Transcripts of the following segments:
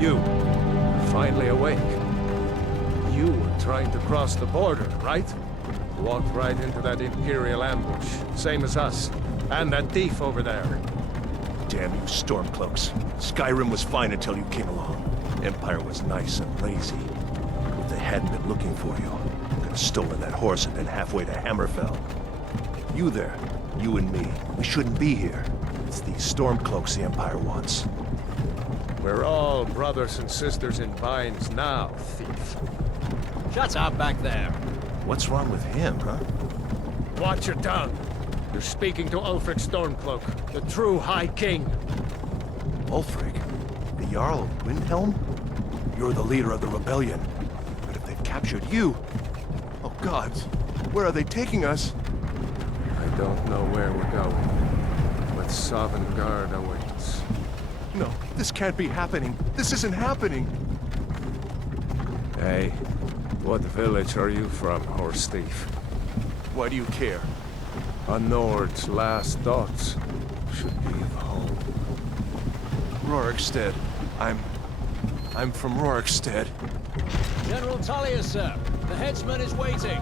You, finally awake. You were trying to cross the border, right? Walked right into that Imperial ambush, same as us. And that thief over there. Damn you Stormcloaks. Skyrim was fine until you came along. Empire was nice and lazy. If they hadn't been looking for you, could have stolen that horse and been halfway to Hammerfell. You there, you and me, we shouldn't be here. It's these Stormcloaks the Empire wants. We're all brothers and sisters in binds now, thief. Shut up back there. What's wrong with him, huh? Watch your tongue. You're speaking to Ulfric Stormcloak, the true High King. Ulfric? The Jarl of Windhelm? You're the leader of the rebellion. But if they've captured you... Oh gods, where are they taking us? I don't know where we're going, but Sovngarde awaits. No, this can't be happening. This isn't happening. Hey, what village are you from, horse thief? Why do you care? A Nord's last thoughts should be of home. Rorikstead. I'm from Rorikstead. General Tullius, sir. The headsman is waiting.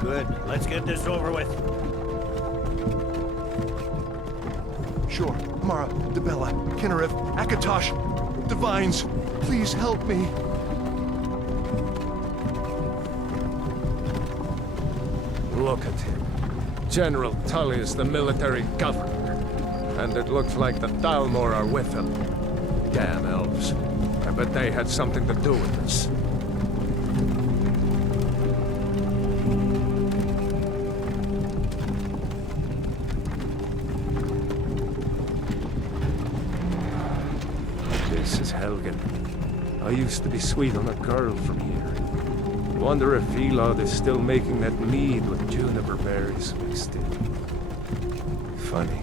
Good. Let's get this over with. Sure. Mara, Dibella, Kinnereth, Akatosh, Divines, please help me. Look at him. General Tullius, the military governor. And it looks like the Thalmor are with him. Damn elves. I bet they had something to do with this. This is Helgen. I used to be sweet on a girl from here. Wonder if Elod is still making that mead with juniper berries mixed in. Funny,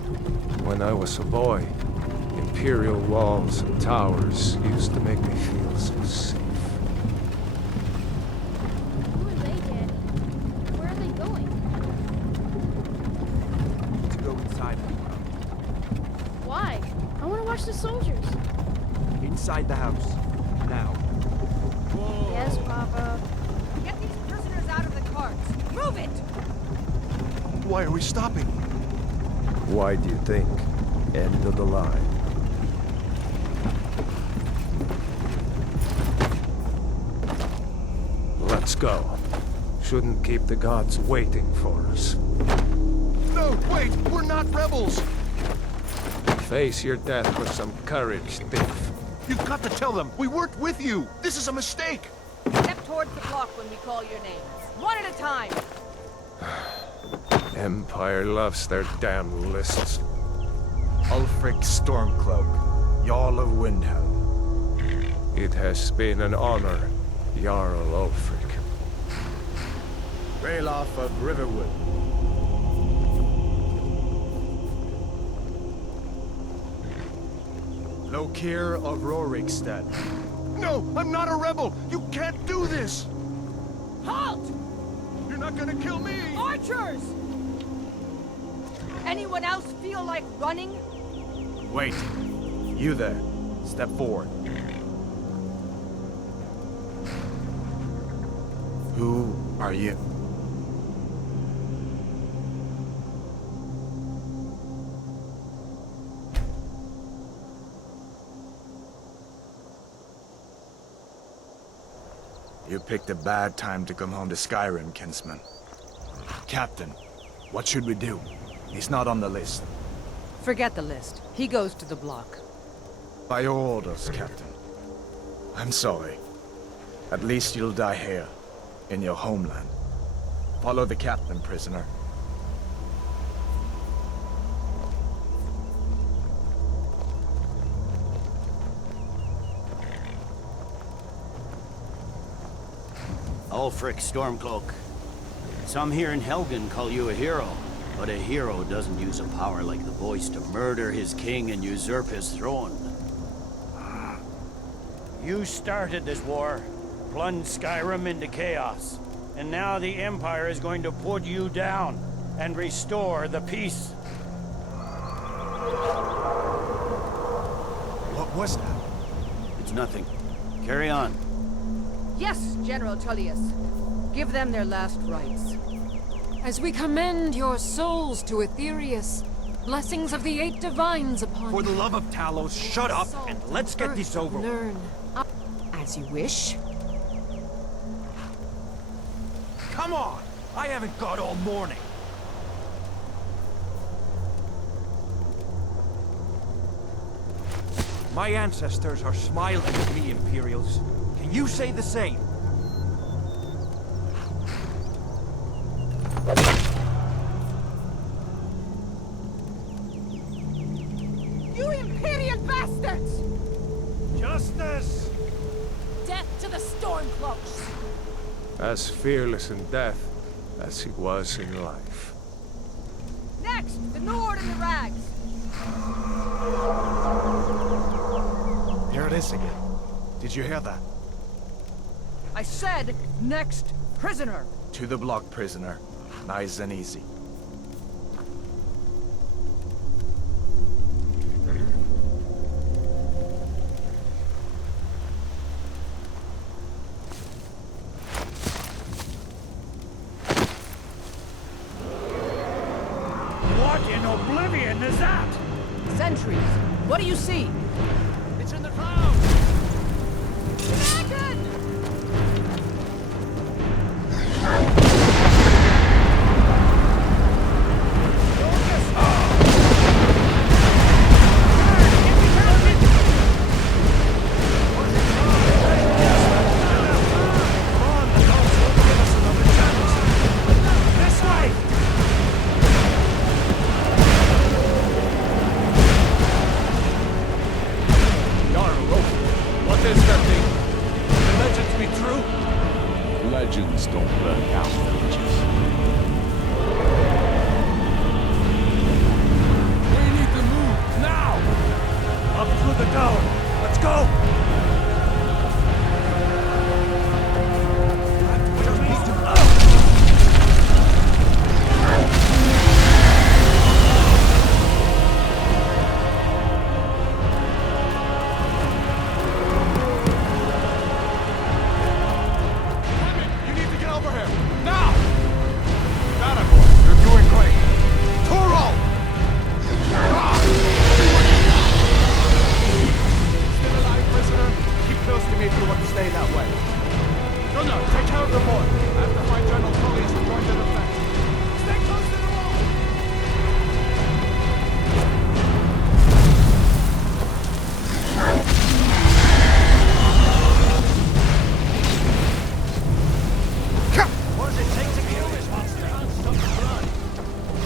when I was a boy, Imperial walls and towers used to make me feel so safe. Who are they, Daddy? Where are they going? To go inside. Why? I want to watch the soldiers. Inside the house. Now. Yes, Papa. Get these prisoners out of the carts. Move it! Why are we stopping? Why do you think? End of the line. Let's go. Shouldn't keep the gods waiting for us. No, wait! We're not rebels! Face your death with some courage, thief. You've got to tell them! We weren't with you! This is a mistake! Step towards the block when we call your names. One at a time. Empire loves their damn lists. Ulfric Stormcloak, Jarl of Windhelm. It has been an honor, Jarl Ulfric. Ralof of Riverwood. Lokir of Rorikstead. No! I'm not a rebel! You can't do this! Halt! You're not gonna kill me! Archers! Anyone else feel like running? Wait. You there. Step forward. Who are you? You picked a bad time to come home to Skyrim, kinsman. Captain, what should we do? He's not on the list. Forget the list. He goes to the block. By your orders, Captain. I'm sorry. At least you'll die here, in your homeland. Follow the captain, prisoner. Ulfric Stormcloak. Some here in Helgen call you a hero, but a hero doesn't use a power like the voice to murder his king and usurp his throne. You started this war, plunged Skyrim into chaos, and now the Empire is going to put you down and restore the peace. What was that? The It's nothing. Carry on. Yes, General Tullius. Give them their last rites. As we commend your souls to Aetherius, blessings of the 8 divines upon For the you. love of Talos, shut up Salt and let's get earth this over with. Learn. As you wish. Come on! I haven't got all morning. My ancestors are smiling at me, Imperials. Can you say the same? You Imperial bastards! Justice! Death to the Stormcloaks! As fearless in death as he was in life. Next, the Nord and the Rags. Here it is again. Did you hear that? I said, next prisoner. To the block, prisoner. Nice and easy. What in oblivion is that? Sentries, what do you see? It's in the clouds! Dragon! This way! What is that thing? The legends be true? Legends don't burn down villages. We need to move now! Up through the tower. Let's go! You need to get over here! Now! Got it, boy. You're doing great. Turo! Still alive, prisoner? Keep close to me if you want to stay that way. Gunnar, take care of the boy. I have to find General Tullius and join the defense. Stay close to the wall! What does it take to kill this monster? Stop the blood.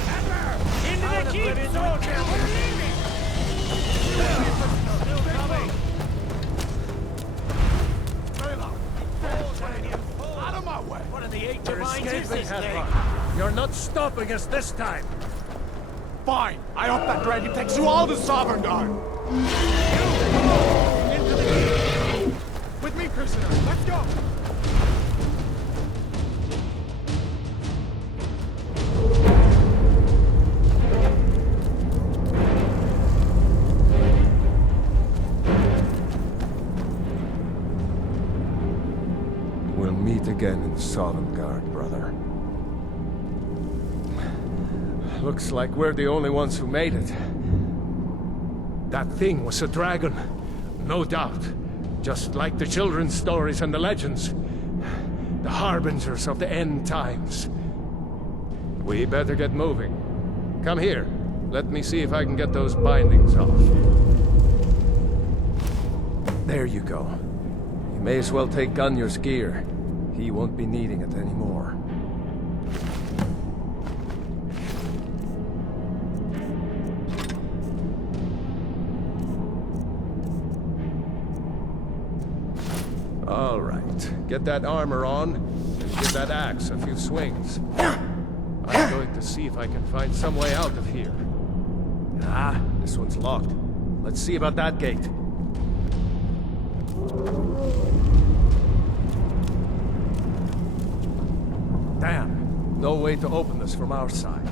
Hammer! Into the keep, soldier! We're leaving! Still coming! Very loud. Out of my way! What in the 8 divines is Escaping, this thing? Headline. You're not stopping us this time! Fine. I hope that dragon takes you all to Sovereign Guard. Into the keep. With me, prisoner. Let's go. We'll meet again in Sovngarde, brother. Looks like we're the only ones who made it. That thing was a dragon, no doubt. Just like the children's stories and the legends. The harbingers of the end times. We better get moving. Come here. Let me see if I can get those bindings off. There you go. You may as well take Gunnar's gear. He won't be needing it anymore. All right. Get that armor on, and give that axe a few swings. I'm going to see if I can find some way out of here. Ah, this one's locked. Let's see about that gate. Damn, no way to open this from our side.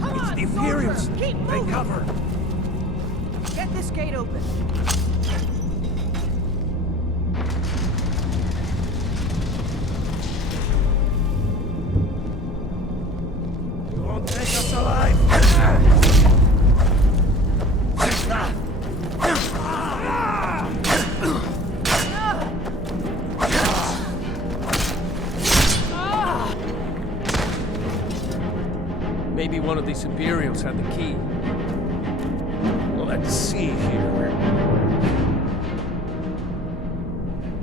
Come on, Imperials! Soldier, keep Take moving. cover! Get this gate open. You won't take us alive! Maybe one of these Imperials had the key. Let's see here.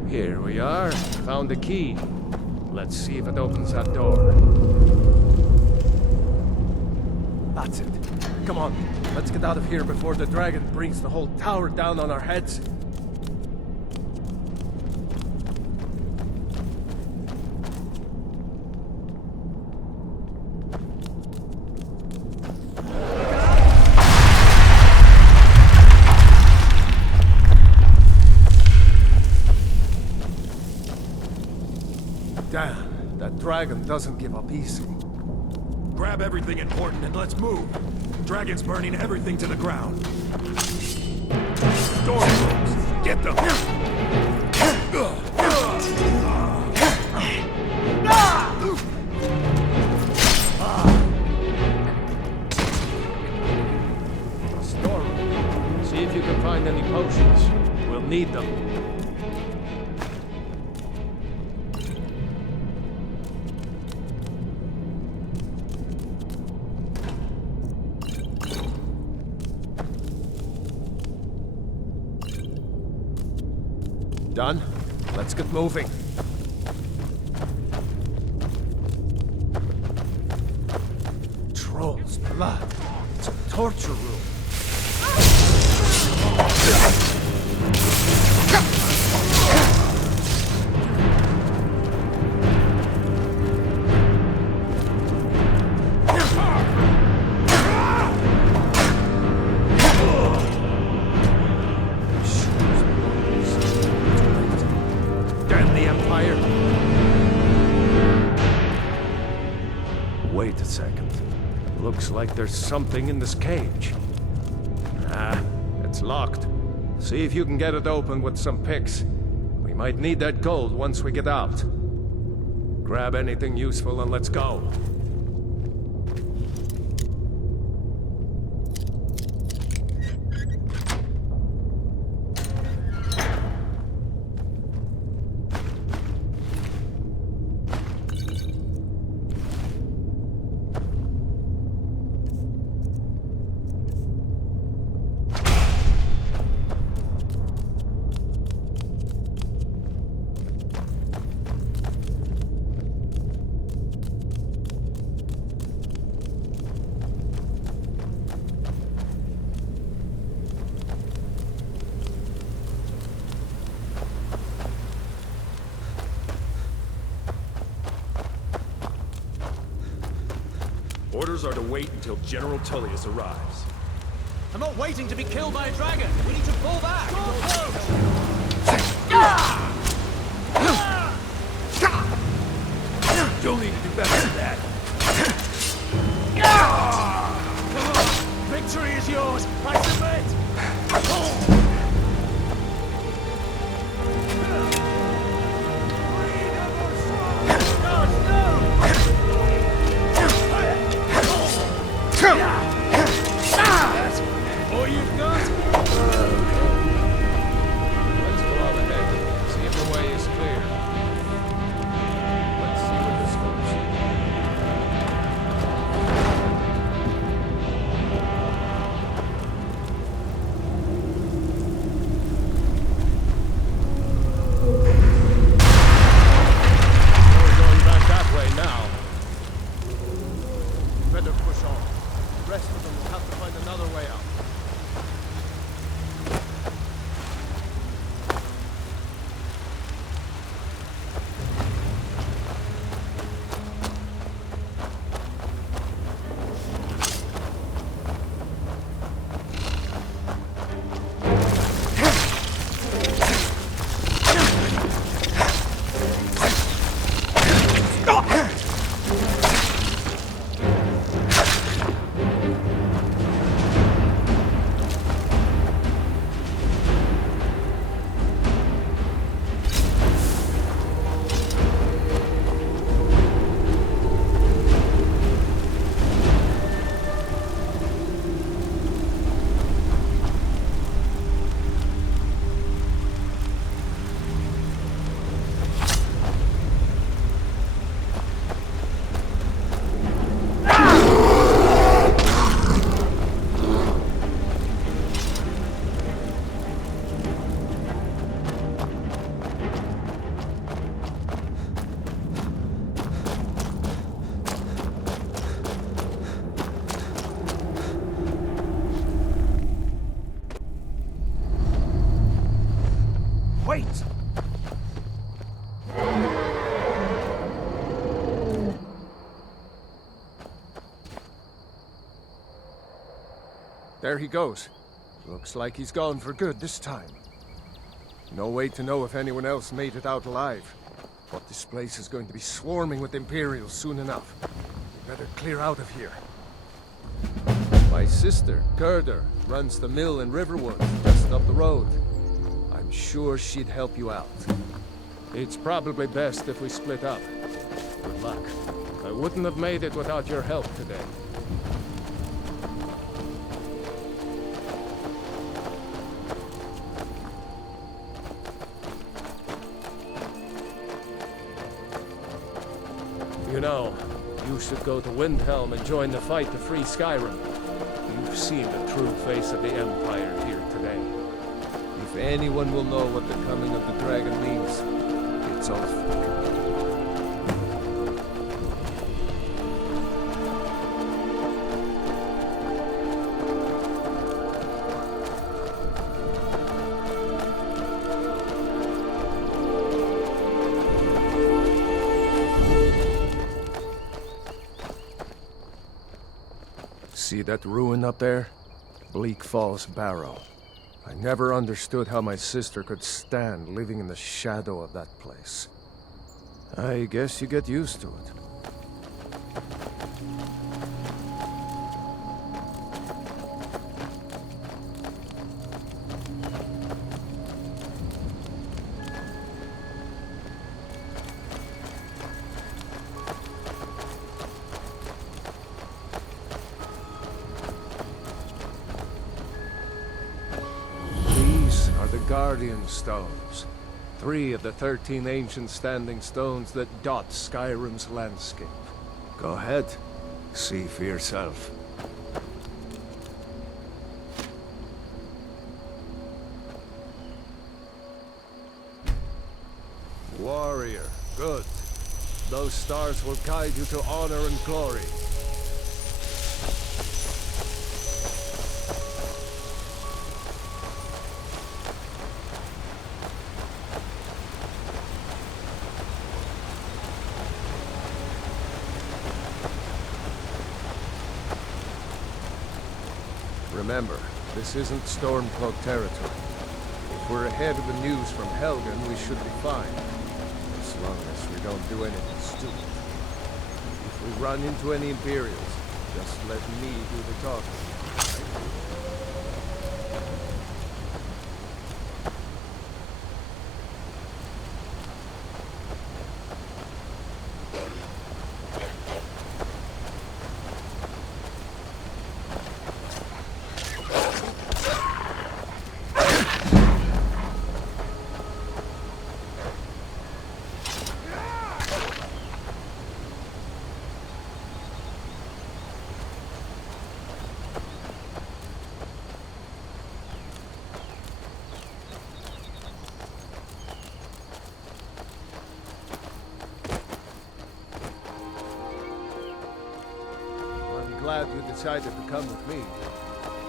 Here we are. Found the key. Let's see if it opens that door. That's it. Come on. Let's get out of here before the dragon brings the whole tower down on our heads. Damn, that dragon doesn't give up easy. Grab everything important and let's move. Dragon's burning everything to the ground. Stormcloaks, get them! Storm, see if you can find any potions. We'll need them. Done? Let's get moving. Troll's blood. It's a torture room. Wait a second. Looks like there's something in this cage. Ah, it's locked. See if you can get it open with some picks. We might need that gold once we get out. Grab anything useful and let's go. Orders are to wait until General Tullius arrives. I'm not waiting to be killed by a dragon. We need to fall back. You'll need to do better than that. Come on. Victory is yours. I submit. All you've got? Let's go out ahead. See if the way is clear. Let's see where this We're going back that way now. Better push on. The rest of them will have to find another way out. There he goes. Looks like he's gone for good this time. No way to know if anyone else made it out alive. But this place is going to be swarming with Imperials soon enough. We better clear out of here. My sister, Gerda, runs the mill in Riverwood, just up the road. I'm sure she'd help you out. It's probably best if we split up. Good luck. I wouldn't have made it without your help today. You know, you should go to Windhelm and join the fight to free Skyrim. You've seen the true face of the Empire here today. If anyone will know what the coming of the dragon means, it's us. See that ruin up there? Bleak Falls Barrow. I never understood how my sister could stand living in the shadow of that place. I guess you get used to it. Guardian Stones. 3 of the 13 ancient standing stones that dot Skyrim's landscape. Go ahead. See for yourself. Warrior. Good. Those stars will guide you to honor and glory. Remember, this isn't Stormcloak territory. If we're ahead of the news from Helgen, we should be fine. As long as we don't do anything stupid. If we run into any Imperials, just let me do the talking. Glad you decided to come with me.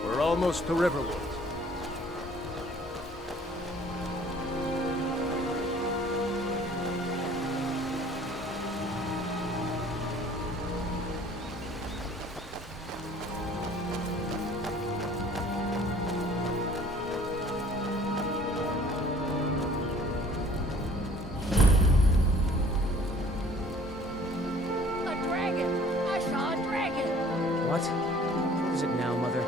We're almost to Riverwood. A dragon! I saw a dragon! What? What is it now, Mother?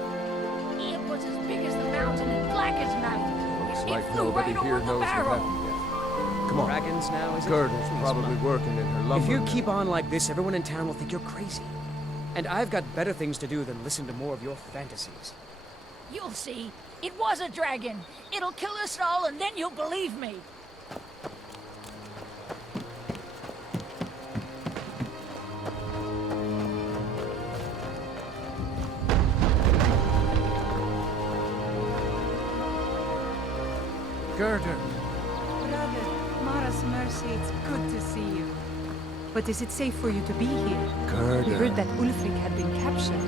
It was as big as the mountain and black as night. Looks It like flew nobody right here over the knows what barrel. happened yet. Come on. Dragons now, is it? Gerda's Please, probably Mom. working in her lumber. If you mill. keep on like this, everyone in town will think you're crazy. And I've got better things to do than listen to more of your fantasies. You'll see. It was a dragon. It'll kill us all and then you'll believe me. Gerda. Brother, Mara's mercy, it's good to see you. But is it safe for you to be here? Gerda. We heard that Ulfric had been captured.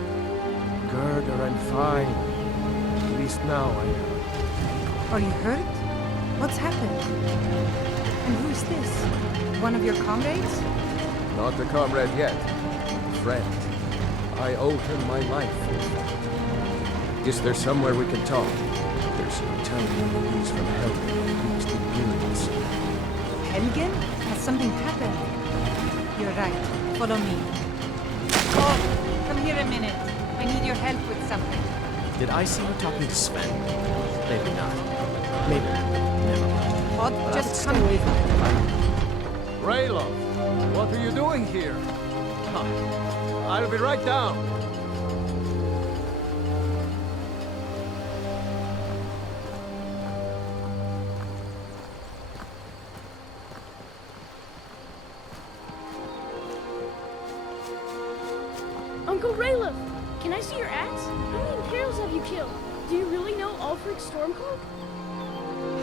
Gerda, I'm fine. At least now I am. Are you hurt? What's happened? And who's this? One of your comrades? Not a comrade yet. A friend. I owe him my life. Is there somewhere we can talk? There's no telling when the news from Helgen reached the Imperials. Helgen? Has something happened? You're right. Follow me. Oh, come here a minute. I need your help with something. Did I see you talking to Sven? Maybe not. Maybe. Never mind. Odd, just Stay come away from me. Raylo, what are you doing here? I'll be right down. Uncle Raylo, can I see your axe? How many Imperials have you killed? Do you really know Ulfric's Stormcloak?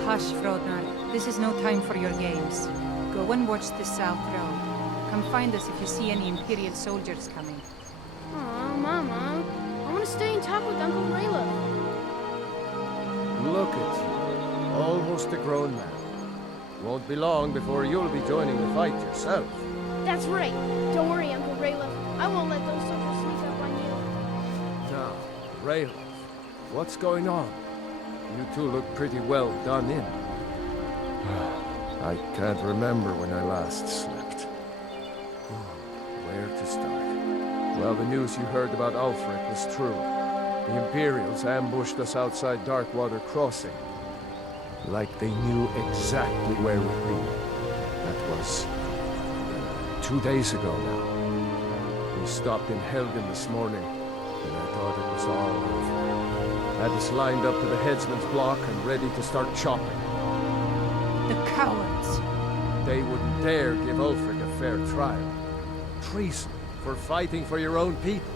Hush, Frodnar. This is no time for your games. Go and watch the South Road. Come find us if you see any Imperial soldiers coming. Aw, Mama. I want to stay and talk with Uncle Raylo. Look at you, almost a grown man. Won't be long before you'll be joining the fight yourself. That's right. Don't worry, Uncle Raylo. I won't let those soldiers sneak up on you. Now, Raylo, what's going on? You two look pretty well done in. I can't remember when I last slept. Where to start? Well, the news you heard about Ulfric was true. The Imperials ambushed us outside Darkwater Crossing. Like they knew exactly where we'd be. That was 2 days ago now. We stopped in Helgen this morning, and I thought it was all over. Had us lined up to the headsman's block and ready to start chopping. The cowards! They wouldn't dare give Ulfric a fair trial. Treason for fighting for your own people.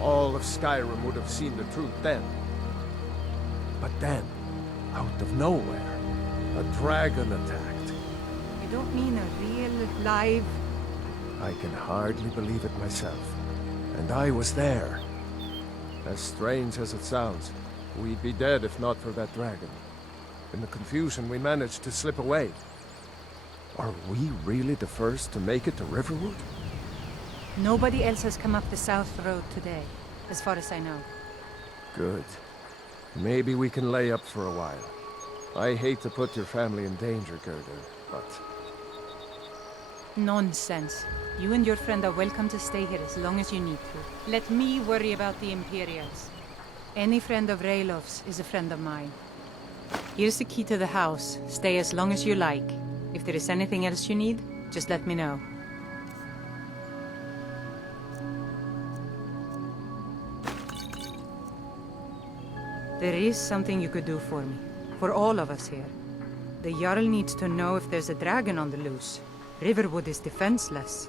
All of Skyrim would have seen the truth then. But then, out of nowhere, a dragon attacked. You don't mean a real, live... I can hardly believe it myself. And I was there. As strange as it sounds, we'd be dead if not for that dragon. In the confusion, we managed to slip away. Are we really the first to make it to Riverwood? Nobody else has come up the South Road today, as far as I know. Good. Maybe we can lay up for a while. I hate to put your family in danger, Gerda, but... Nonsense. You and your friend are welcome to stay here as long as you need to. Let me worry about the Imperials. Any friend of Raylov's is a friend of mine. Here's the key to the house. Stay as long as you like. If there is anything else you need, just let me know. There is something you could do for me. For all of us here. The Jarl needs to know if there's a dragon on the loose. Riverwood is defenseless.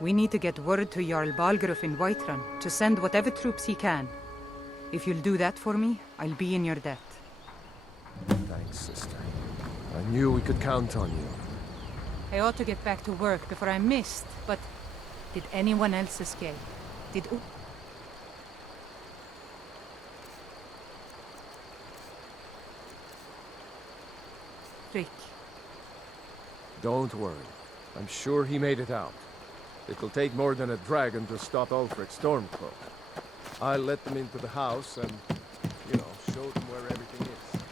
We need to get word to Jarl Balgruuf in Whiterun to send whatever troops he can. If you'll do that for me, I'll be in your debt. Thanks, sister. I knew we could count on you. I ought to get back to work before I'm missed, but... Did anyone else escape? Did... Rick. Don't worry. I'm sure he made it out. It'll take more than a dragon to stop Ulfric's Stormcloak. I'll let them into the house and, you know, show them where everything is.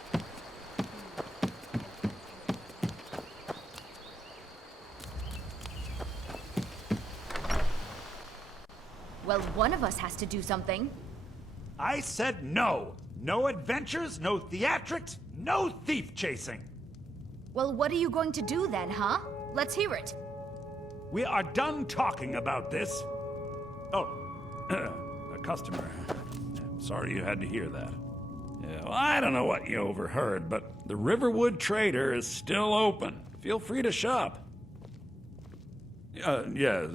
Well, one of us has to do something. I said no! No adventures, no theatrics, no thief chasing! Well, what are you going to do then, huh? Let's hear it. We are done talking about this. Oh, a customer. Sorry you had to hear that. Yeah, well, I don't know what you overheard, but the Riverwood Trader is still open. Feel free to shop. Yeah,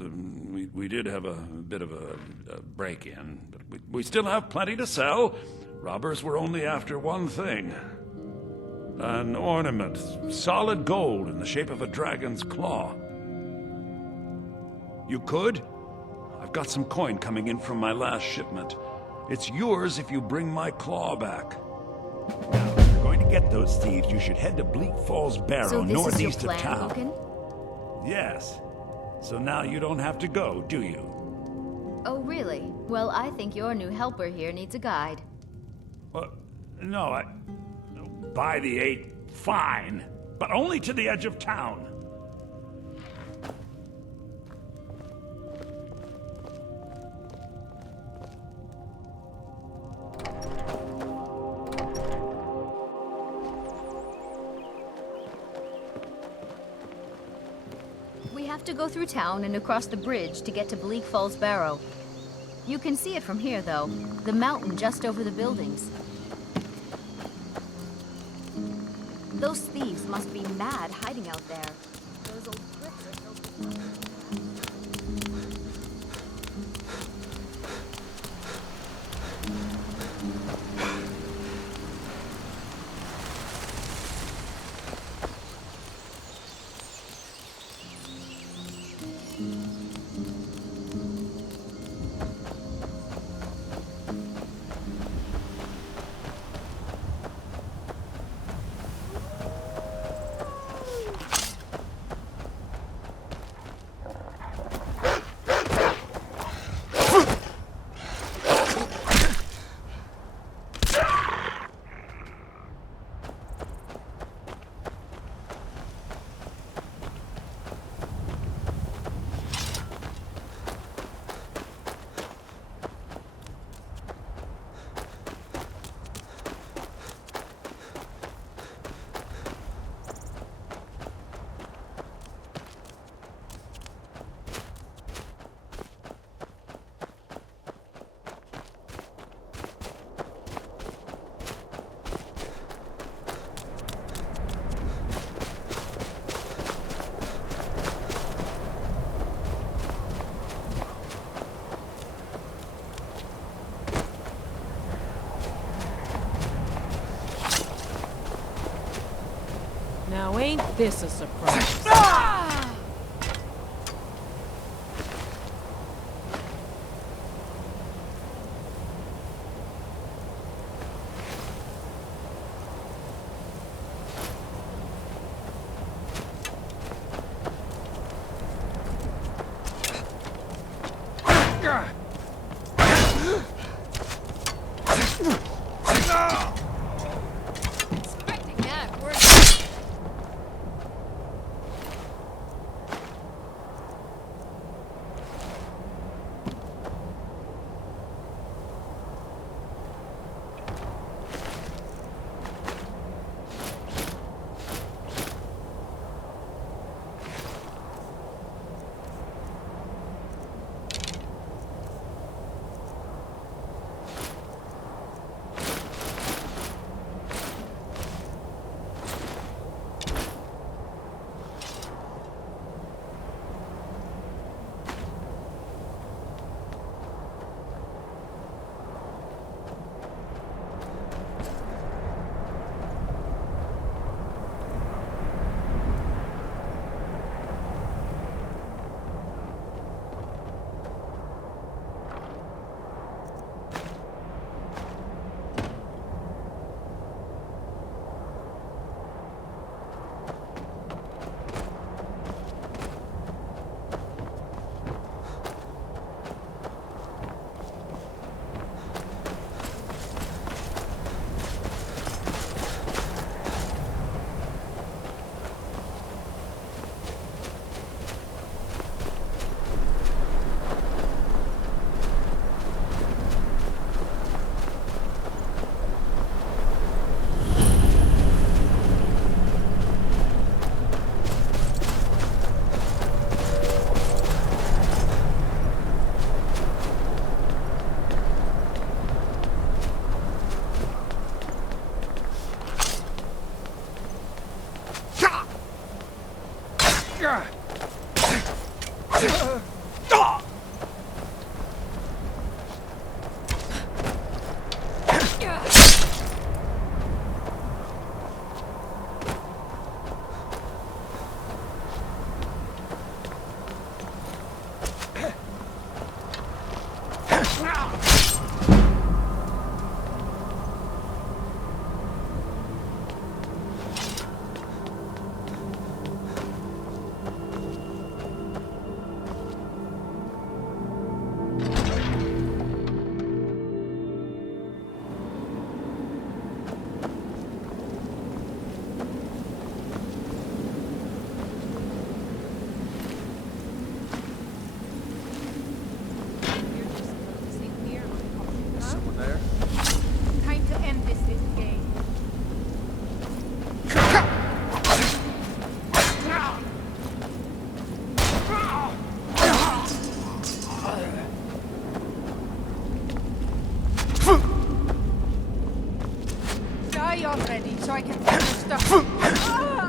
we did have a bit of a break-in, but we still have plenty to sell. Robbers were only after one thing. An ornament, solid gold in the shape of a dragon's claw. You could? I've got some coin coming in from my last shipment. It's yours if you bring my claw back. Now, if you're going to get those thieves, you should head to Bleak Falls Barrow, northeast of town. Logan? Yes. So now you don't have to go, do you? Oh, really? Well, I think your new helper here needs a guide. No, by the 8, fine. But only to the edge of town. We have to go through town and across the bridge to get to Bleak Falls Barrow. You can see it from here, though. The mountain just over the buildings. Those thieves must be mad hiding out there. Those old crypts are filled with... Now ain't this a surprise? Expecting that, we're... stuff ready so I can get your stuff.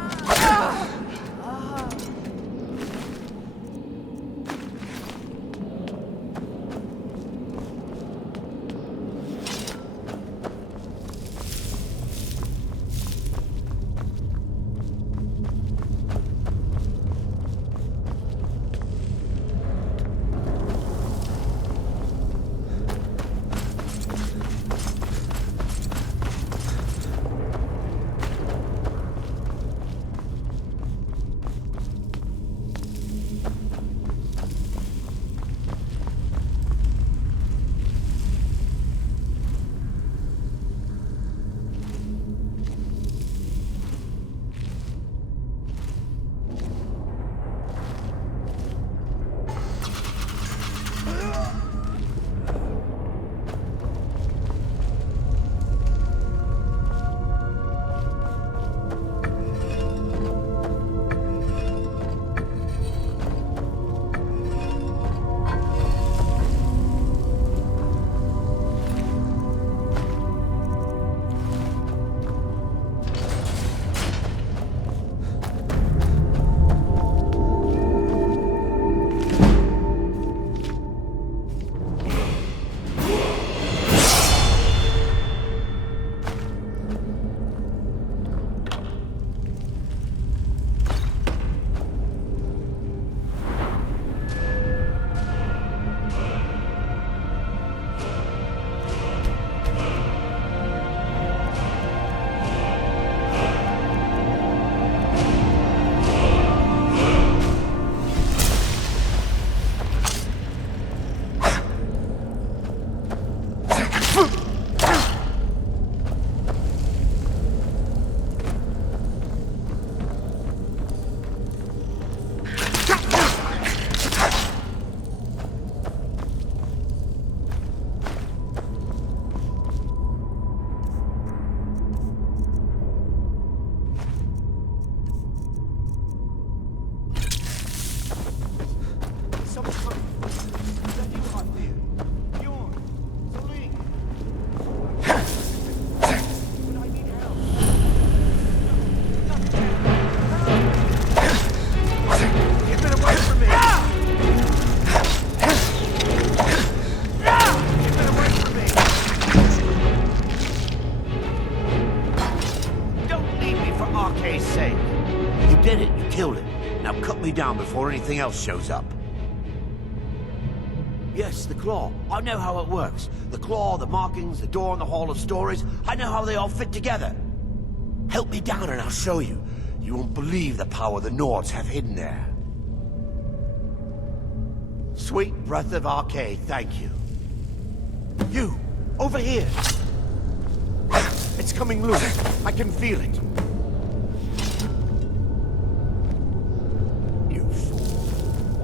Down before anything else shows up. Yes, the claw. I know how it works. The claw, the markings, the door in the Hall of Stories. I know how they all fit together. Help me down and I'll show you. You won't believe the power the Nords have hidden there. Sweet breath of Arcade, thank you. You, over here. It's coming loose. I can feel it.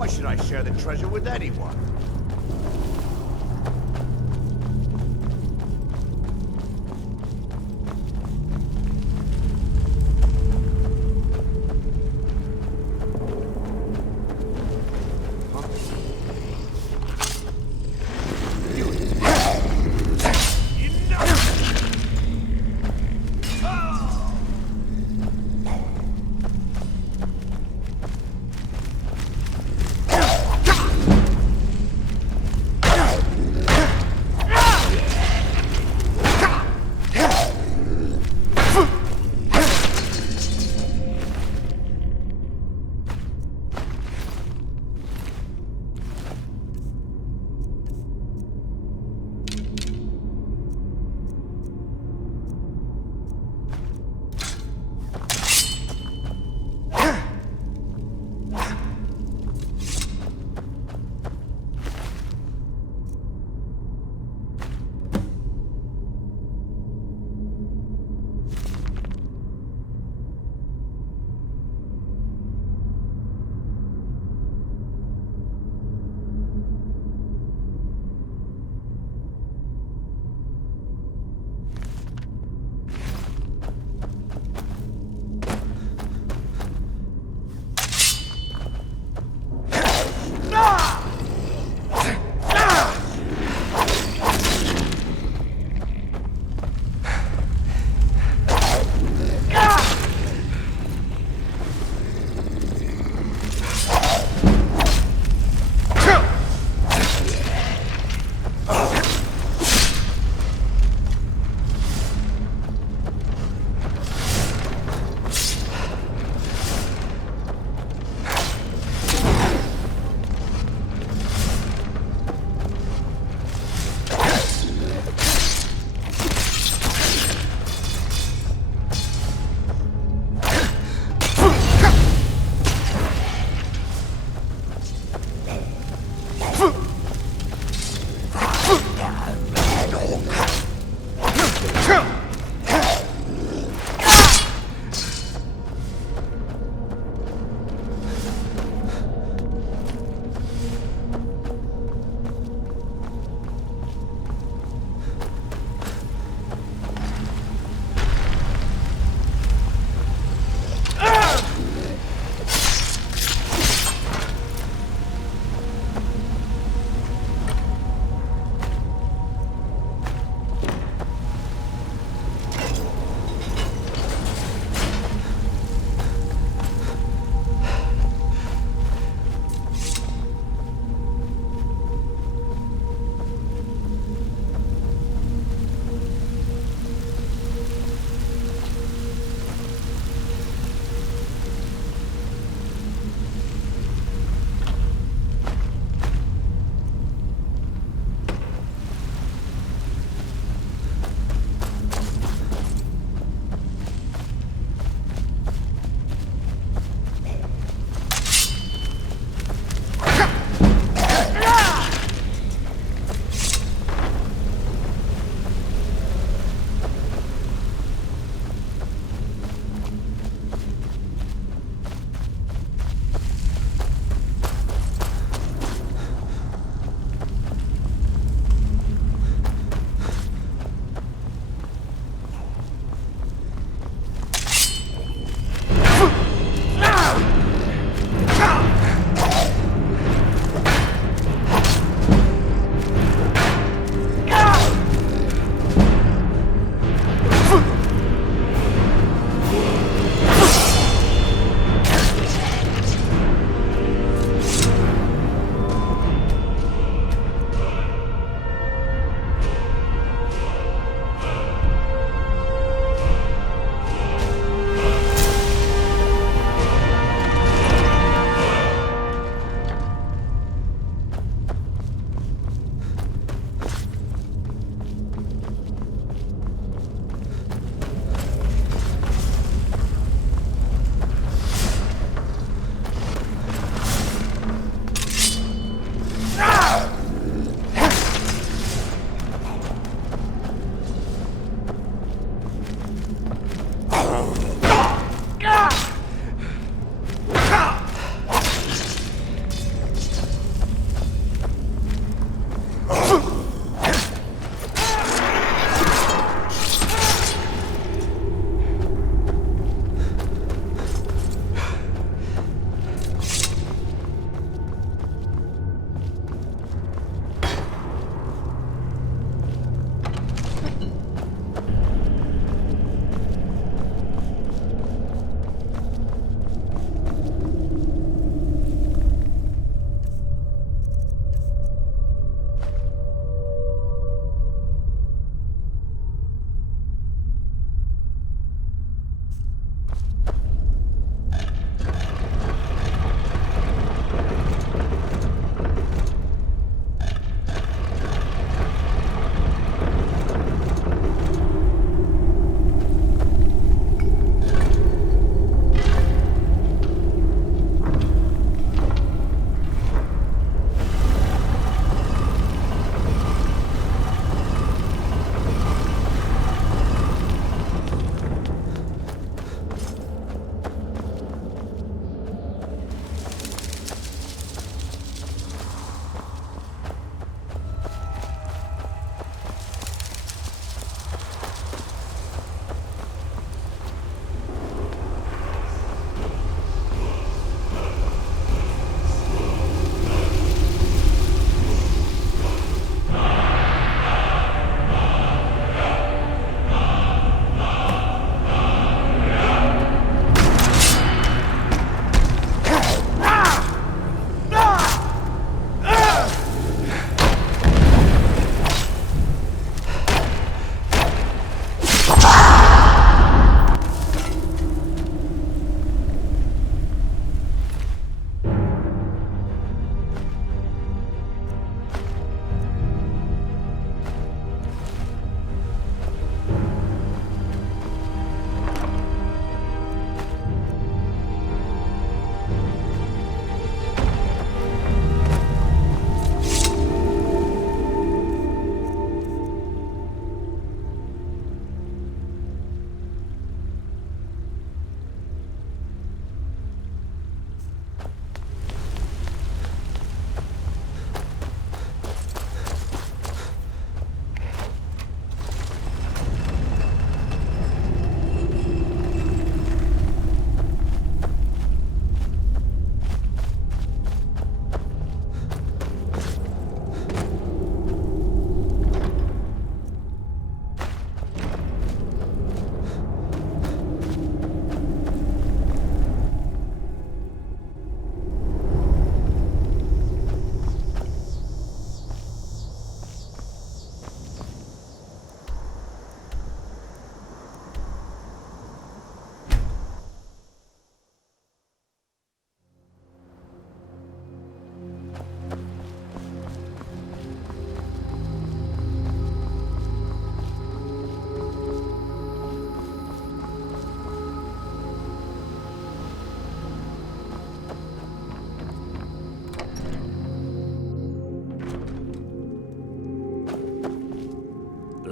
Why should I share the treasure with anyone?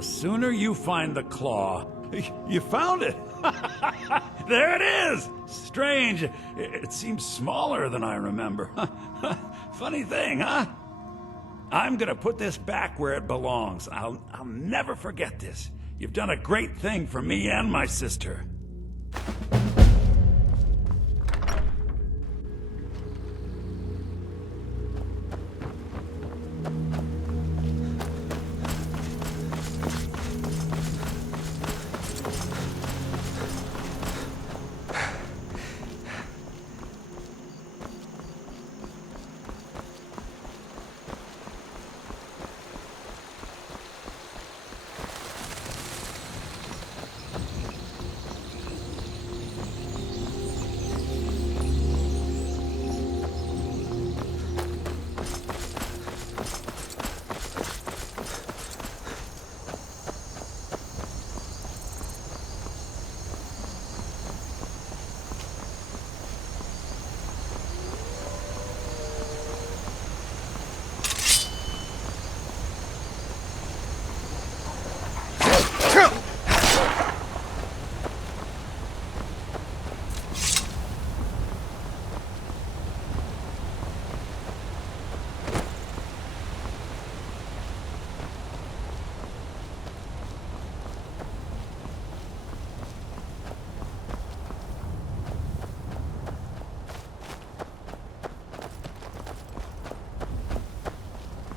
The sooner you find the claw... You found it! There it is! Strange. It seems smaller than I remember. Funny thing, huh? I'm gonna put this back where it belongs. I'll never forget this. You've done a great thing for me and my sister.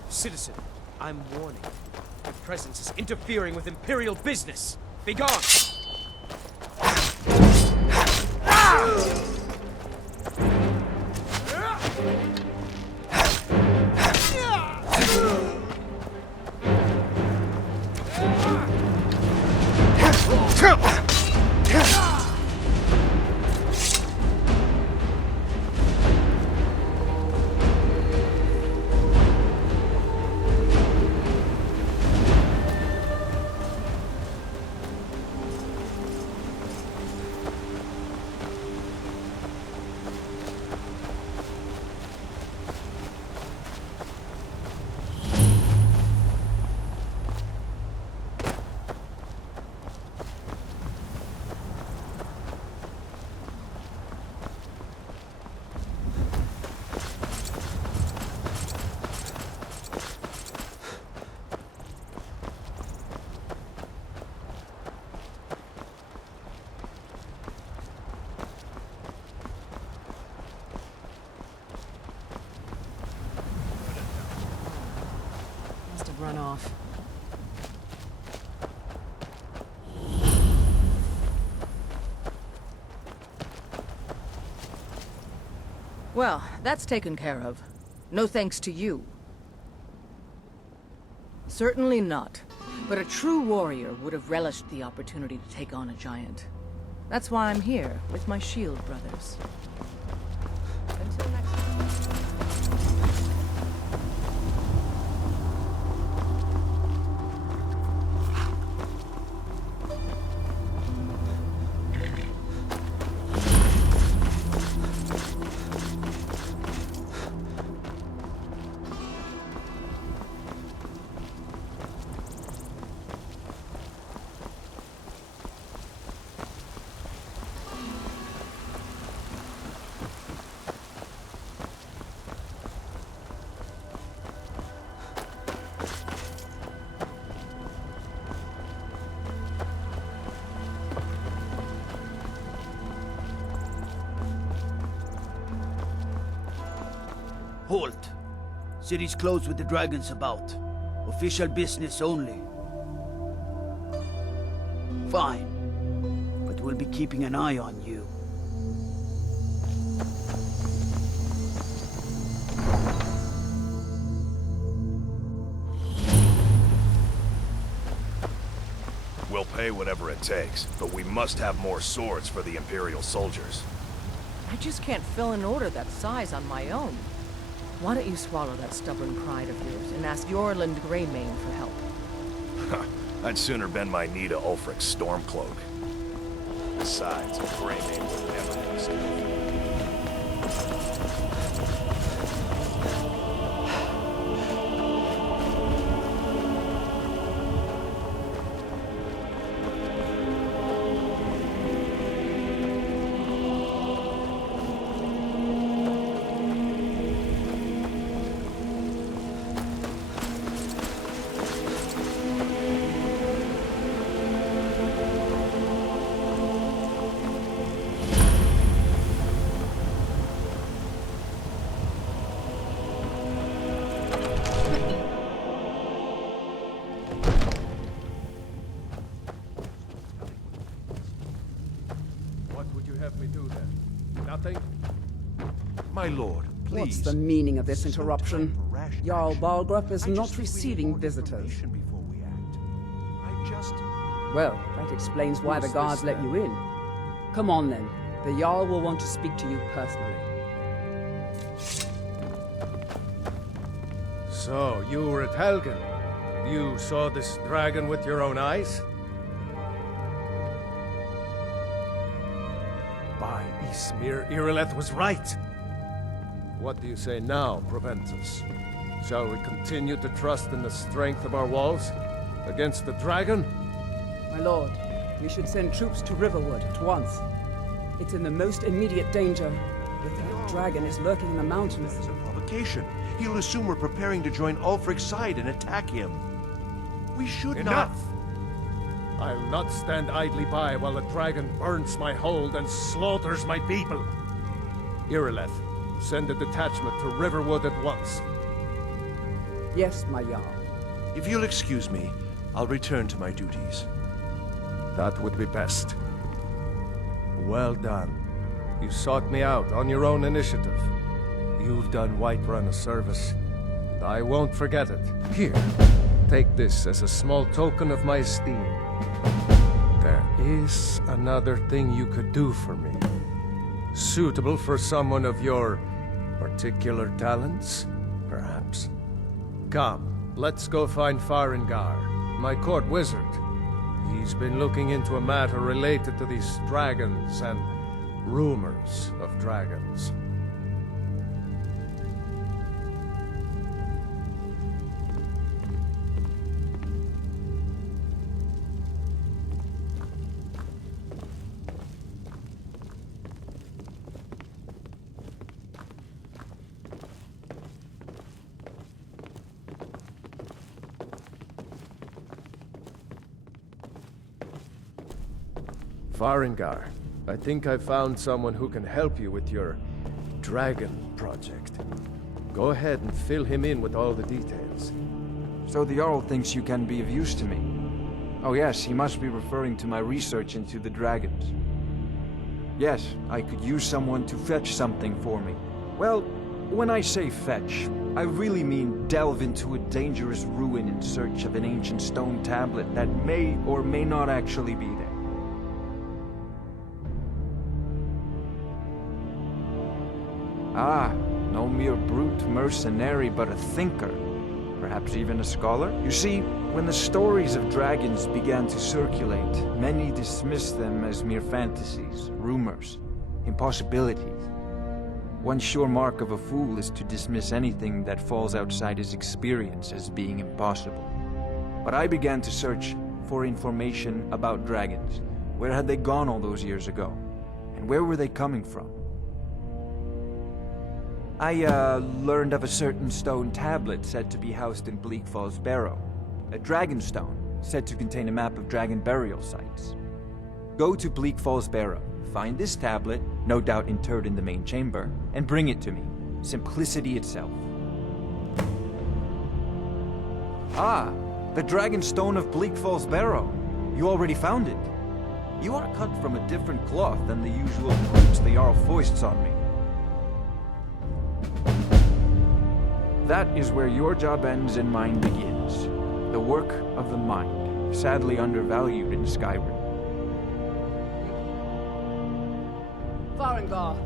Citizen, I'm warning. Your presence is interfering with Imperial business. Be gone! Run off. Well, that's taken care of. No thanks to you. Certainly not. But a true warrior would have relished the opportunity to take on a giant. That's why I'm here, with my shield brothers. Until next time. Halt. City's closed with the dragons about. Official business only. Fine. But we'll be keeping an eye on you. We'll pay whatever it takes, but we must have more swords for the Imperial soldiers. I just can't fill an order that size on my own. Why don't you swallow that stubborn pride of yours and ask Yorland Greymane for help? I'd sooner bend my knee to Ulfric's Stormcloak. Besides, Greymane would never be stupid. something? My lord, please. What's the meaning of this interruption? Jarl Balgrup is not receiving visitors. Well, that explains why the guards let you in. Come on then. The Jarl will want to speak to you personally. So, you were at Helgen. You saw this dragon with your own eyes? By Ismir, Irileth was right. What do you say now, Proventus? Shall we continue to trust in the strength of our walls against the dragon? My lord, we should send troops to Riverwood at once. It's in the most immediate danger. If that dragon is lurking in the mountains... It's a provocation. He'll assume we're preparing to join Ulfric's side and attack him. We should Enough! I'll not stand idly by while the dragon burns my hold and slaughters my people. Irileth, send a detachment to Riverwood at once. Yes, my Jarl. If you'll excuse me, I'll return to my duties. That would be best. Well done. You sought me out on your own initiative. You've done Whiterun a service, and I won't forget it. Here, take this as a small token of my esteem. There is another thing you could do for me. Suitable for someone of your particular talents, perhaps. Come, let's go find Farengar, my court wizard. He's been looking into a matter related to these dragons and rumors of dragons. Farengar, I think I found someone who can help you with your dragon project. Go ahead and fill him in with all the details. So the Jarl thinks you can be of use to me. Oh yes, he must be referring to my research into the dragons. Yes, I could use someone to fetch something for me. Well, when I say fetch, I really mean delve into a dangerous ruin in search of an ancient stone tablet that may or may not actually be there. Ah, no mere brute mercenary, but a thinker. Perhaps even a scholar? You see, when the stories of dragons began to circulate, many dismissed them as mere fantasies, rumors, impossibilities. One sure mark of a fool is to dismiss anything that falls outside his experience as being impossible. But I began to search for information about dragons. Where had they gone all those years ago? And where were they coming from? I, learned of a certain stone tablet said to be housed in Bleak Falls Barrow. A dragon stone, said to contain a map of dragon burial sites. Go to Bleak Falls Barrow, find this tablet, no doubt interred in the main chamber, and bring it to me. Simplicity itself. Ah, the dragon stone of Bleak Falls Barrow. You already found it. You are cut from a different cloth than the usual brutes the Jarl foists on me. That is where your job ends and mine begins. The work of the mind, sadly undervalued in Skyrim. Farengar!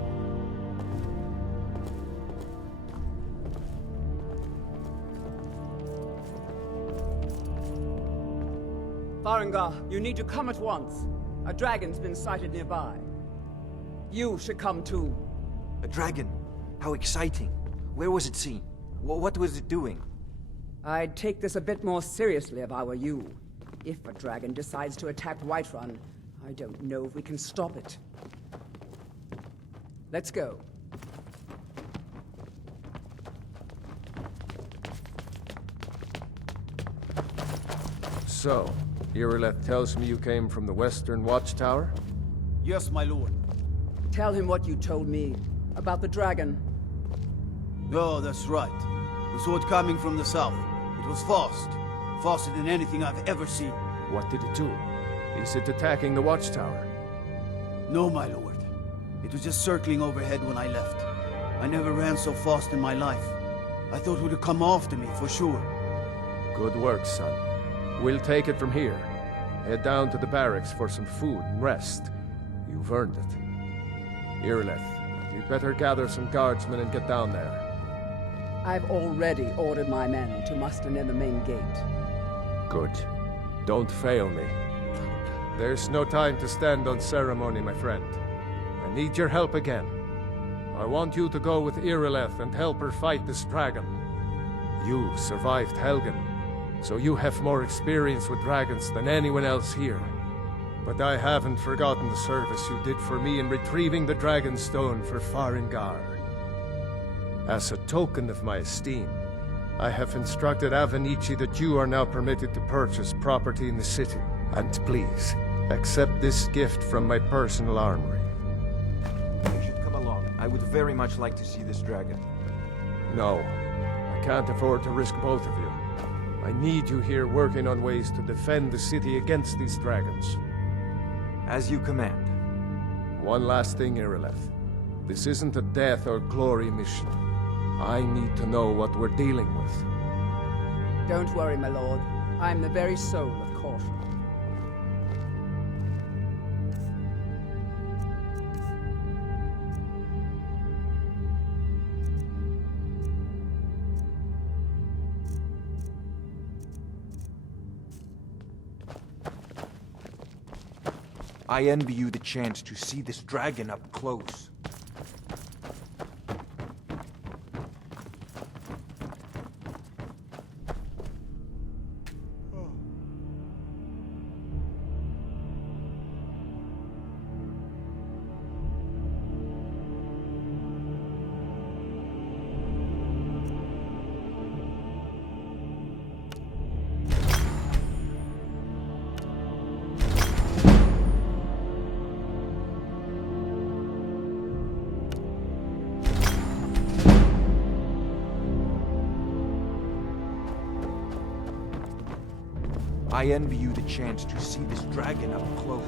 Farengar, you need to come at once. A dragon's been sighted nearby. You should come too. A dragon? How exciting. Where was it seen? What was it doing? I'd take this a bit more seriously if I were you. If a dragon decides to attack Whiterun, I don't know if we can stop it. Let's go. So, Irileth tells me you came from the Western Watchtower? Yes, my lord. Tell him what you told me about the dragon. No, that's right. We saw it coming from the south. It was fast. Faster than anything I've ever seen. What did it do? Is it attacking the Watchtower? No, my lord. It was just circling overhead when I left. I never ran so fast in my life. I thought it would have come after me, for sure. Good work, son. We'll take it from here. Head down to the barracks for some food and rest. You've earned it. Irileth, you'd better gather some guardsmen and get down there. I've already ordered my men to muster near the main gate. Good. Don't fail me. There's no time to stand on ceremony, my friend. I need your help again. I want you to go with Irileth and help her fight this dragon. You survived Helgen, so you have more experience with dragons than anyone else here. But I haven't forgotten the service you did for me in retrieving the Dragon Stone for Farengar. As a token of my esteem, I have instructed Avenici that you are now permitted to purchase property in the city. And please, accept this gift from my personal armory. You should come along. I would very much like to see this dragon. No, I can't afford to risk both of you. I need you here working on ways to defend the city against these dragons. As you command. One last thing, Irileth. This isn't a death or glory mission. I need to know what we're dealing with. Don't worry, my lord. I'm the very soul of caution. I envy you the chance to see this dragon up close. I envy you the chance to see this dragon up close.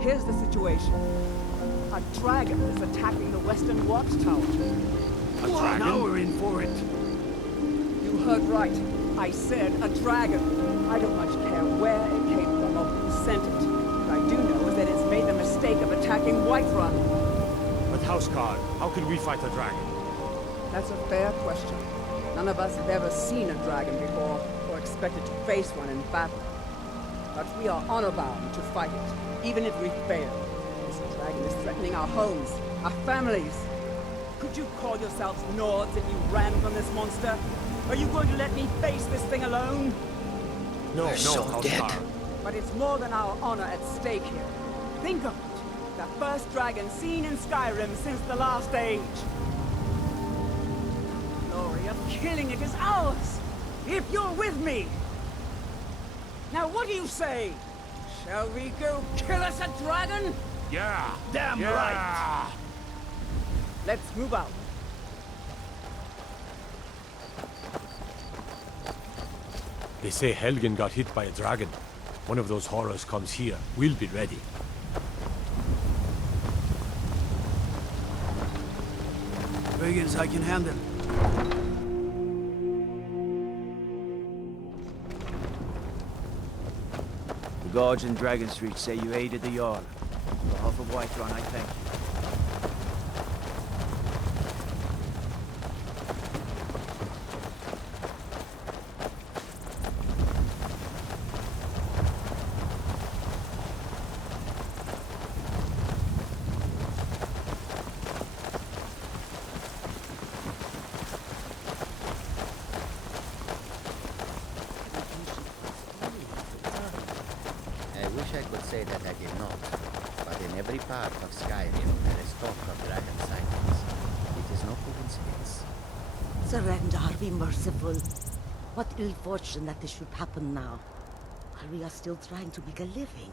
Here's the situation. A dragon is attacking the western watchtower. A dragon? Now we're in for it. You heard right. I said a dragon. I don't much care where it came from or who sent it. What I do know is that it's made the mistake of attacking Whiterun. But Houseguard, how can we fight a dragon? That's a fair question. None of us have ever seen a dragon before, or expected to face one in battle. But we are honor-bound to fight it, even if we fail. This dragon is threatening our homes, our families. Could you call yourselves Nords if you ran from this monster? Are you going to let me face this thing alone? No, We're so dead. But it's more than our honor at stake here. Think of it. The first dragon seen in Skyrim since the last age. The glory of killing it is ours, if you're with me. Now what do you say? Shall we go kill us a dragon? Yeah, Damn right! Let's move out. They say Helgen got hit by a dragon. One of those horrors comes here. We'll be ready. Brigands I can handle. The guards in Dragon Street say you aided the Jarl. On behalf of Whiterun, I thank you. I could say that I did not, but in every part of Skyrim there is talk of dragon sightings. It is no coincidence. Surrender, be merciful. What ill fortune that this should happen now, while we are still trying to make a living.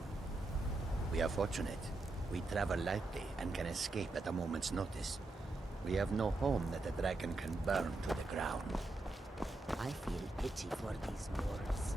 We are fortunate. We travel lightly and can escape at a moment's notice. We have no home that a dragon can burn to the ground. I feel pity for these Moors.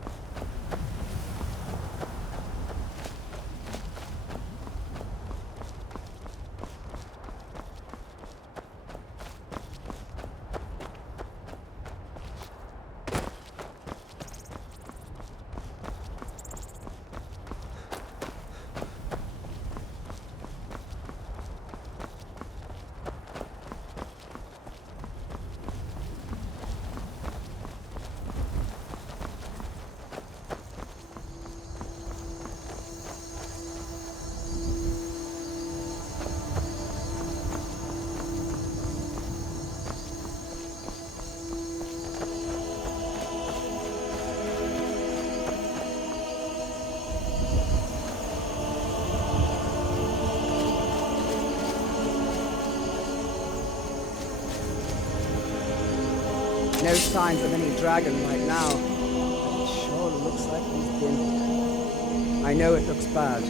No signs of any dragon right now. But it sure looks like he's been here. I know it looks bad.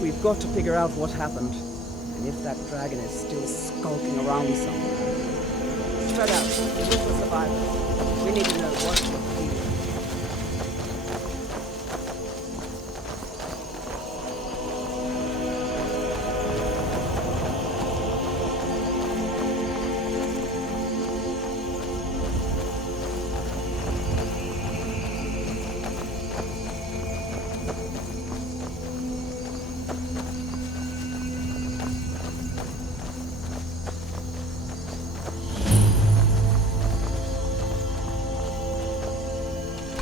We've got to figure out what happened. And if that dragon is still skulking around somewhere. Spread out. This is the survivors. We need to know what to do.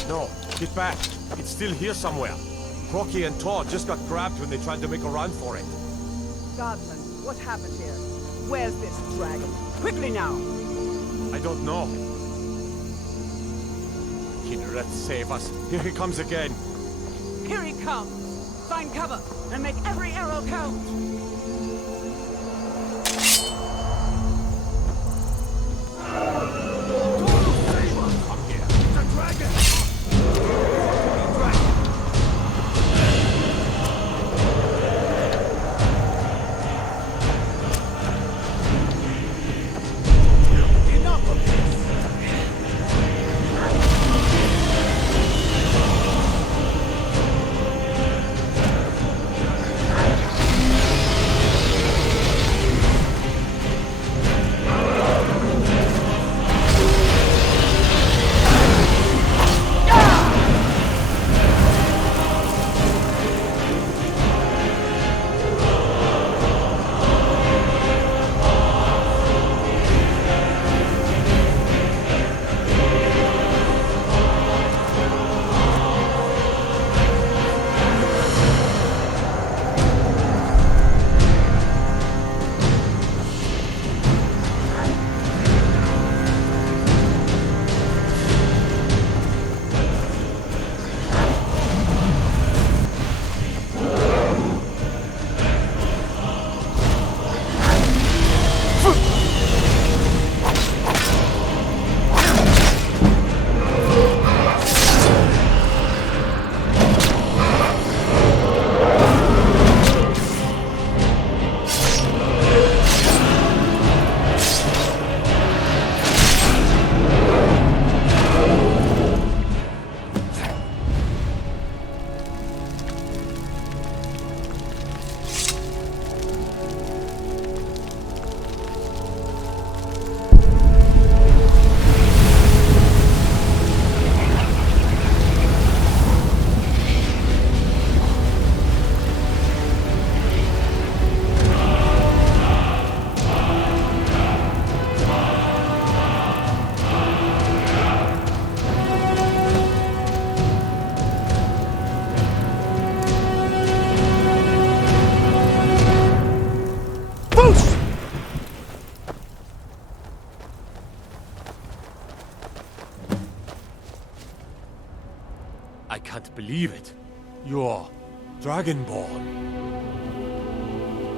No, get back. It's still here somewhere. Crocky and Todd just got grabbed when they tried to make a run for it. Guardsman, what happened here? Where's this dragon? Quickly now! I don't know. Kinneret, save us. Here he comes again. Here he comes! Find cover and make every arrow count! I can't believe it. Dragonborn.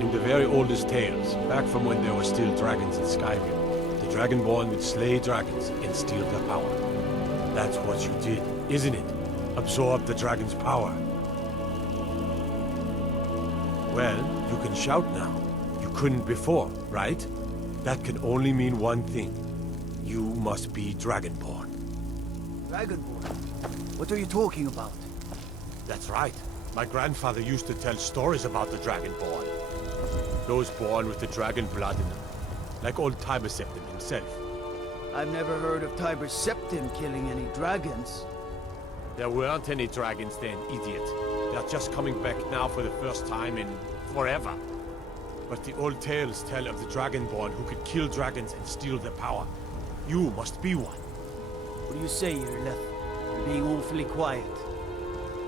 In the very oldest tales, back from when there were still dragons in Skyrim, the Dragonborn would slay dragons and steal their power. That's what you did, isn't it? Absorb the dragon's power. Well, you can shout now. You couldn't before, right? That can only mean one thing. You must be Dragonborn. Dragonborn? What are you talking about? That's right. My grandfather used to tell stories about the Dragonborn. Those born with the dragon blood in them. Like old Tiber Septim himself. I've never heard of Tiber Septim killing any dragons. There weren't any dragons then, idiot. They're just coming back now for the first time in forever. But the old tales tell of the Dragonborn who could kill dragons and steal their power. You must be one. What do you say, Irleth? You're being awfully quiet.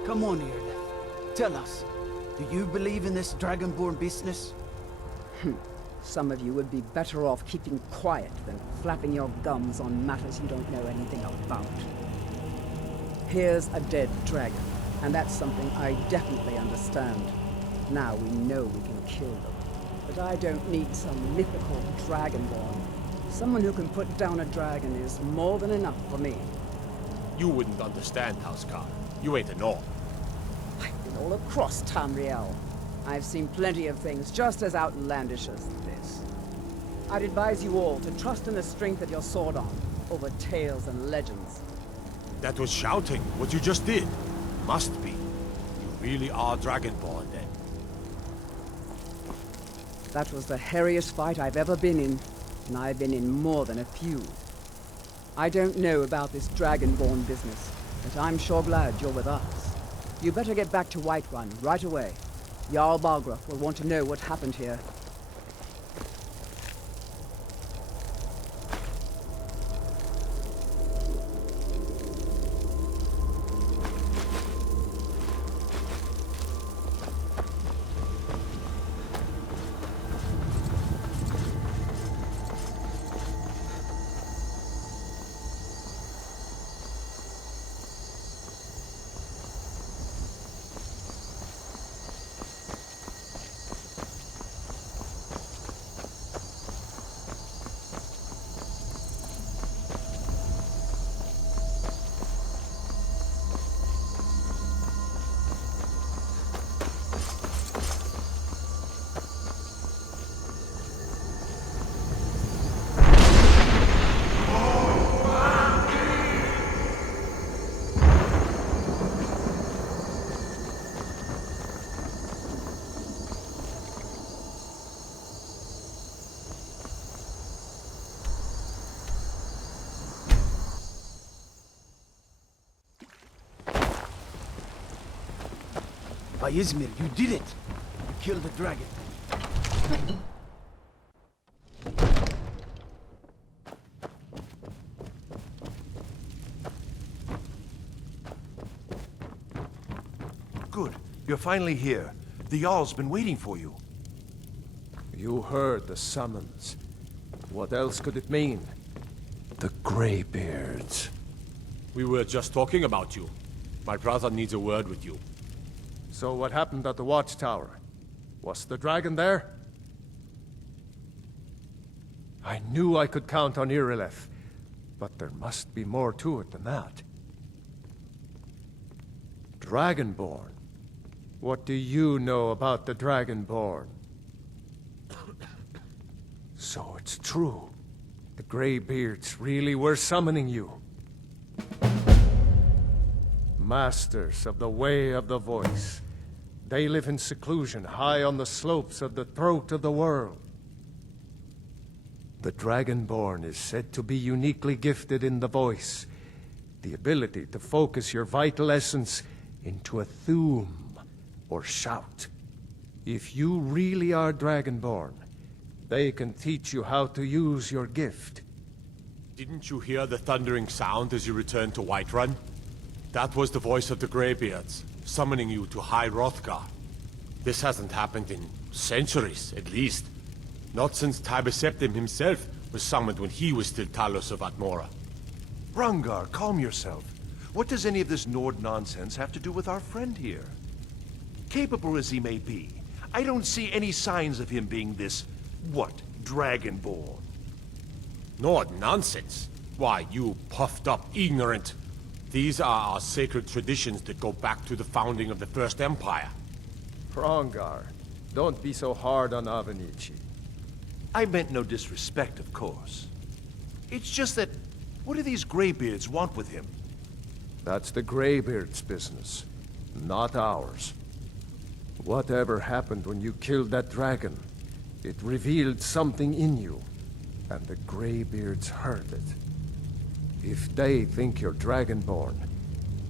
Come on, Irleth. Tell us. Do you believe in this Dragonborn business? Some of you would be better off keeping quiet than flapping your gums on matters you don't know anything about. Here's a dead dragon, and that's something I definitely understand. Now we know we can kill them. But I don't need some mythical Dragonborn. Someone who can put down a dragon is more than enough for me. You wouldn't understand, Housecar. You ain't a North. I've been all across Tamriel. I've seen plenty of things just as outlandish as this. I'd advise you all to trust in the strength of your sword arm over tales and legends. That was shouting, what you just did. Must be. You really are Dragonborn, then. That was the hairiest fight I've ever been in, and I've been in more than a few. I don't know about this Dragonborn business, but I'm sure glad you're with us. You better get back to Whiterun right away. Jarl Balgruuf will want to know what happened here. By Izmir, you did it! You killed the dragon. Good. You're finally here. The Jarl's been waiting for you. You heard the summons. What else could it mean? The Greybeards. We were just talking about you. My brother needs a word with you. So what happened at the watchtower? Was the dragon there? I knew I could count on Irileth, but there must be more to it than that. Dragonborn? What do you know about the Dragonborn? So it's true. The Greybeards really were summoning you. Masters of the Way of the Voice. They live in seclusion, high on the slopes of the throat of the world. The Dragonborn is said to be uniquely gifted in the voice, the ability to focus your vital essence into a thume, or shout. If you really are Dragonborn, they can teach you how to use your gift. Didn't you hear the thundering sound as you returned to Whiterun? That was the voice of the Greybeards, summoning you to High Hrothgar. This hasn't happened in centuries, at least. Not since Tiber Septim himself was summoned when he was still Talos of Atmora. Rungar, calm yourself. What does any of this Nord nonsense have to do with our friend here? Capable as he may be, I don't see any signs of him being this, what, Dragonborn. No nonsense. Why, you puffed up ignorant. These are our sacred traditions that go back to the founding of the First Empire. Hrongar, don't be so hard on Avenici. I meant no disrespect, of course. It's just that, what do these Greybeards want with him? That's the Greybeards' business, not ours. Whatever happened when you killed that dragon, it revealed something in you, and the Greybeards heard it. If they think you're Dragonborn,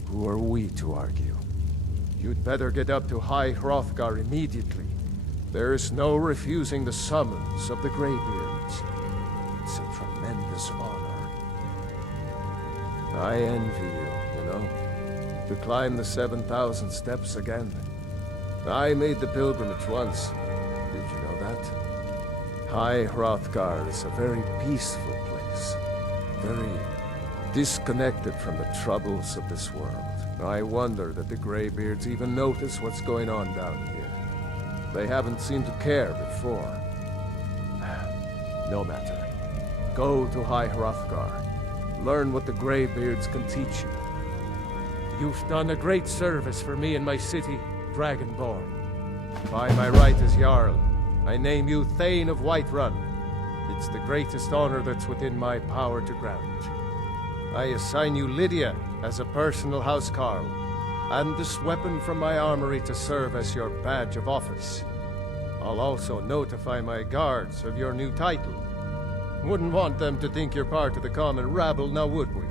who are we to argue? You'd better get up to High Hrothgar immediately. There's no refusing the summons of the Greybeards. It's a tremendous honor. I envy you, you know, to climb the 7,000 steps again. I made the pilgrimage once. Did you know that? High Hrothgar is a very peaceful place. Very disconnected from the troubles of this world. I wonder that the Greybeards even notice what's going on down here. They haven't seemed to care before. No matter. Go to High Hrothgar. Learn what the Greybeards can teach you. You've done a great service for me and my city, Dragonborn. By my right as Jarl, I name you Thane of Whiterun. It's the greatest honor that's within my power to grant. I assign you Lydia as a personal housecarl, and this weapon from my armory to serve as your badge of office. I'll also notify my guards of your new title. Wouldn't want them to think you're part of the common rabble, now would we?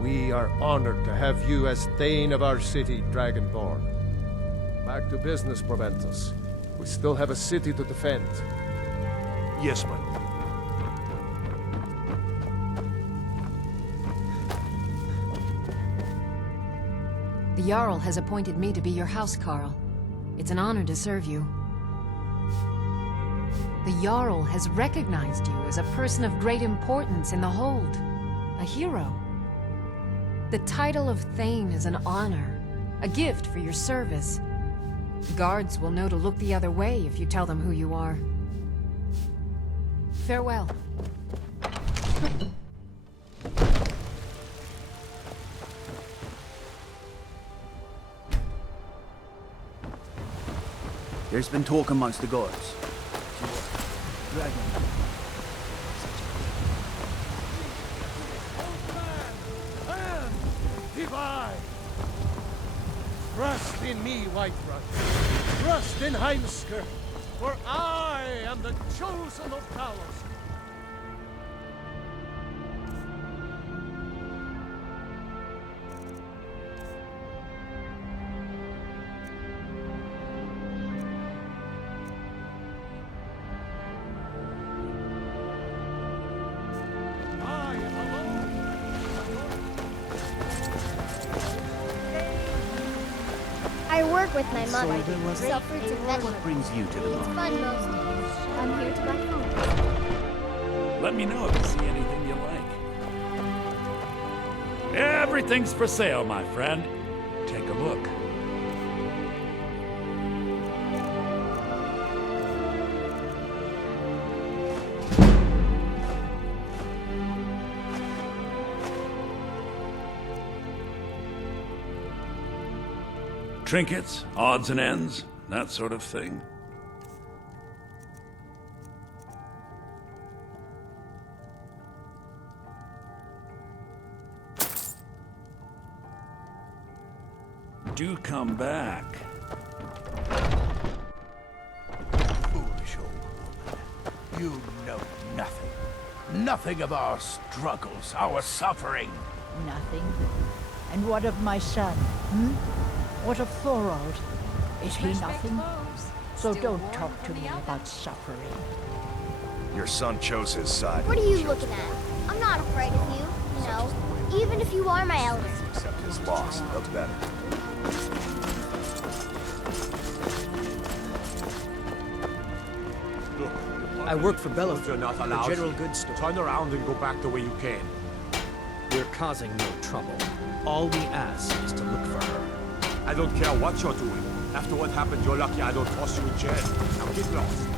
We are honored to have you as Thane of our city, Dragonborn. Back to business, Proventus. We still have a city to defend. Yes, my lord. The Jarl has appointed me to be your housecarl. It's an honor to serve you. The Jarl has recognized you as a person of great importance in the Hold. A hero. The title of Thane is an honor, a gift for your service. Guards will know to look the other way if you tell them who you are. Farewell. There's been talk amongst the guards. Dragon. Divine! Trust in me, Whiterun. Trust in Heimskr, for I am the chosen of Talos. I work with my mother. So there was Sell fruits and vegetables. What brings you to the It's market? fun most days. I'm here to buy food. Let me know if you see anything you like. Everything's for sale, my friend. Take a look. Trinkets, odds and ends, that sort of thing. Do come back. Foolish old woman. You know nothing. Nothing of our struggles, our suffering. Nothing. And what of my son? What of Thorold? Is he nothing? So don't talk to me about suffering. Your son chose his side. What are you looking at? I'm not afraid of you, you know. Even if you are my eldest. Accept his loss, the better. I work for Bellefield, You're not the allowed. general goods store. Turn around and go back the way you came. We're causing no trouble. All we ask is to look for her. I don't care what you're doing. After what happened, you're lucky I don't toss you in jail. Now get lost.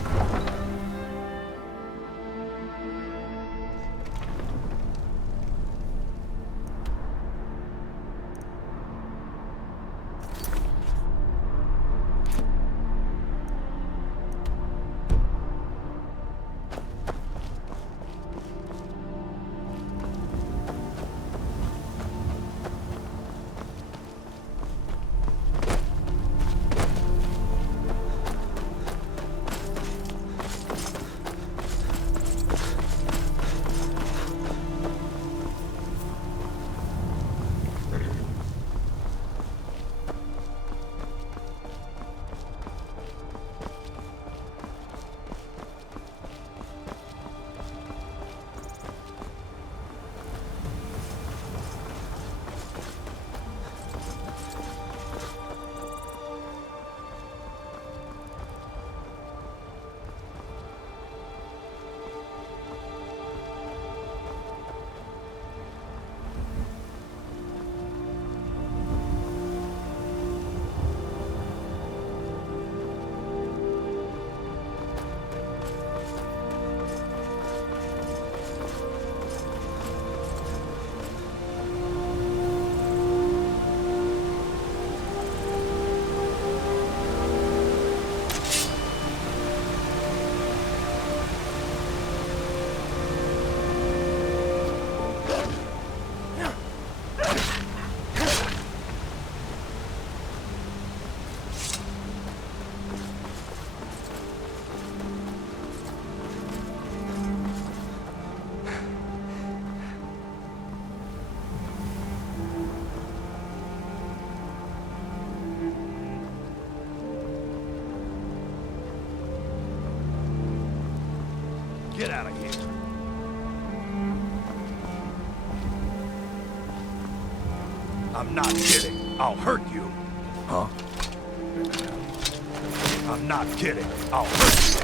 Get out of here. I'm not kidding. I'll hurt you. Huh? I'm not kidding. I'll hurt you.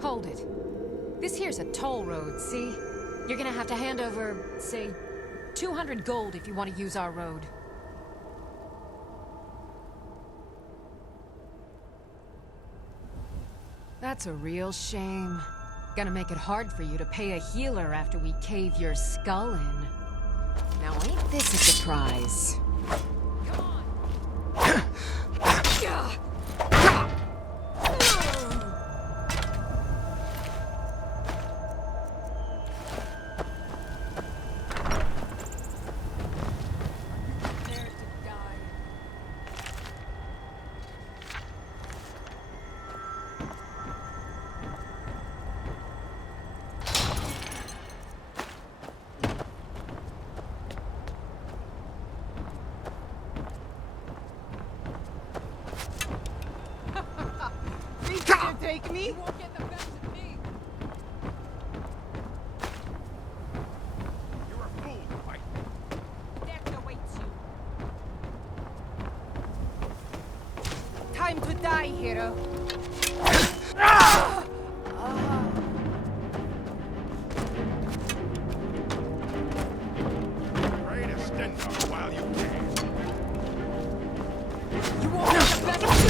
Hold it. This here's a toll road, see? You're gonna have to hand over, say, 200 gold if you want to use our road. That's a real shame. Gonna make it hard for you to pay a healer after we cave your skull in. Now ain't this a surprise? take me? You won't get the best of me. You're a fool to fight. Death awaits you. Time to die, hero. Pray to Stendarr while you can. You won't get the best of me.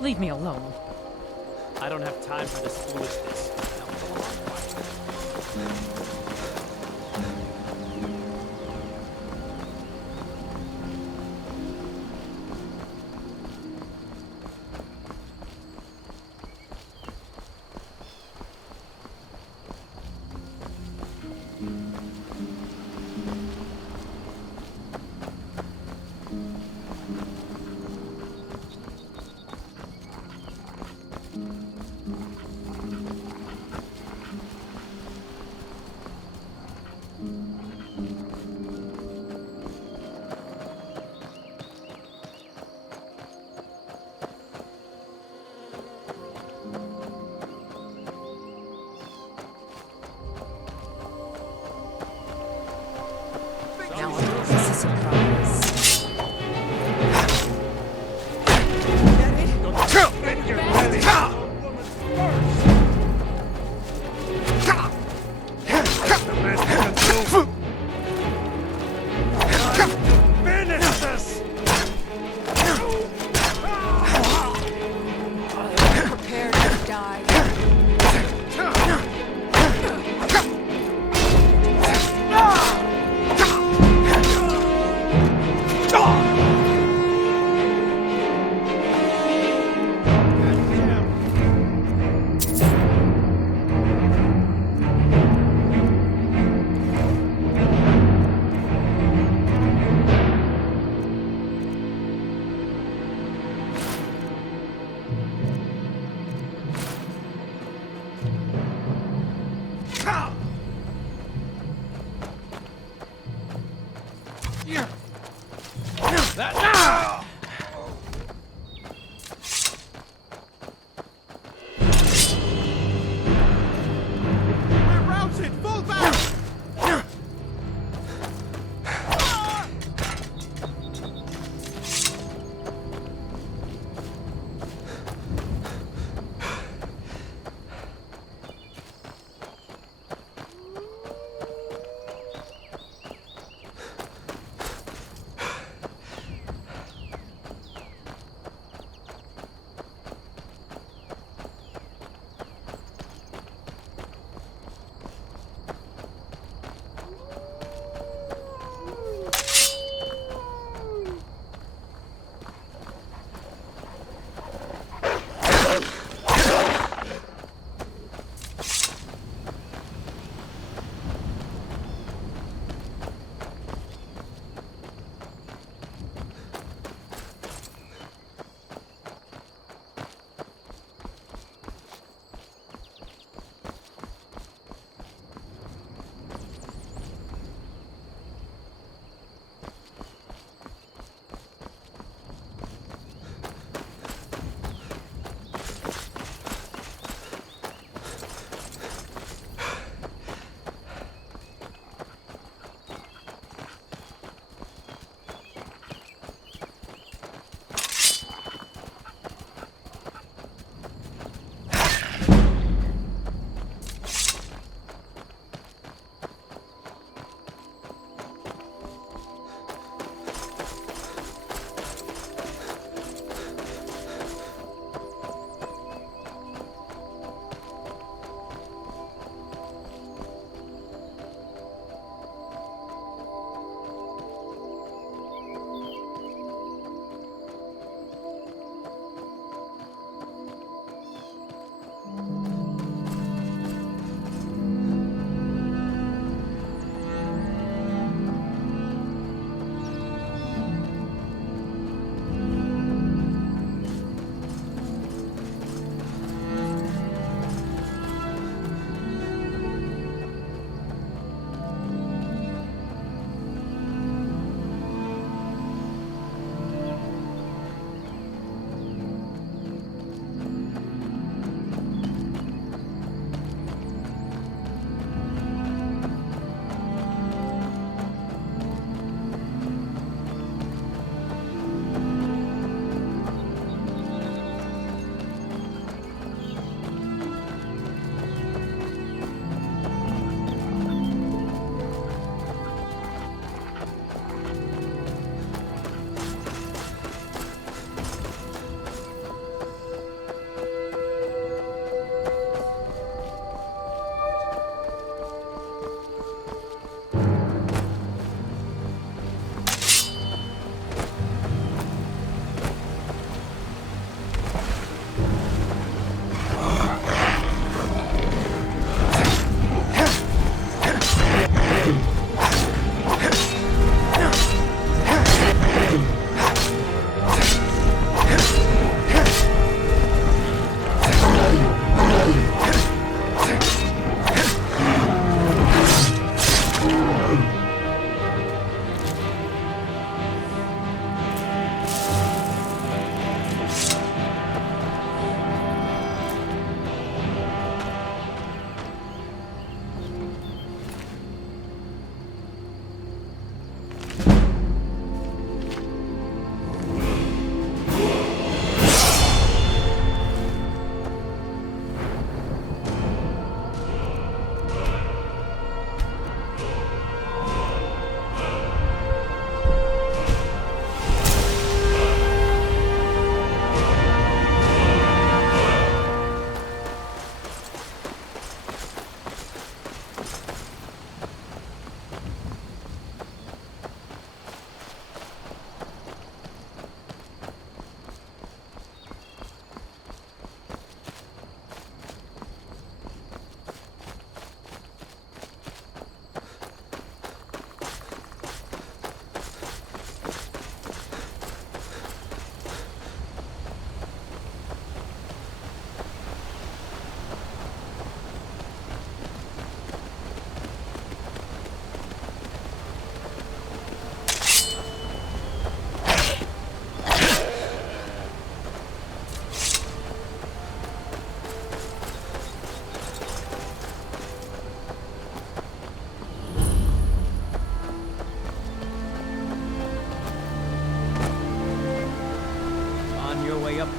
Leave me alone. I don't have time for this foolishness. surprise. Prepare to die.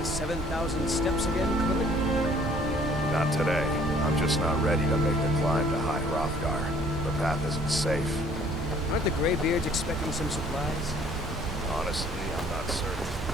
the 7,000 steps again, Clifford? Not today. I'm just not ready to make the climb to High Hrothgar. The path isn't safe. Aren't the Greybeards expecting some supplies? Honestly, I'm not certain.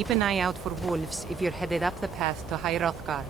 Keep an eye out for wolves if you're headed up the path to High Hrothgar.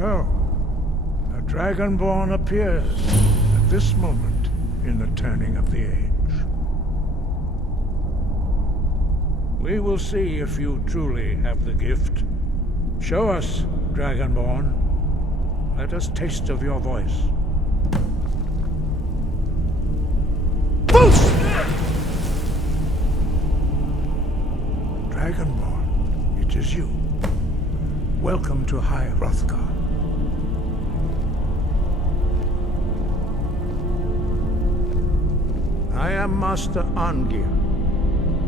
So, a Dragonborn appears at this moment in the turning of the age. We will see if you truly have the gift. Show us, Dragonborn. Let us taste of your voice. Dragonborn, it is you. Welcome to High Hrothgar. I am Master Arngir.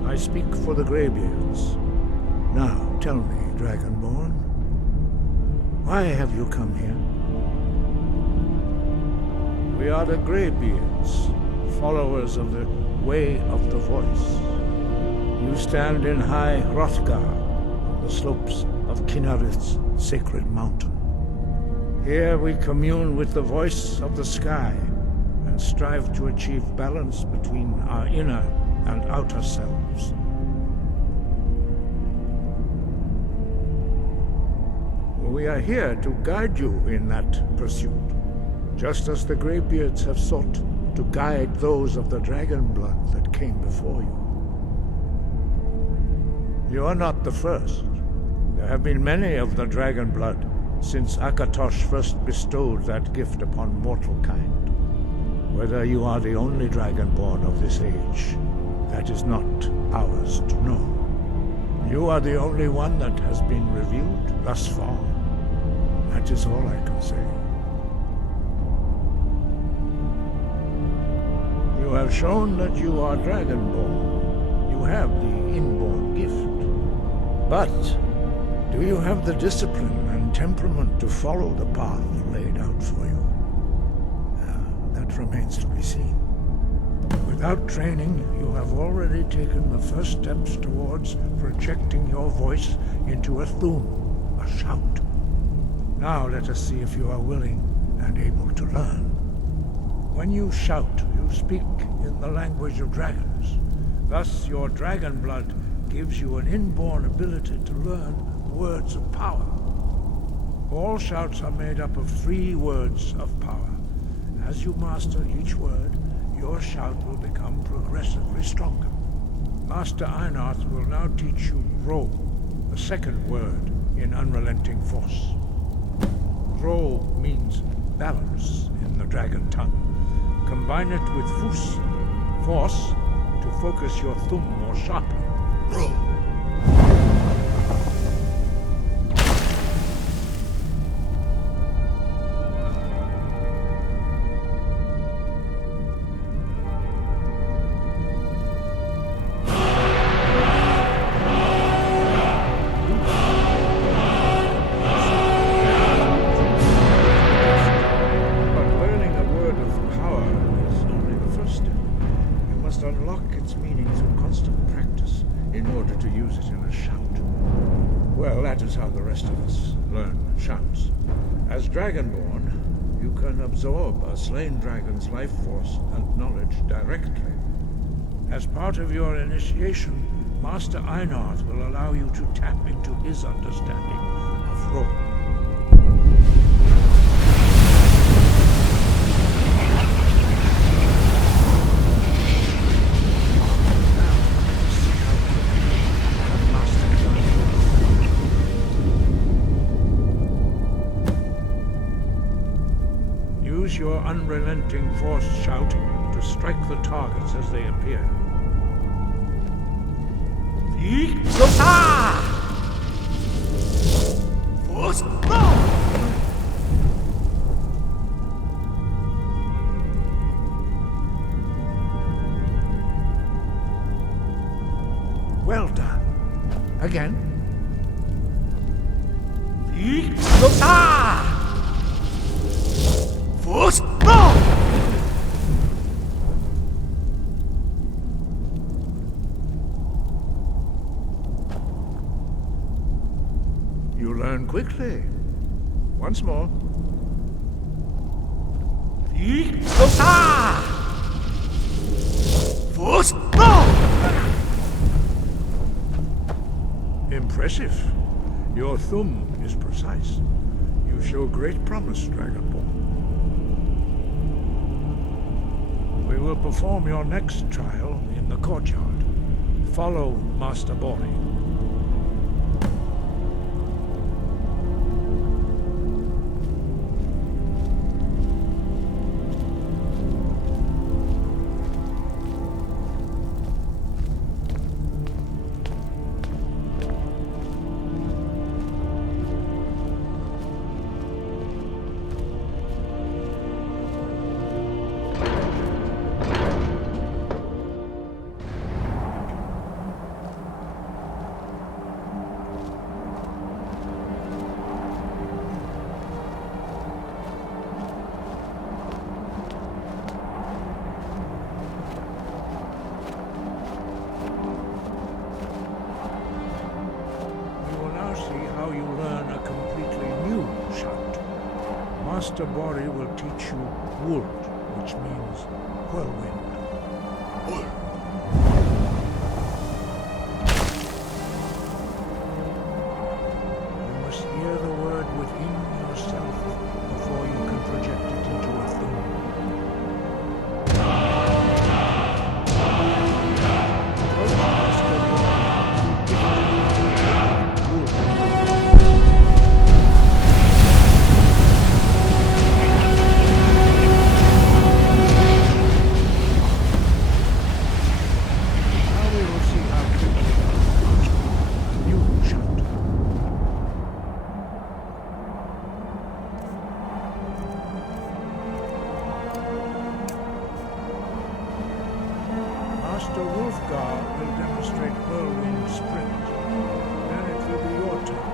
I speak for the Greybeards. Now, tell me, Dragonborn, why have you come here? We are the Greybeards, followers of the Way of the Voice. You stand in High Hrothgar, on the slopes of Kinnarith's sacred mountain. Here we commune with the voice of the sky and strive to achieve balance between our inner and outer selves. We are here to guide you in that pursuit, just as the Greybeards have sought to guide those of the dragon blood that came before you. You are not the first. There have been many of the dragon blood since Akatosh first bestowed that gift upon mortal kind. Whether you are the only dragonborn of this age, that is not ours to know. You are the only one that has been revealed thus far. That is all I can say. You have shown that you are dragonborn. You have the inborn gift. But do you have the discipline and temperament to follow the path laid out for you? That remains to be seen. Without training, you have already taken the first steps towards projecting your voice into a thum, a shout. Now let us see if you are willing and able to learn. When you shout, you speak in the language of dragons. Thus, your dragon blood gives you an inborn ability to learn words of power. All shouts are made up of 3 words of power. As you master each word, your shout will become progressively stronger. Master Einarth will now teach you Ro, the second word in Unrelenting Force. Ro means balance in the dragon tongue. Combine it with Fus, force, to focus your thumb more sharply. Ro. Dragonborn, you can absorb a slain dragon's life force and knowledge directly. As part of your initiation, Master Einarth will allow you to tap into his understanding of Ro. Your unrelenting force shout to strike the targets as they appear. Well done. Again. You learn quickly. Once more. Impressive. Your thumb is precise. You show great promise, Dragonborn. We will perform your next trial in the courtyard. Follow Master Bori. Master Bori will teach you Wold, which means whirlwind. You must hear the word within yourself before you can project it into a thing. Approach Master Bori, give it Wold. Master Wolfgar will demonstrate whirlwind sprint. Then it will be your turn.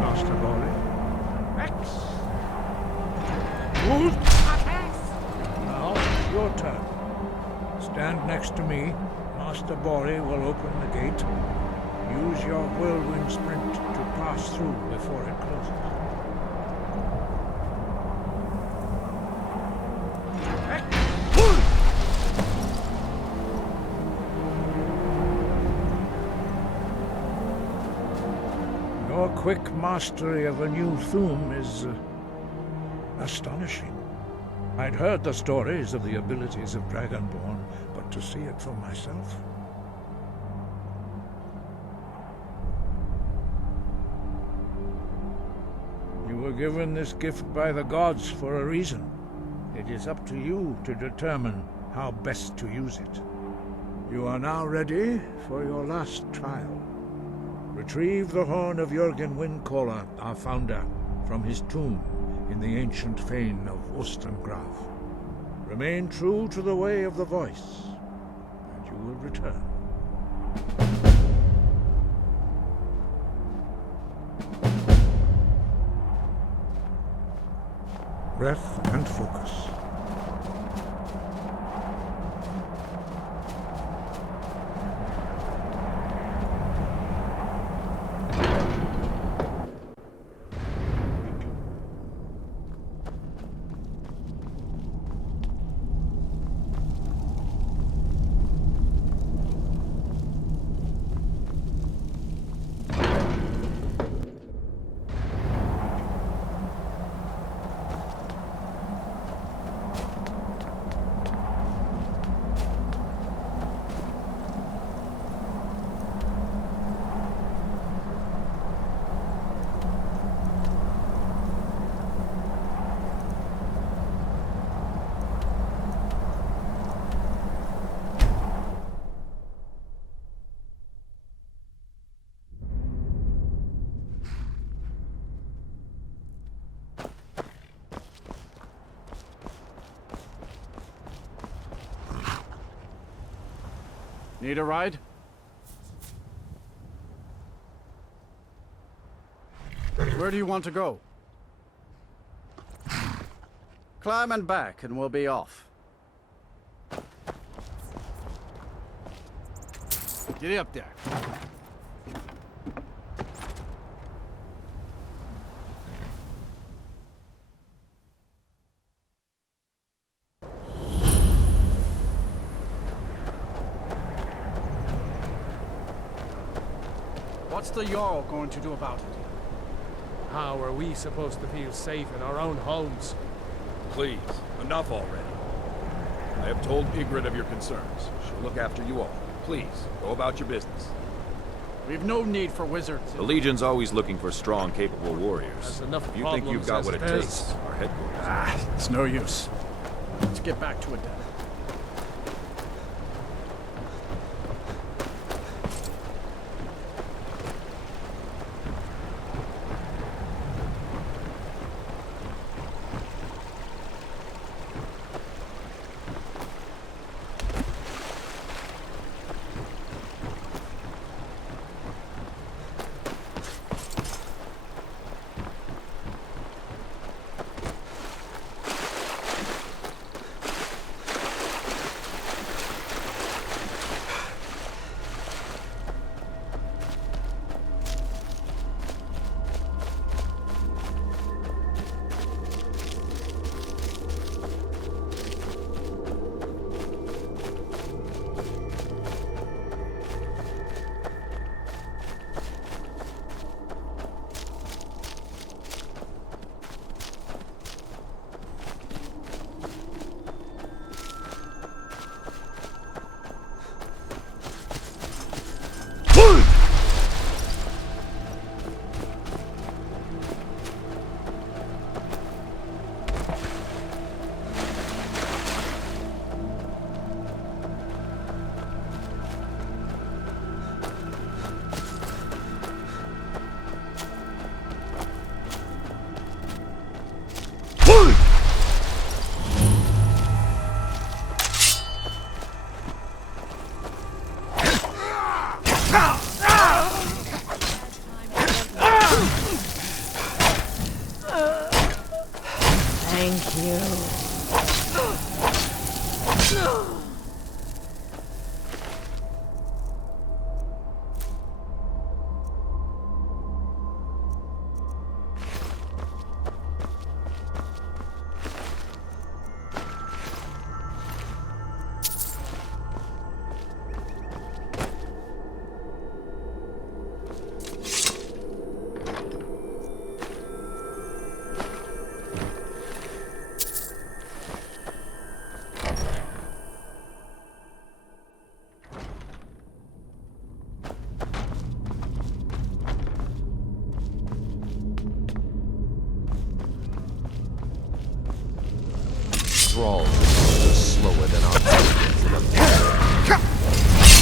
Master Bori. X. Wolf. Now it's your turn. Stand next to me. Master Bori will open the gate. Use your whirlwind sprint to pass through before it closes. Your quick mastery of a new Thuum is astonishing. I'd heard the stories of the abilities of Dragonborn, but to see it for myself... You were given this gift by the gods for a reason. It is up to you to determine how best to use it. You are now ready for your last trial. Retrieve the horn of Jürgen Windcaller, our founder, from his tomb in the ancient fane of Ostengraf. Remain true to the way of the voice, and you will return. Breath and focus. Need a ride? Where do you want to go? Climb and back and we'll be off. Get up there. What's the Jarl going to do about it? How are we supposed to feel safe in our own homes? Please, enough already. I have told Ygritte of your concerns. She'll look after you all. Please, go about your business. We've no need for wizards. The Legion's always looking for strong, capable warriors. There's enough If you think you've got what it problems takes, as it is. our headquarters. It's no use. Let's get back to it then. Thralls are slower than our paladins in a battle.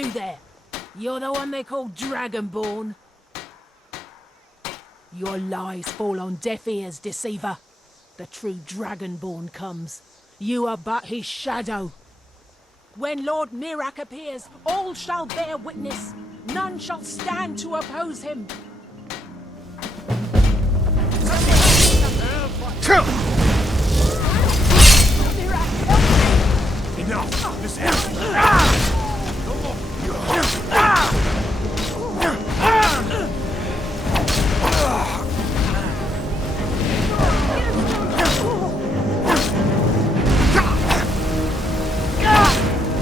You there! You're the one they call Dragonborn? Your lies fall on deaf ears, deceiver. The true Dragonborn comes. You are but his shadow. When Lord Mirak appears, all shall bear witness. None shall stand to oppose him. Enough! This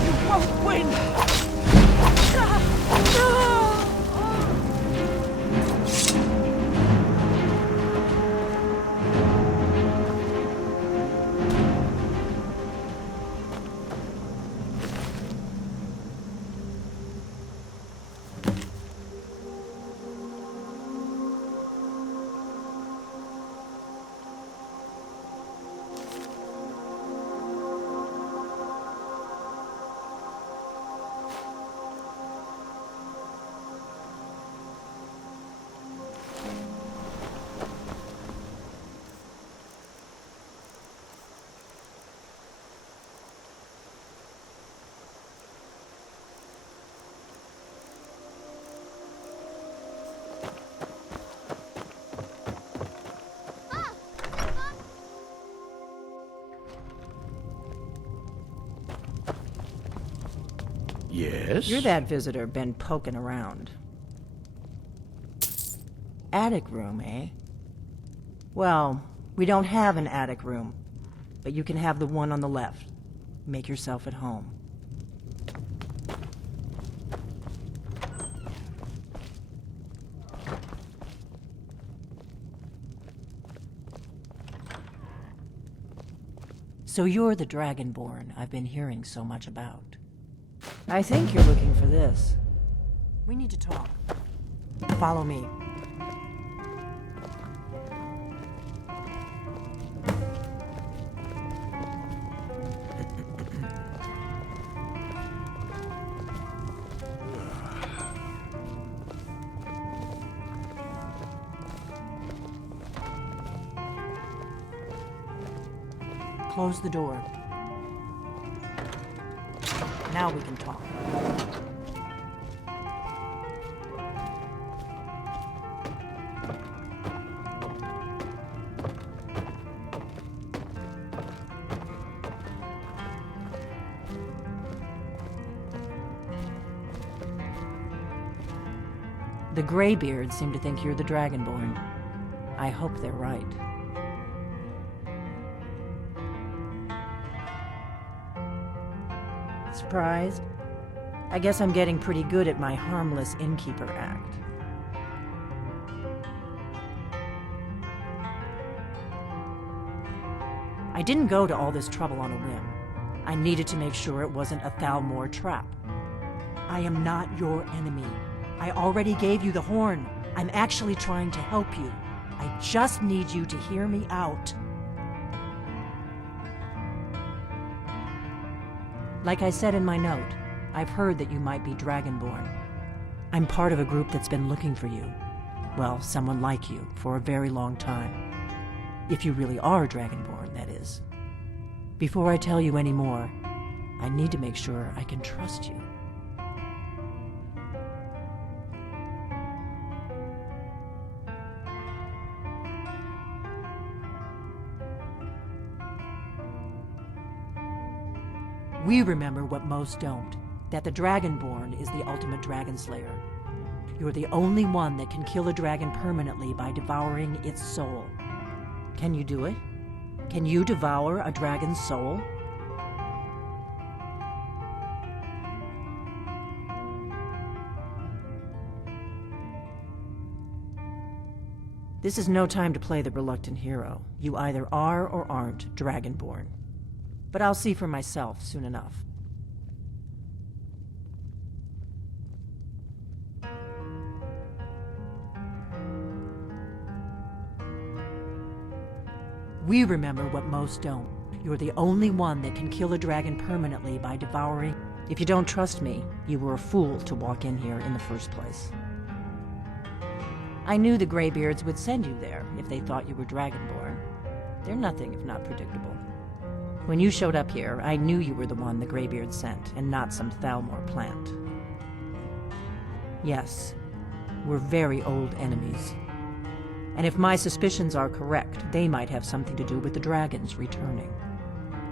You won't win! Yes? You're that visitor been poking around. Attic room, eh? Well, we don't have an attic room, but you can have the one on the left. Make yourself at home. So you're the Dragonborn I've been hearing so much about. I think you're looking for this. We need to talk. Follow me. Close the door. Now we can talk. The Greybeards seem to think you're the Dragonborn. I hope they're right. Surprised? I guess I'm getting pretty good at my harmless innkeeper act. I didn't go to all this trouble on a whim. I needed to make sure it wasn't a Thalmor trap. I am not your enemy. I already gave you the horn. I'm actually trying to help you. I just need you to hear me out. Like I said in my note, I've heard that you might be Dragonborn. I'm part of a group that's been looking for you. Well, someone like you, for a very long time. If you really are Dragonborn, that is. Before I tell you any more, I need to make sure I can trust you. We remember what most don't, that the Dragonborn is the ultimate dragon slayer. You're the only one that can kill a dragon permanently by devouring its soul. Can you do it? Can you devour a dragon's soul? This is no time to play the reluctant hero. You either are or aren't Dragonborn. But I'll see for myself soon enough. We remember what most don't. You're the only one that can kill a dragon permanently by devouring. If you don't trust me, you were a fool to walk in here in the first place. I knew the Greybeards would send you there if they thought you were Dragonborn. They're nothing if not predictable. When you showed up here, I knew you were the one the Greybeards sent, and not some Thalmor plant. Yes, we're very old enemies. And if my suspicions are correct, they might have something to do with the dragons returning.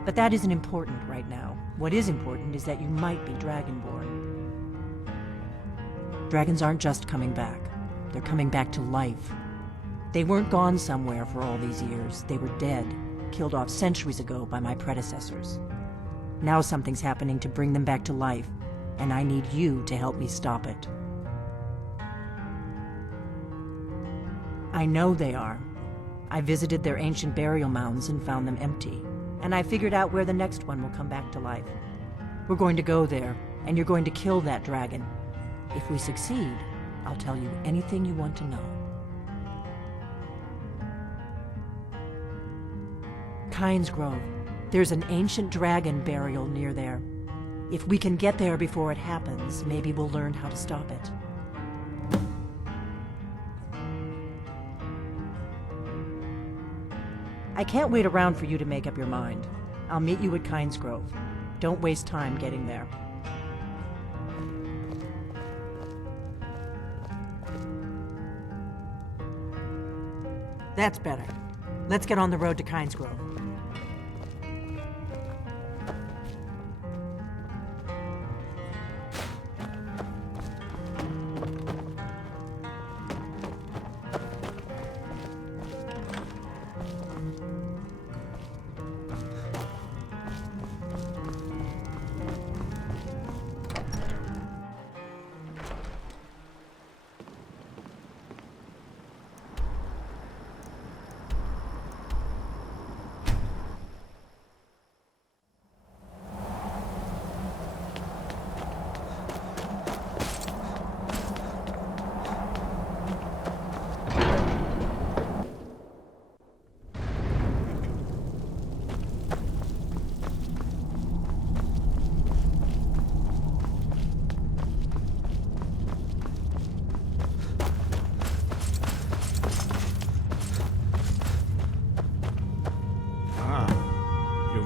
But that isn't important right now. What is important is that you might be Dragonborn. Dragons aren't just coming back. They're coming back to life. They weren't gone somewhere for all these years. They were dead, killed off centuries ago by my predecessors. Now something's happening to bring them back to life, and I need you to help me stop it. I know they are. I visited their ancient burial mounds and found them empty, and I figured out where the next one will come back to life. We're going to go there, and you're going to kill that dragon. If we succeed, I'll tell you anything you want to know. Kynes Grove. There's an ancient dragon burial near there. If we can get there before it happens, maybe we'll learn how to stop it. I can't wait around for you to make up your mind. I'll meet you at Kynes Grove. Don't waste time getting there. That's better. Let's get on the road to Kynes Grove.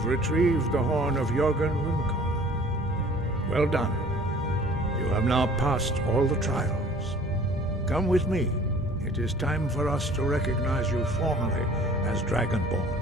Retrieved the horn of Jörgen Runcal. Well done. You have now passed all the trials. Come with me. It is time for us to recognize you formally as Dragonborn.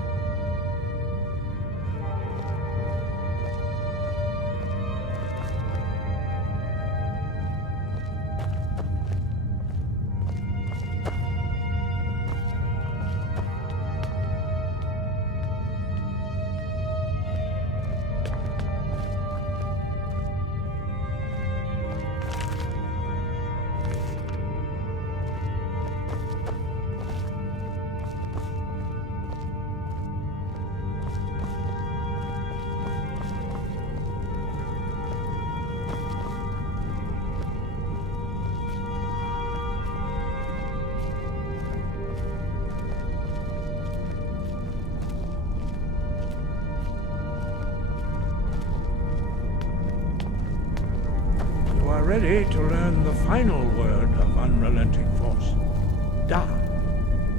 Ready to learn the final word of unrelenting force. Da,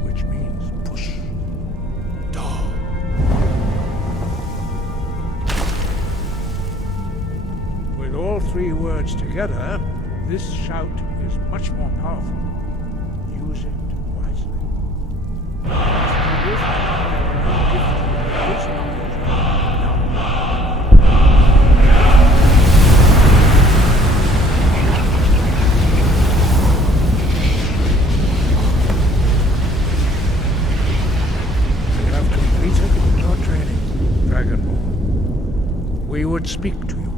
which means push. Da. With all three words together, this shout is much more powerful. Use it wisely. We would speak to you.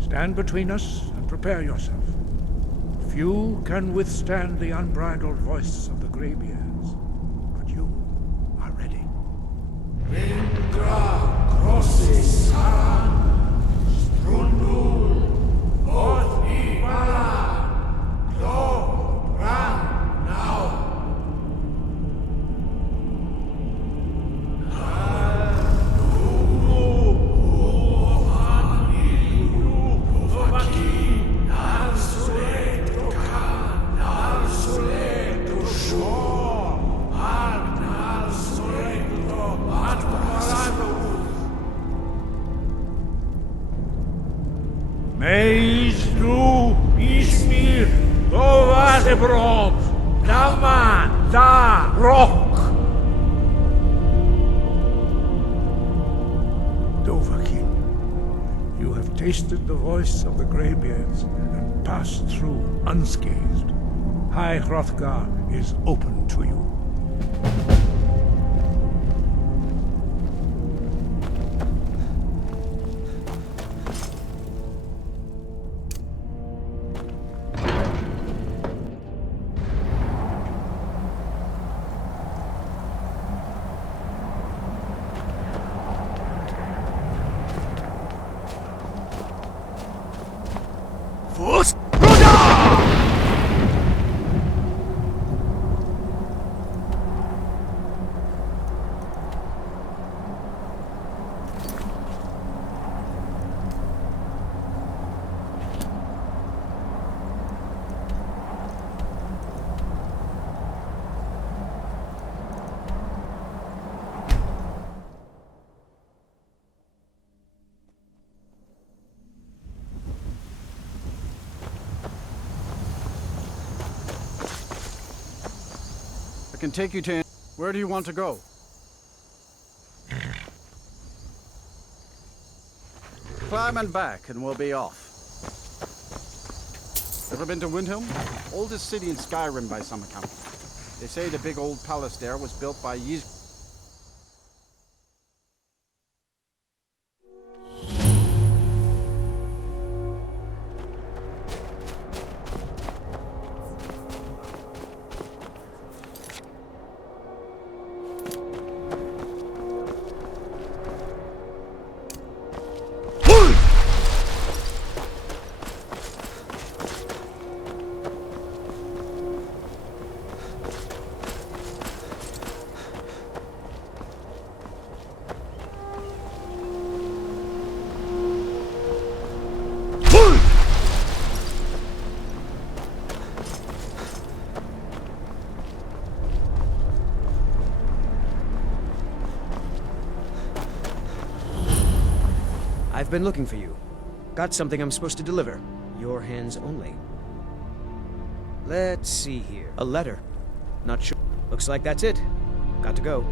Stand between us and prepare yourself. Few can withstand the unbridled voice of the Greybeards, but you are ready. Vindra crossis saran, strundul, oth ibala, lo ran now. Sebrom, Naman, Da, Rock. Dovahkiin, you have tasted the voice of the Greybeards and passed through unscathed. High Hrothgar is open to you. I can take you to... Where do you want to go? Climb and back, and we'll be off. Ever been to Windhelm? Oldest city in Skyrim by some account. They say the big old palace there was built by Ys... I've been looking for you. Got something I'm supposed to deliver. Your hands only. Let's see here. A letter. Not sure. Looks like that's it. Got to go.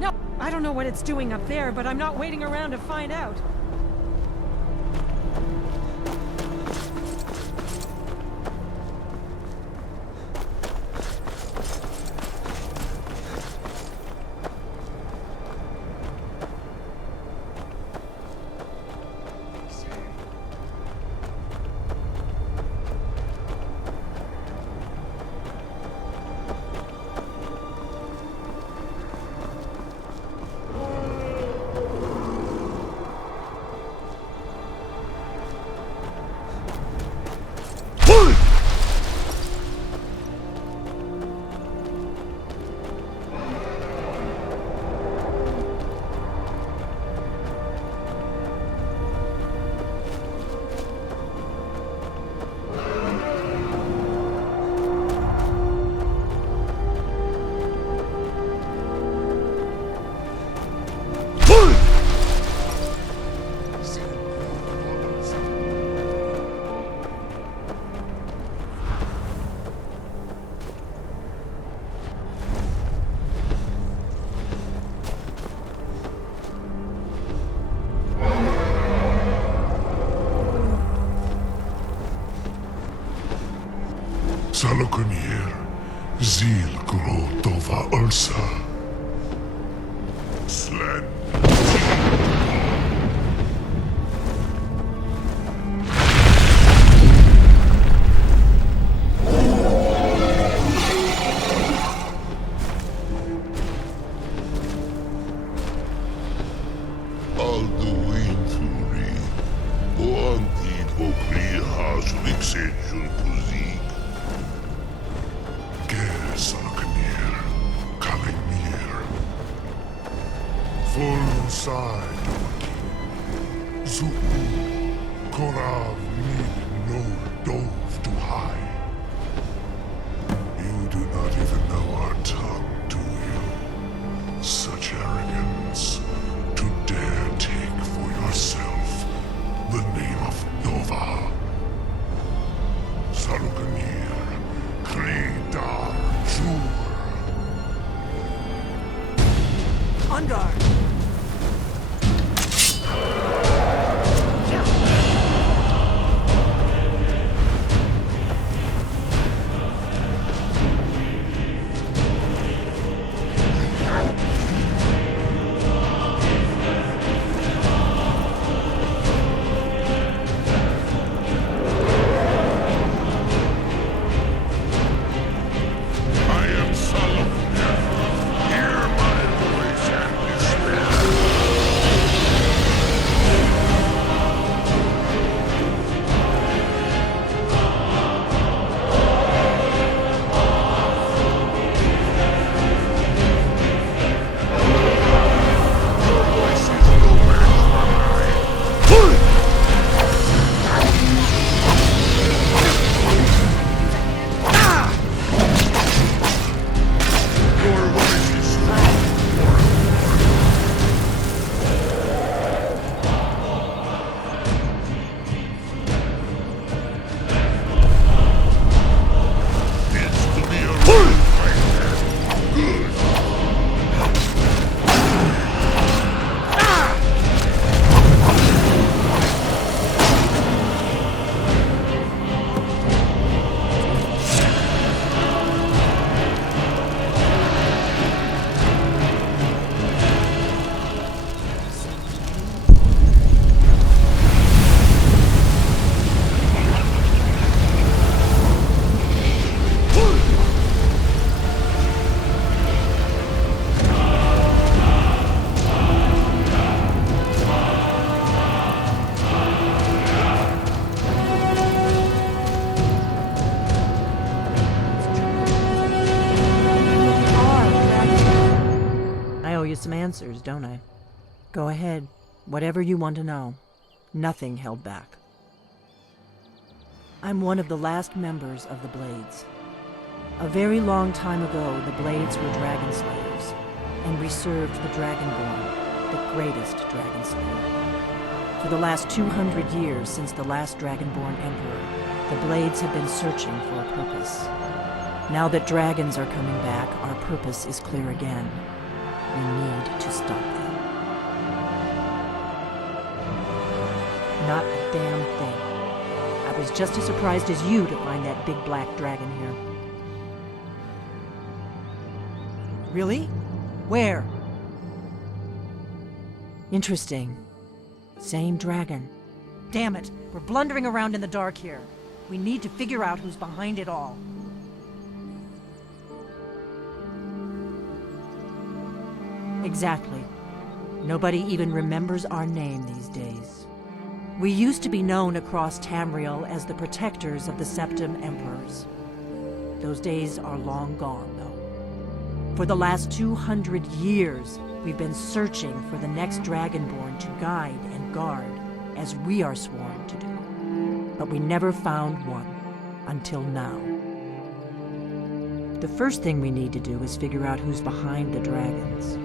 No, I don't know what it's doing up there, but I'm not waiting around to find out. Salokunir, Zil Gro Dova Ursa. Slen. Alduin Turi, Oantid Okri Haslik Sejun Kuzik. Ger Salokunir, Kalimir. Full side Zu'u, Korav Mid no Dove to high. You do not even know our tongue, do you? Such arrogance to dare take for yourself the name of Dova. Salokunir, sure. On guard! I am son of death. Hear my voice and despair. Your voice is no match for mine. Your voice is strong. It's to be a real fight. Good. I owe you some answers, don't I? Go ahead. Whatever you want to know. Nothing held back. I'm one of the last members of the Blades. A very long time ago, the Blades were dragon slayers, and we served the Dragonborn, the greatest dragon slayer. For the last 200 years since the last Dragonborn Emperor, the Blades have been searching for a purpose. Now that dragons are coming back, our purpose is clear again. We need to stop them. Not a damn thing. I was just as surprised as you to find that big black dragon here. Really? Where? Interesting. Same dragon. Damn it, we're blundering around in the dark here. We need to figure out who's behind it all. Exactly. Nobody even remembers our name these days. We used to be known across Tamriel as the protectors of the Septim Emperors. Those days are long gone, though. For the last 200 years, we've been searching for the next Dragonborn to guide and guard, as we are sworn to do. But we never found one, until now. The first thing we need to do is figure out who's behind the dragons.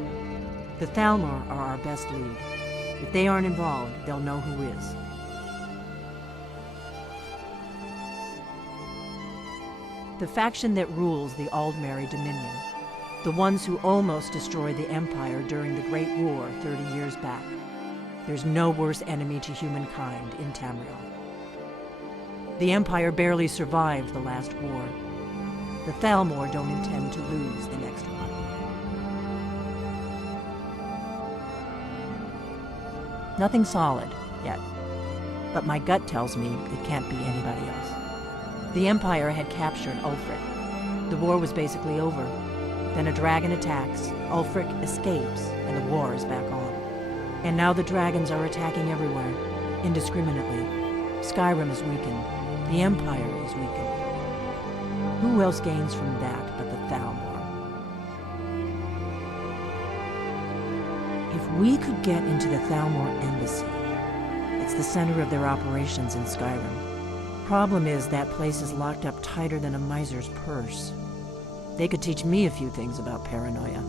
The Thalmor are our best lead. If they aren't involved, they'll know who is. The faction that rules the Aldmeri Dominion. The ones who almost destroyed the Empire during the Great War 30 years back. There's no worse enemy to humankind in Tamriel. The Empire barely survived the last war. The Thalmor don't intend to lose the next one. Nothing solid, yet. But my gut tells me it can't be anybody else. The Empire had captured Ulfric. The war was basically over. Then a dragon attacks, Ulfric escapes, and the war is back on. And now the dragons are attacking everywhere, indiscriminately. Skyrim is weakened. The Empire is weakened. Who else gains from that but the Thalmor? If we could get into the Thalmor embassy, it's the center of their operations in Skyrim. Problem is, that place is locked up tighter than a miser's purse. They could teach me a few things about paranoia.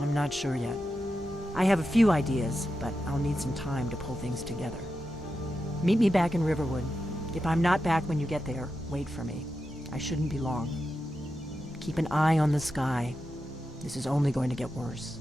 I'm not sure yet. I have a few ideas, but I'll need some time to pull things together. Meet me back in Riverwood. If I'm not back when you get there, wait for me. I shouldn't be long. Keep an eye on the sky. This is only going to get worse.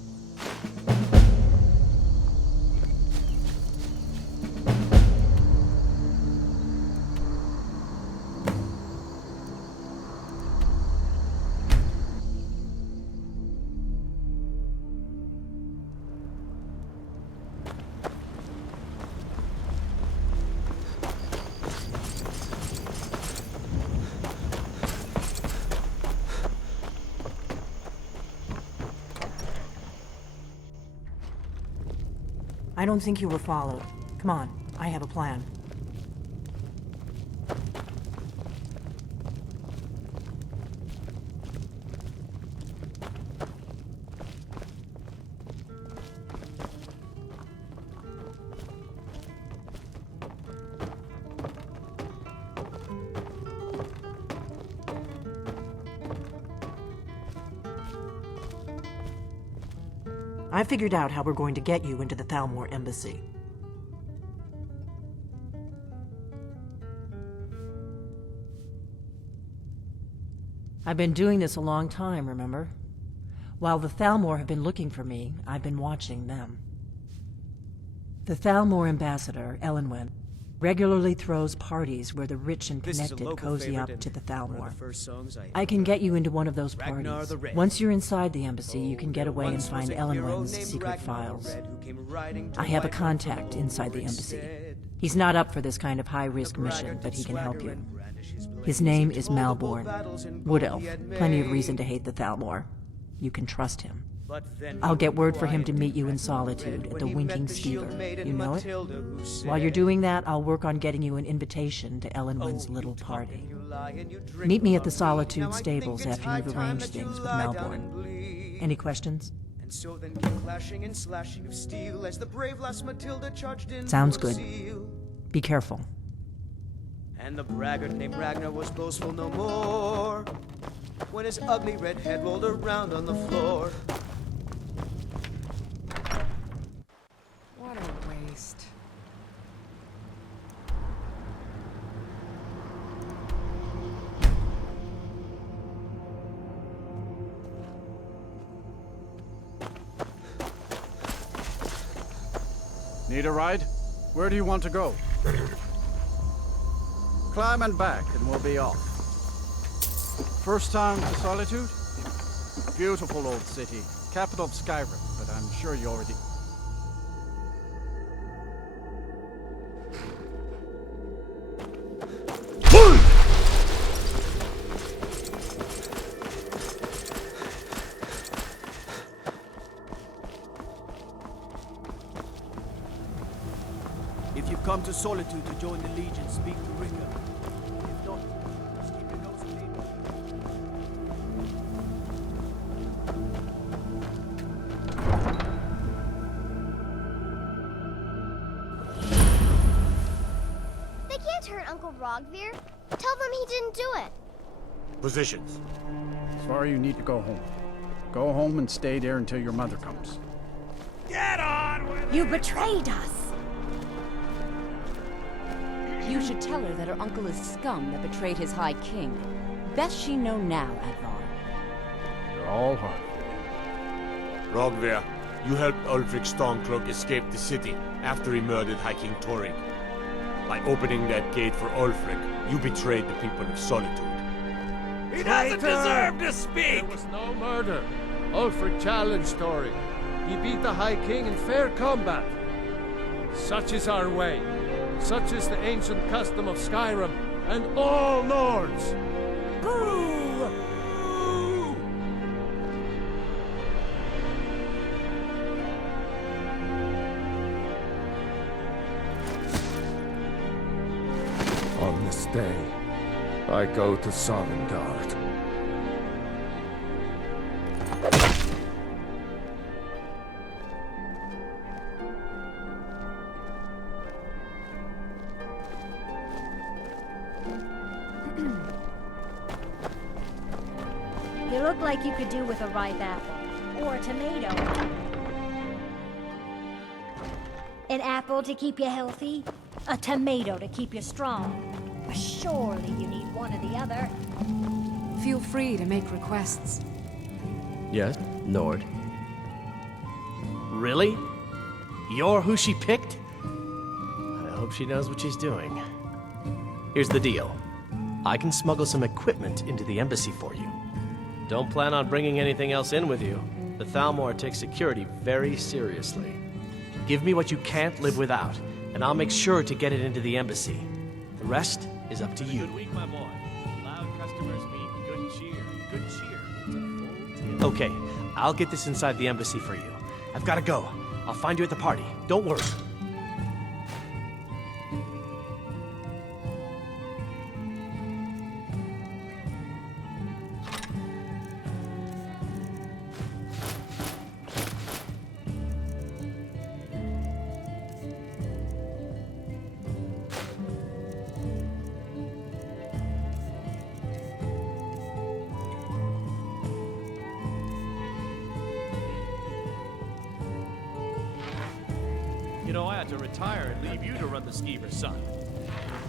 I don't think you were followed. Come on, I have a plan. I figured out how we're going to get you into the Thalmor embassy. I've been doing this a long time, remember? While the Thalmor have been looking for me, I've been watching them. The Thalmor ambassador, Elenwen, regularly throws parties where the rich and connected cozy up to the Thalmor. I can get you into one of those parties. Once you're inside the embassy, you can get away and find Elenwen's secret files. I have a contact inside the embassy. He's not up for this kind of high-risk mission, but he can help you. His name is Malborn. Wood Elf. Plenty of reason to hate the Thalmor. You can trust him. I'll get word for him to meet you in Solitude at the Winking Skeever. You know it? While you're doing that, I'll work on getting you an invitation to Elenwen's little party. Meet me at the Solitude stables after you've arranged things with Malborn. Any questions? Sounds good. Be careful. And the braggart named Ragnar was boastful no more when his ugly red head rolled around on the floor. What a waste. Need a ride? Where do you want to go? Climb and back and we'll be off. First time to Solitude? Beautiful old city. Capital of Skyrim, but I'm sure you already... If you've come to Solitude to join the Legion, speak to Ricker. If not, just keep your nose clean. They can't hurt Uncle Rogvir. Tell them he didn't do it. Positions. Sorry, you need to go home. Go home and stay there until your mother comes. Get on with it! You betrayed us! You should tell her that her uncle is scum that betrayed his High King. Best she know now, Advar. You're all hard. Rogvir, you helped Ulfric Stormcloak escape the city after he murdered High King Torrig. By opening that gate for Ulfric, you betrayed the people of Solitude. He doesn't deserve to speak! There was no murder. Ulfric challenged Torrig. He beat the High King in fair combat. Such is our way. Such is the ancient custom of Skyrim and all lords. Boo! On this day, I go to Sovngarde. You look like you could do with a ripe apple. Or a tomato. An apple to keep you healthy. A tomato to keep you strong. A Surely you need one or the other. Feel free to make requests. Yes, Lord. Really? You're who she picked? I hope she knows what she's doing. Here's the deal. I can smuggle some equipment into the embassy for you. Don't plan on bringing anything else in with you. The Thalmor takes security very seriously. Give me what you can't live without, and I'll make sure to get it into the embassy. The rest is up to you. Good week, my boy. Loud customers mean good cheer. Good cheer. It's a full team. Okay, I'll get this inside the embassy for you. I've got to go. I'll find you at the party. Don't worry. You know, I had to retire and leave you to run the skeever, son.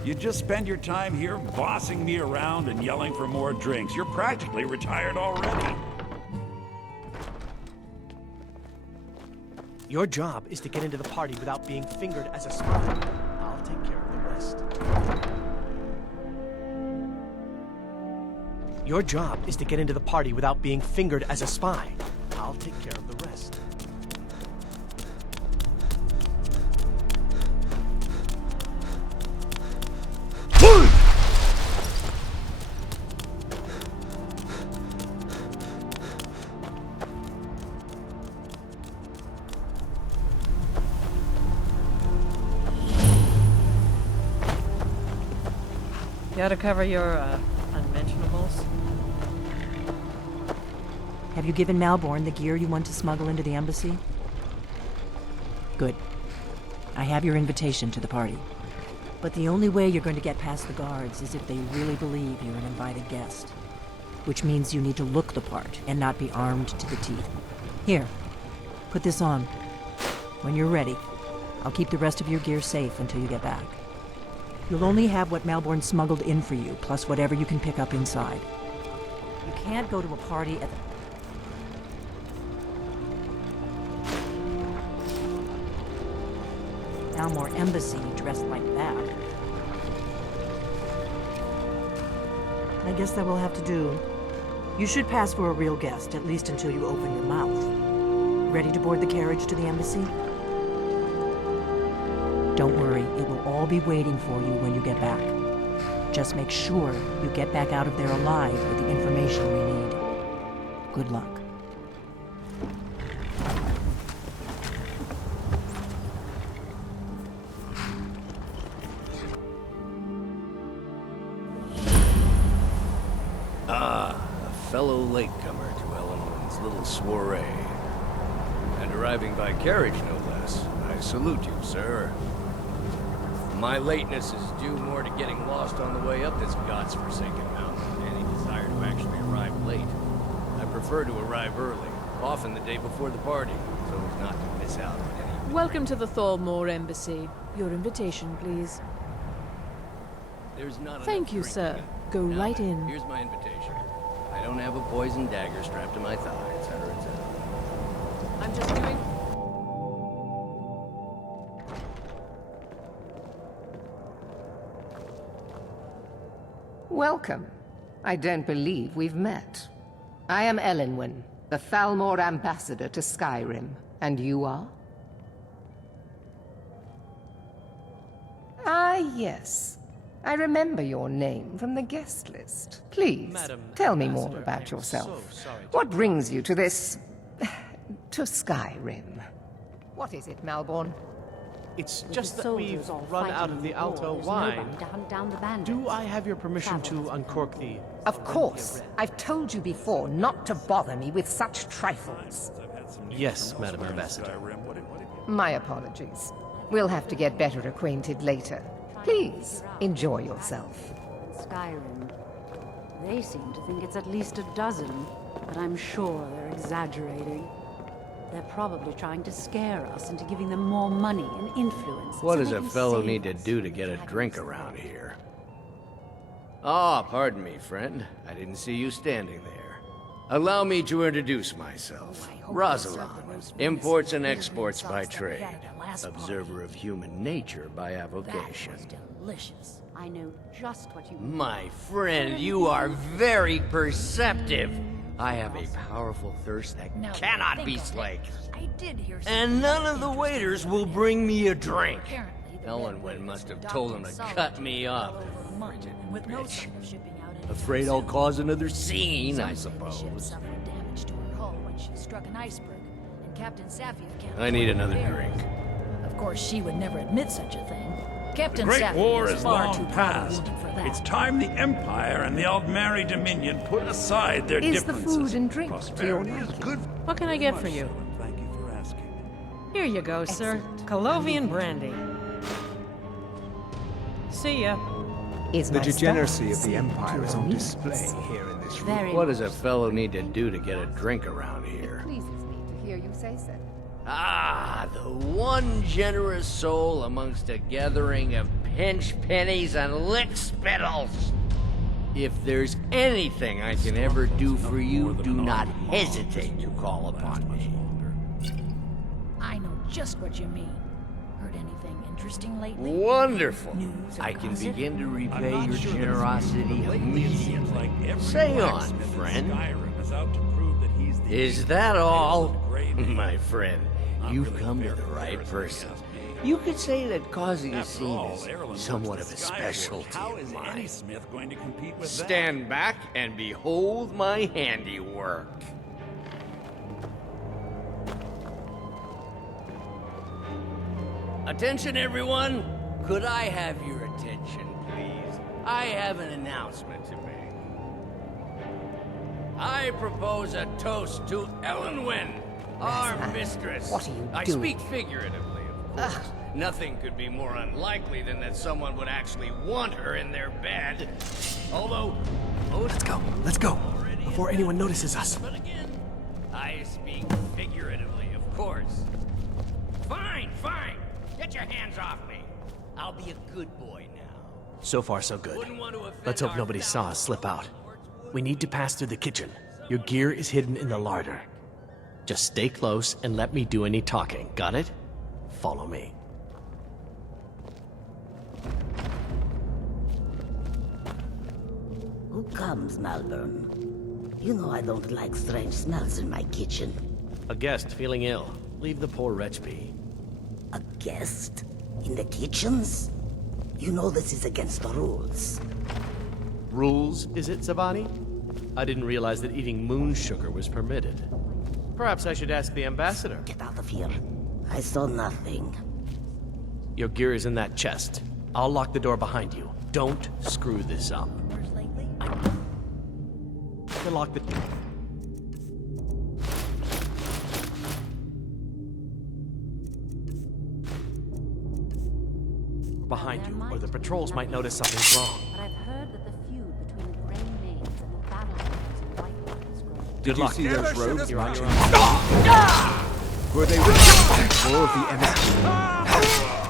You just spend your time here bossing me around and yelling for more drinks. You're practically retired already. Your job is to get into the party without being fingered as a spy. I'll take care of the rest. Your job is to get into the party without being fingered as a spy. I'll take care of the rest. Gotta cover your, unmentionables? Have you given Malborn the gear you want to smuggle into the embassy? Good. I have your invitation to the party. But the only way you're going to get past the guards is if they really believe you're an invited guest. Which means you need to look the part and not be armed to the teeth. Here, put this on. When you're ready, I'll keep the rest of your gear safe until you get back. You'll only have what Malborn smuggled in for you, plus whatever you can pick up inside. You can't go to a party at the... Thalmor Embassy dressed like that. I guess that will have to do. You should pass for a real guest, at least until you open your mouth. Ready to board the carriage to the embassy? Don't worry, it will all be waiting for you when you get back. Just make sure you get back out of there alive with the information we need. Good luck. A fellow latecomer to Ellenwood's little soiree. And arriving by carriage, no less. I salute you, sir. My lateness is due more to getting lost on the way up this god's-forsaken mountain than any desire to actually arrive late. I prefer to arrive early, often the day before the party, so as not to miss out on any... Welcome to the Thalmor Embassy. Your invitation, please. There's not Thank you, sir. Go right in. Here's my invitation. I don't have a poison dagger strapped to my thigh, etc., etc. I'm just doing... Welcome. I don't believe we've met. I am Elenwen, the Thalmor ambassador to Skyrim. And you are? Ah, yes. I remember your name from the guest list. Please, tell me more about yourself. What brings you to this... to Skyrim? What is it, Malborn? It's just that we've run out of the Alto wine. Do I have your permission to uncork the... Of course. I've told you before not to bother me with such trifles. Yes, Madam Ambassador. My apologies. We'll have to get better acquainted later. Please, enjoy yourself. Skyrim. They seem to think it's at least a dozen, but I'm sure they're exaggerating. They're probably trying to scare us into giving them more money and influence. What does a fellow need to do to get a drink around here? Ah, pardon me, friend. I didn't see you standing there. Allow me to introduce myself. Rosalind, imports and exports by trade. Observer of human nature by avocation. Delicious. I know just what you My friend, you are very perceptive. I have a powerful thirst that cannot be slaked. I did hear And none of the waiters will bring me a drink. Ellenwen must have told them to cut me off. with no Bitch. sign of shipping out. Afraid I'll cause another scene, I Some say the ship suppose. suffered damage to her hull when she struck an iceberg, and Captain Safia can't. I need another bear drink. it. Of course, she would never admit such a thing. The Captain Great Safia War is is far too long proud past. for that. It's time the Empire and the Aldmeri Dominion put aside their Is the differences. food and drink to your Prosperity is liking? good. What can I get for you? Thank you for asking. Here you go, sir. Colovian brandy. See ya. The degeneracy of the Empire is on display here in this room. What does a fellow need to do to get a drink around here? Pleases me to hear you say so. Ah, the one generous soul amongst a gathering of pinch pennies and lick spittles. If there's anything I can ever do for you, do not hesitate to call upon me. I know just what you mean. Heard anything interesting lately? Wonderful. News or I can gossip? begin to I'm repay not your sure that generosity lately it seems immediately. like every Say on, blacksmith in friend. Skyrim is out to prove that he's the Is that all? Gray Man. My friend, you've come to the right person. You could say that causing a After scene all, is Erlen somewhat works of a the Skyforge. specialty How of is any mine. smith going to compete with that? Stand back and behold my handiwork. Attention, everyone! Could I have your attention, please? I have an announcement to make. I propose a toast to Ellenwen, our mistress. What are you I doing? speak figuratively, of course. Nothing could be more unlikely than that someone would actually want her in their bed. Although, Let's go, before anyone notices us. but again, I speak figuratively, of course. Fine. Get your hands off me. I'll be a good boy now. So far, so good. Wouldn't want to offend Let's hope our nobody saw us slip out. We need to pass through the kitchen. Your gear is hidden in the larder. Just stay close and let me do any talking. Got it? Follow me. Who comes, Malvern? You know I don't like strange smells in my kitchen. A guest feeling ill. Leave the poor wretch be. A guest? In the kitchens? You know this is against the rules. Rules, is it, Savani? I didn't realize that eating moon sugar was permitted. Perhaps I should ask the ambassador. Get out of here. I saw nothing. Your gear is in that chest. I'll lock the door behind you. Don't screw this up. To lock the... behind you, or the patrols might notice something's wrong. But I've heard that the feud between the Grey Maids and the Battlelords in Whitewater is growing. Did you see those rogues You're on your marching? own. Were they with all of the emissary?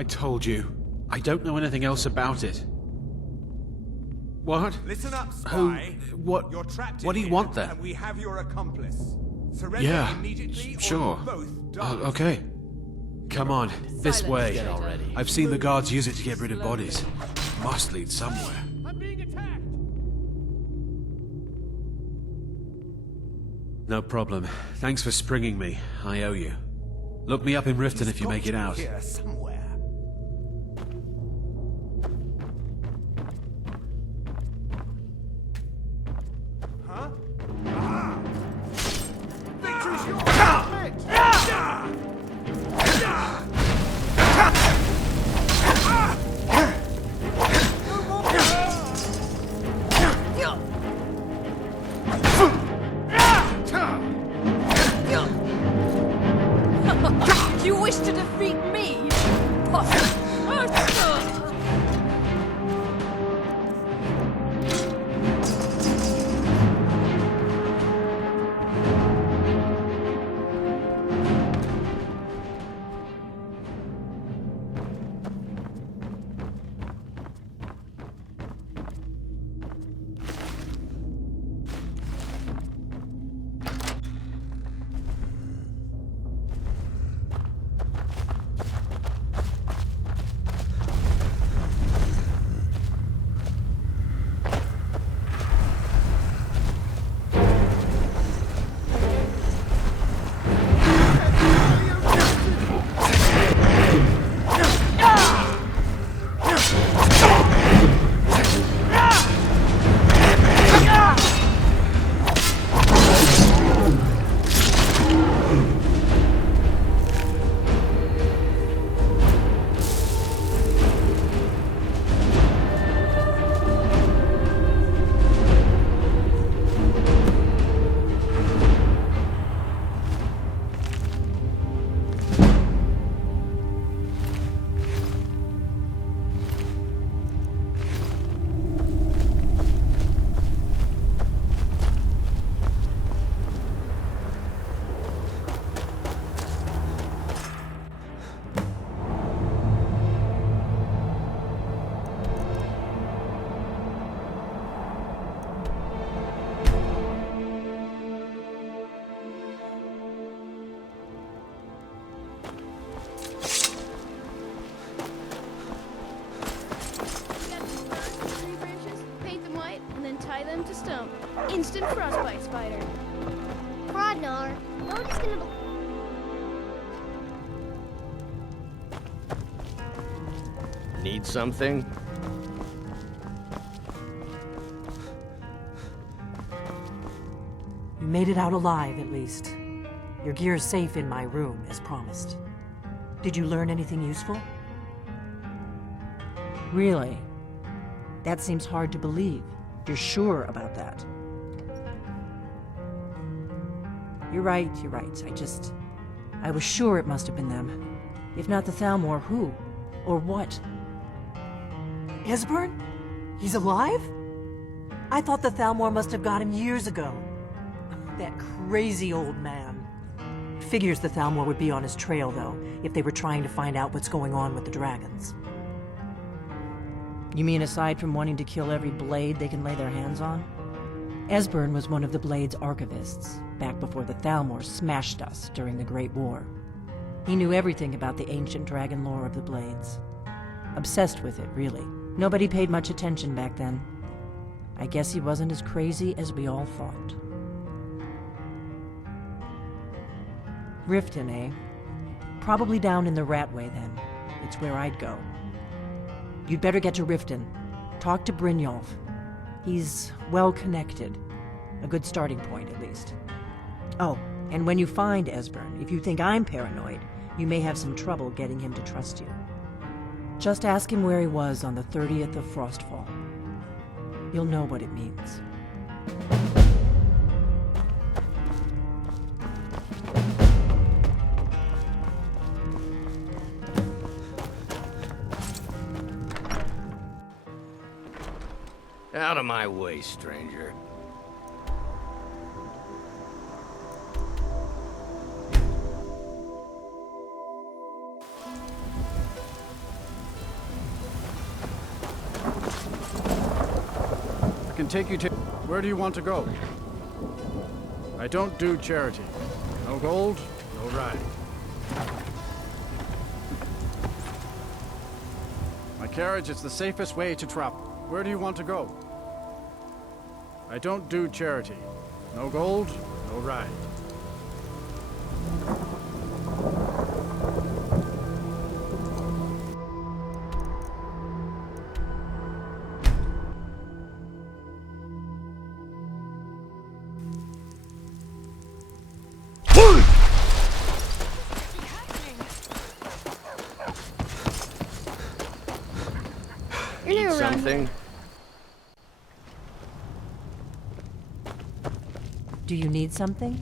I told you. I don't know anything else about it. What? Listen up, spy. Who? What? You're trapped What do in you here, want then? And we have your accomplice. Surrender Yeah. immediately, or Sure. you both die. Okay. Come on, this way. Get already. I've seen the guards use it to get rid of bodies. Must lead somewhere. I'm being attacked. No problem. Thanks for springing me. I owe you. Look me up in Riften if you make it out. Here somewhere. Huh? Ah! Victory's yours! You wish to defeat me? Tie them to stone. Instant frostbite spider. Rodnar, nobody's gonna. Need something? You made it out alive, at least. Your gear's safe in my room, as promised. Did you learn anything useful? Really? That seems hard to believe. You're sure about that? You're right. I was sure it must have been them. If not the Thalmor, who? Or what? Esbern? He's alive? I thought the Thalmor must have got him years ago. That crazy old man. Figures the Thalmor would be on his trail, though, if they were trying to find out what's going on with the dragons. You mean aside from wanting to kill every blade they can lay their hands on? Esbern was one of the Blade's archivists, back before the Thalmor smashed us during the Great War. He knew everything about the ancient dragon lore of the Blades. Obsessed with it, really. Nobody paid much attention back then. I guess he wasn't as crazy as we all thought. Riften, eh? Probably down in the Ratway, then. It's where I'd go. You'd better get to Riften. Talk to Brynjolf. He's well-connected. A good starting point, at least. Oh, and when you find Esbern, if you think I'm paranoid, you may have some trouble getting him to trust you. Just ask him where he was on the 30th of Frostfall. You'll know what it means. Out of my way, stranger. take you to... Where do you want to go? I don't do charity. No gold, no ride. My carriage is the safest way to travel. Where do you want to go? I don't do charity. No gold, no ride. Need something? Do you need something?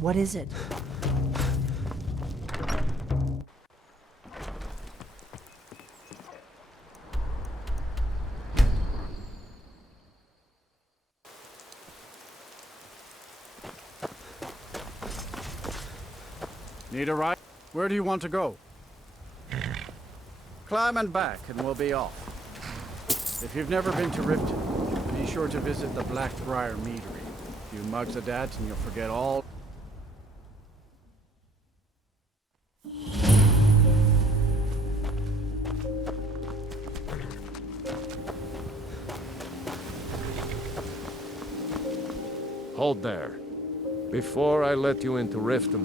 What is it? Need a ride? Where do you want to go? Climb and back, and we'll be off. If you've never been to Riften, be sure to visit the Blackbriar Meadery. A few mugs of that, and you'll forget all. Hold there. Before I let you into Riften,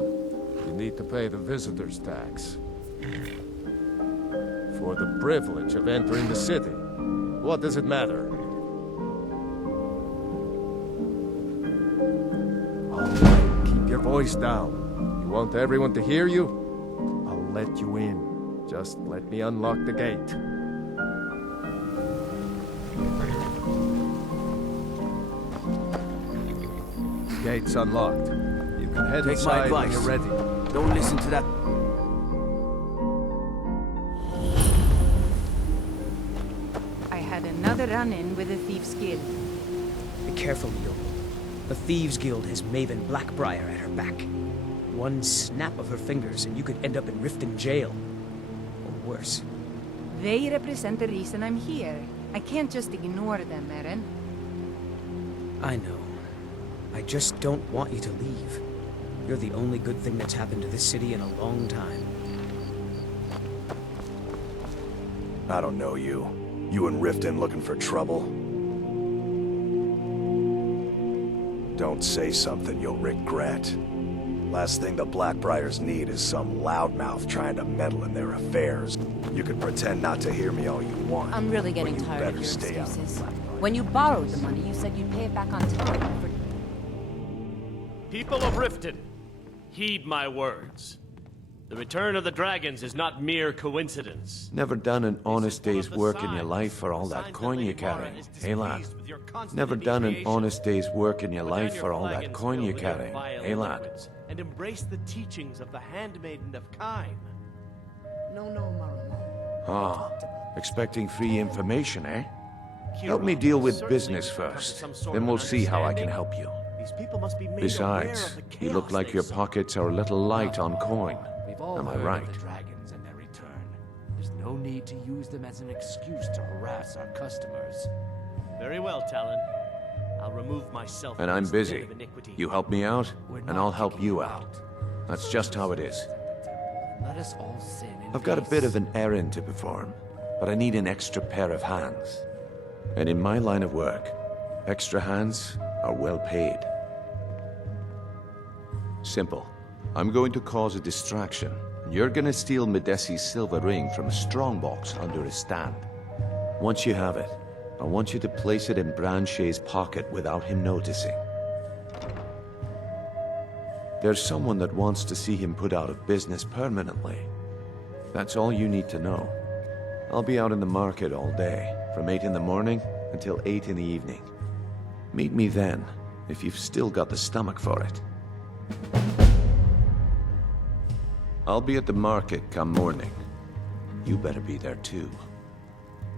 you need to pay the visitor's tax. For the privilege of entering the city. What does it matter? All right, keep your voice down. You want everyone to hear you? I'll let you in. Just let me unlock the gate. Gate's unlocked. You can head Take my inside when advice. you're ready. Don't listen to that. I had another run-in with a Thieves' Guild. Be careful, Neil. The Thieves Guild has Maven Blackbriar at her back. One snap of her fingers and you could end up in Riften jail. Or worse. They represent the reason I'm here. I can't just ignore them, Eren. I know. I just don't want you to leave. You're the only good thing that's happened to this city in a long time. I don't know you. You in Riften looking for trouble? Don't say something you'll regret. Last thing the Blackbriars need is some loudmouth trying to meddle in their affairs. You can pretend not to hear me all you want. I'm really getting but you tired better of your stay out of excuses. When you borrowed the money, you said you'd pay it back on time. People of Riften, heed my words. The return of the dragons is not mere coincidence. Never done an honest day's work in your life for all that coin you carry, hey lad? Never done an honest day's work in your life for all that coin you carry, hey lad? And embrace the teachings of the Handmaiden of Kine. No, Marumo. Ah, expecting free information, eh? Help me deal with business first, then we'll see how I can help you. These people must be made Besides, you look like your pockets are a little light on coin. Am I right? The dragons and their return. There's no need to use them as an excuse to harass our customers. Very well, Talon. I'll remove myself. And I'm busy. You help me out, and I'll help you out. That's just how it is. Let us all sin in I've got a peace. bit of an errand to perform, but I need an extra pair of hands. And in my line of work, extra hands are well paid. Simple. I'm going to cause a distraction, and you're gonna steal Medesi's silver ring from a strongbox under his stand. Once you have it, I want you to place it in Branche's pocket without him noticing. There's someone that wants to see him put out of business permanently. That's all you need to know. I'll be out in the market all day, from 8 in the morning until 8 in the evening. Meet me then, if you've still got the stomach for it. I'll be at the market come morning. You better be there too.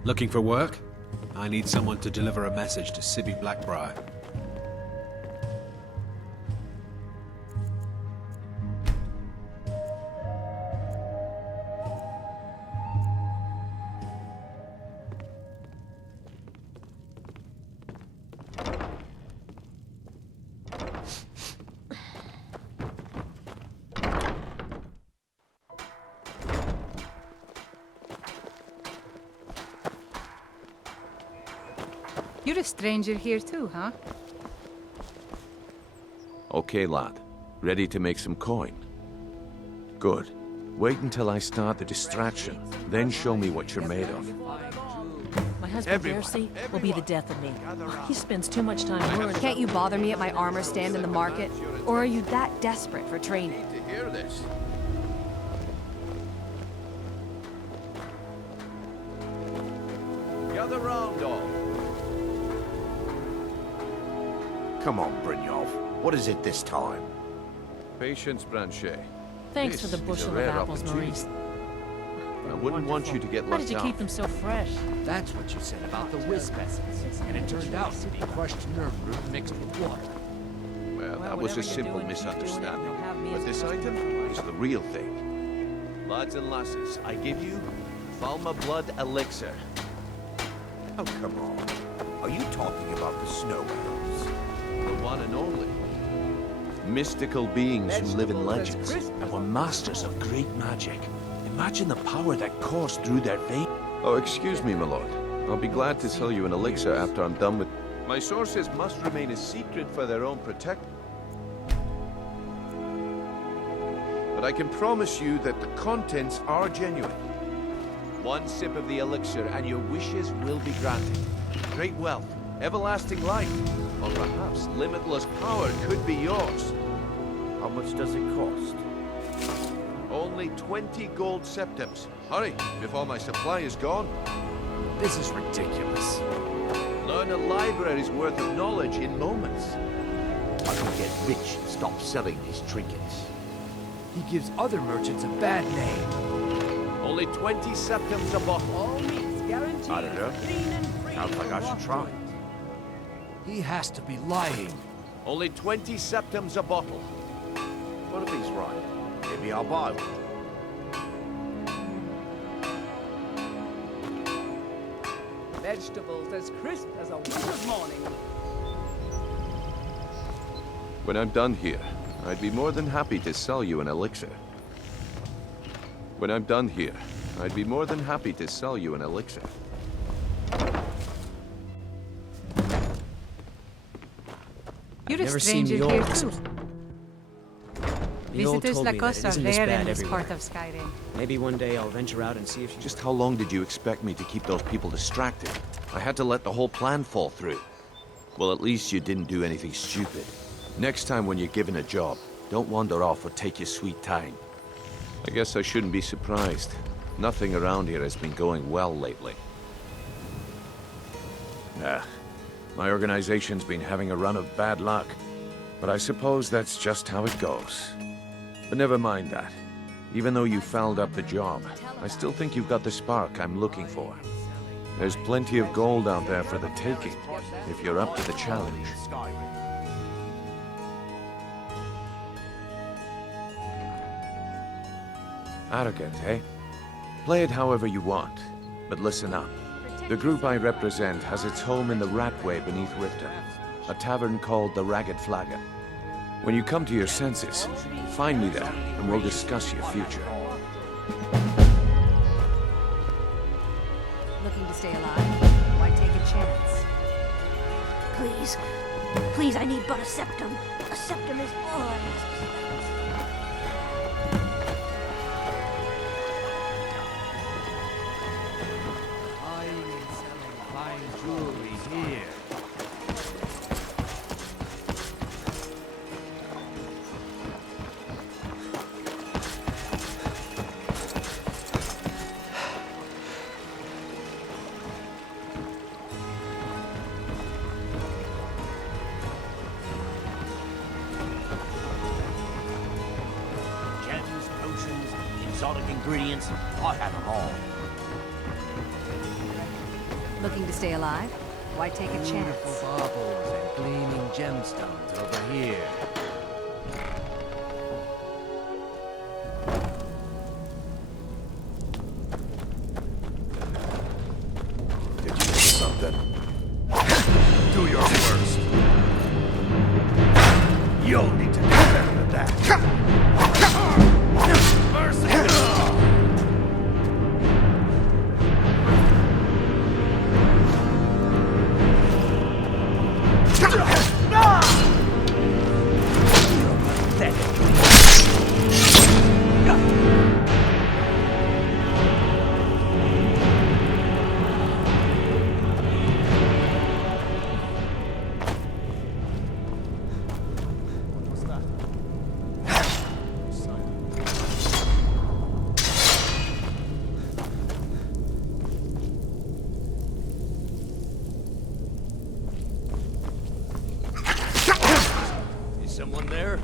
Looking for work? I need someone to deliver a message to Sibby Blackbriar. You're a stranger here too, huh? Okay, lad. Ready to make some coin? Good. Wait until I start the distraction, then show me what you're made of. My husband Darcy will be the death of me. He spends too much time worrying. Can't you bother me at my armor stand in the market? Or are you that desperate for training? To hear this. Gather round, all. Come on, Brynjolf. What is it this time? Patience, Branchet. Thanks for the bushel of apples, Maurice. I wouldn't want you to get How left did you out. keep them so fresh? That's what you said about the wisp essence. And it turned out to be crushed nerve root mixed with water. Well, that was a simple misunderstanding. But this item is the real thing. Lads and lasses, I give you Falma Blood Elixir. Oh, come on. Are you talking about the snow elves? The one and only. Mystical beings who live in legends and were masters of great magic. Imagine the power that coursed through their veins. Oh, excuse me, my lord. I'll be glad to sell you an elixir after I'm done with... My sources must remain a secret for their own protection. But I can promise you that the contents are genuine. One sip of the elixir and your wishes will be granted. Great wealth, everlasting life, or perhaps limitless power could be yours. How much does it cost? Only 20 gold septims. Hurry, before my supply is gone. This is ridiculous. Learn a library's worth of knowledge in moments. I can get rich and stop selling these trinkets. He gives other merchants a bad name. Only 20 septims a bottle. All meats guaranteed. I don't know. Sounds like I should try. He has to be lying. Only 20 septims a bottle. What if he's right? Maybe I'll buy one. Vegetables as crisp as a winter's morning. When I'm done here, I'd be more than happy to sell you an elixir. When I'm done here, I'd be more than happy to sell you an elixir. You're Never a seen stranger the here old- too. The old Visitors told like me that us it are isn't this rare bad in this everywhere. part of Skyrim. Maybe one day I'll venture out and see if she... Just how long did you expect me to keep those people distracted? I had to let the whole plan fall through. Well, at least you didn't do anything stupid. Next time when you're given a job, don't wander off or take your sweet time. I guess I shouldn't be surprised. Nothing around here has been going well lately. My organization's been having a run of bad luck. But I suppose that's just how it goes. But never mind that. Even though you fouled up the job, I still think you've got the spark I'm looking for. There's plenty of gold out there for the taking, if you're up to the challenge. Arrogant, eh? Play it however you want, but listen up. The group I represent has its home in the Ratway beneath Riften, a tavern called the Ragged Flagon. When you come to your senses, find me there, and we'll discuss your future. Looking to stay alive? Why take a chance? Please. Please, I need but a septum. A septum is all I ask. Buying and selling fine jewelry here. ingredients. I have them all. Looking to stay alive? Why take a chance? Beautiful baubles and gleaming gemstones over here. Did you hear something? Do your worst. You'll need to do better than that. Mercy! Someone there?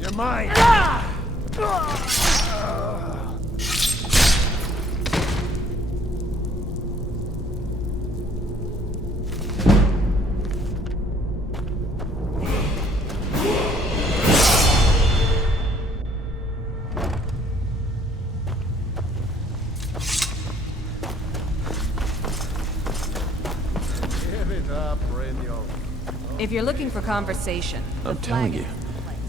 You're mine! Give it up, Renio. If you're looking for conversation, I'm telling you,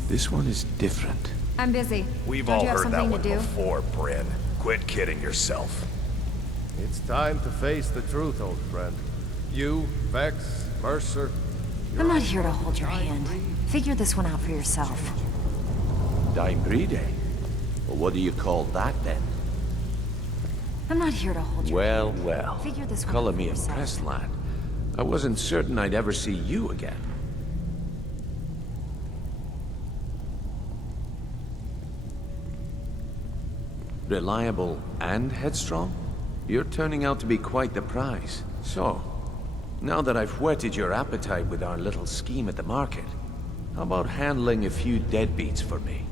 this one is different. I'm busy. We've Don't all you have heard that something one to do? before, Bryn. Quit kidding yourself. It's time to face the truth, old friend. You, Vex, Mercer. I'm not here to hold your hand. Figure this one out for yourself. Dying breed, eh? Well, what do you call that, then? I'm not here to hold your Well, hand. well. Figure this one Calling out for me yourself. impressed, lad. I wasn't certain I'd ever see you again. Reliable and headstrong? You're turning out to be quite the prize. So, now that I've whetted your appetite with our little scheme at the market, how about handling a few deadbeats for me?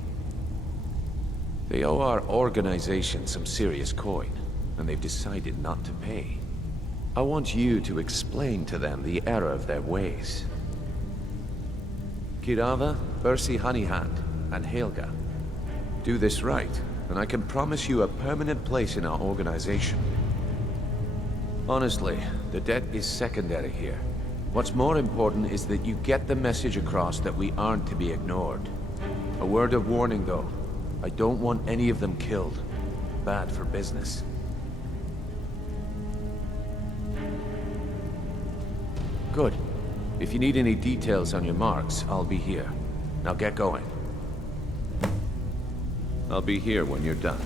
They owe our organization some serious coin, and they've decided not to pay. I want you to explain to them the error of their ways. Kirava, Bersi Honeyhand, and Helga. Do this right, and I can promise you a permanent place in our organization. Honestly, the debt is secondary here. What's more important is that you get the message across that we aren't to be ignored. A word of warning, though. I don't want any of them killed. Bad for business. Good. If you need any details on your marks, I'll be here. Now get going. I'll be here when you're done.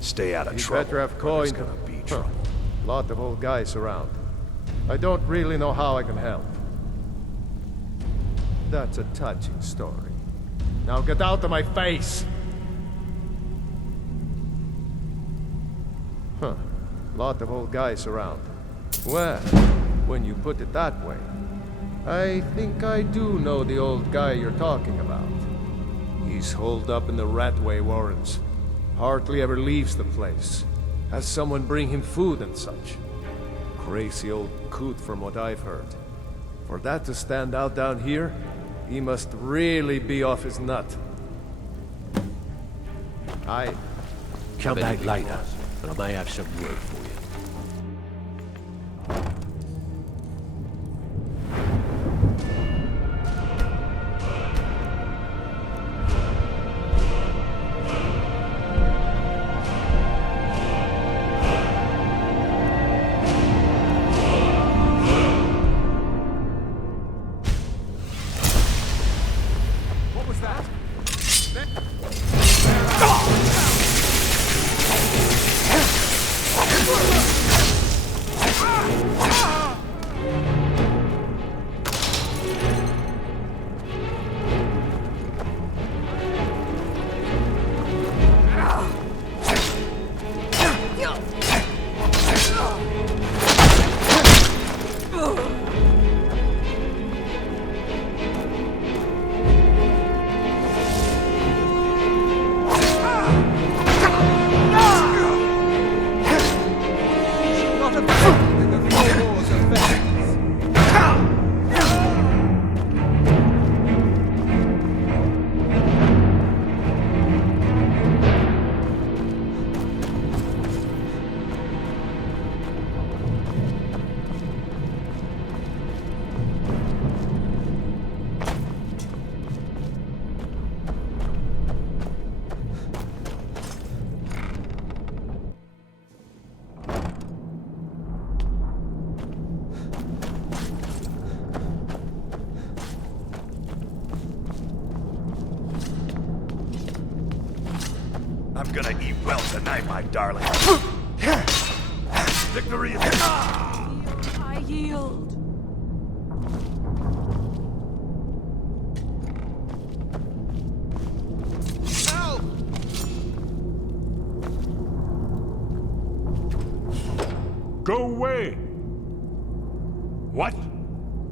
Stay out of You trouble. better have coin. It's gonna be trouble. Lot of old guys around. I don't really know how I can help. That's a touching story. Now get out of my face! Huh. Lot of old guys around. Well, when you put it that way, I think I do know the old guy you're talking about. He's holed up in the Ratway Warrens. Hardly ever leaves the place. Has someone bring him food and such. Crazy old coot from what I've heard. For that to stand out down here, he must really be off his nut. Come back later, and I may have some word for you. I'm gonna eat well tonight, my darling. Victory is... I yield. Go away! What?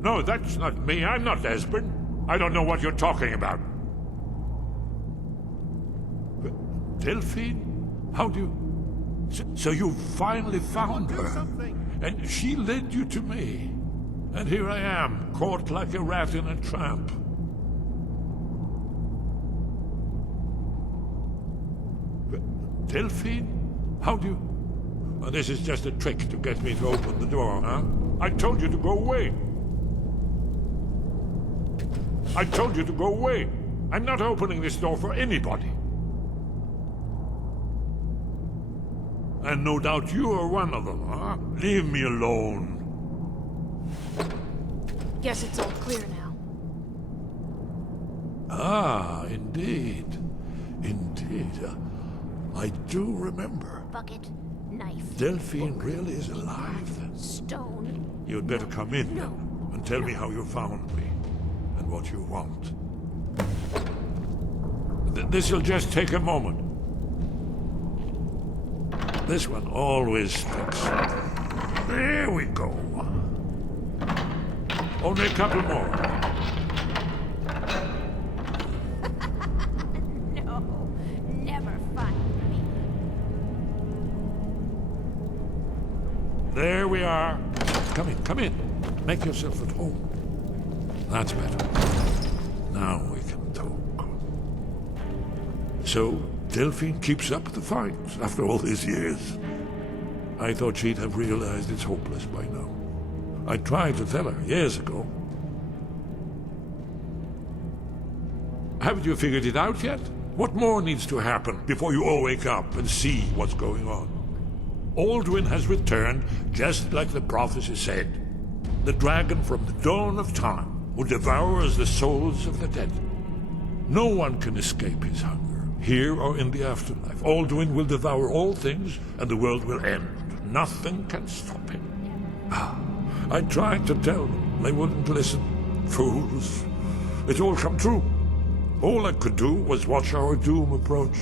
No, that's not me. I'm not Esbern. I don't know what you're talking about. Delphine? How do you... So you finally found her. And she led you to me. And here I am, caught like a rat in a trap. Delphine? How do you... Oh, this is just a trick to get me to open the door, huh? I told you to go away. I told you to go away. I'm not opening this door for anybody. And no doubt you are one of them, huh? Leave me alone. Guess it's all clear now. Ah, indeed. Indeed. I do remember. Bucket, knife. Delphine really is alive, then. Stone. You'd better come in, then, and tell me how you found me, and what you want. This'll just take a moment. This one always sticks. There we go. Only a couple more. No, never find me. There we are. Come in, come in. Make yourself at home. That's better. Now we can talk. So, Delphine keeps up the fight after all these years. I thought she'd have realized it's hopeless by now. I tried to tell her years ago. Haven't you figured it out yet? What more needs to happen before you all wake up and see what's going on? Alduin has returned just like the prophecy said. The dragon from the dawn of time who devours the souls of the dead. No one can escape his hunger, here or in the afterlife. Alduin will devour all things, and the world will end. Nothing can stop him. I tried to tell them. They wouldn't listen. Fools. It's all come true. All I could do was watch our doom approach.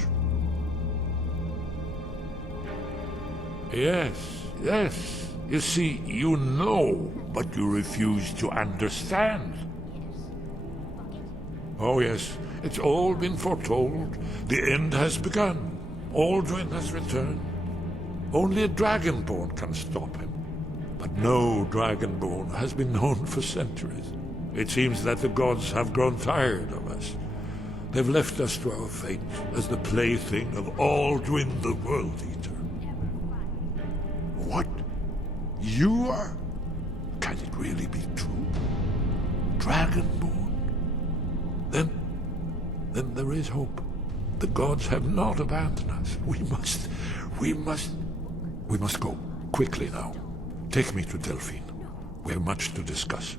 Yes, yes. You see, you know, but you refuse to understand. Oh yes, it's all been foretold. The end has begun. Alduin has returned. Only a dragonborn can stop him. But no dragonborn has been known for centuries. It seems that the gods have grown tired of us. They've left us to our fate as the plaything of Alduin the World Eater. What? You are? Can it really be true? Dragonborn? Then there is hope. The gods have not abandoned us. We must go. Quickly now. Take me to Delphine. We have much to discuss.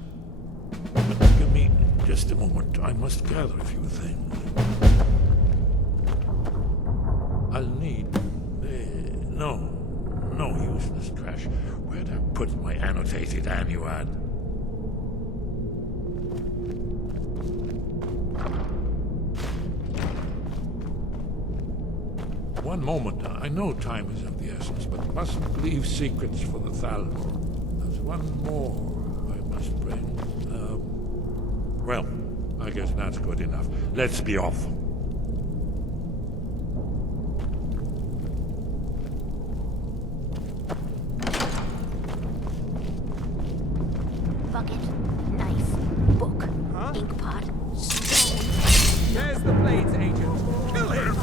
But give me just a moment. I must gather a few things. I'll need... No useless trash. Where'd I put my annotated annuad? One moment. I know time is of the essence, but mustn't leave secrets for the Thalmor. There's one more I must bring. Well, I guess that's good enough. Let's be off. Bucket, knife, book, ink pot, stone. There's the Blades agent. Kill him!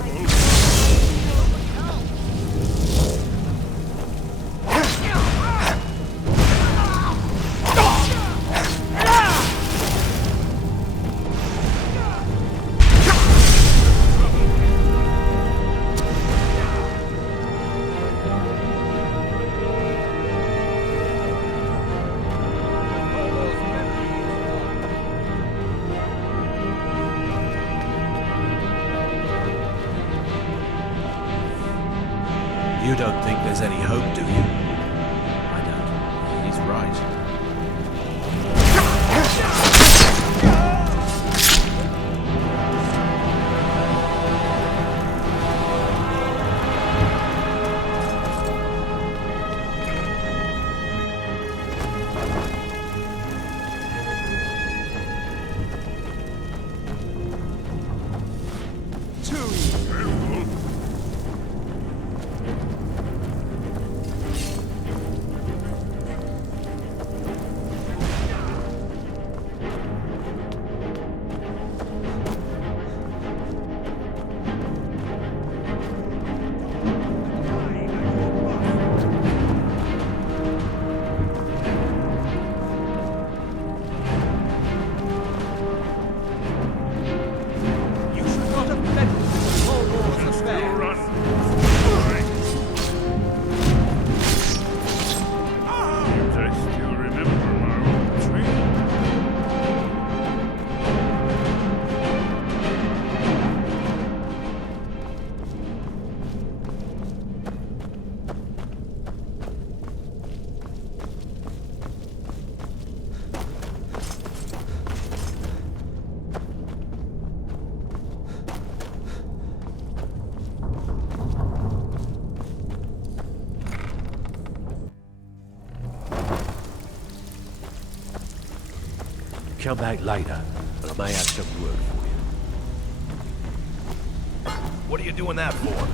there's any hope, do you? I don't. He's right. Come back later, and I may have some work for you. What are you doing that for?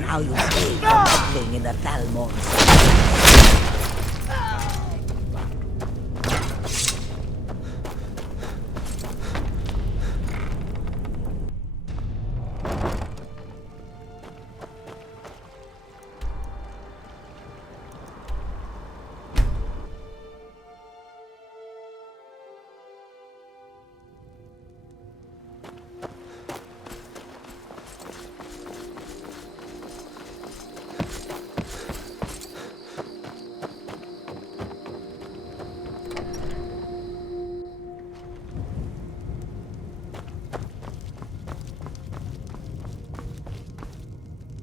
Now you stay from meddling in the Thalmor's.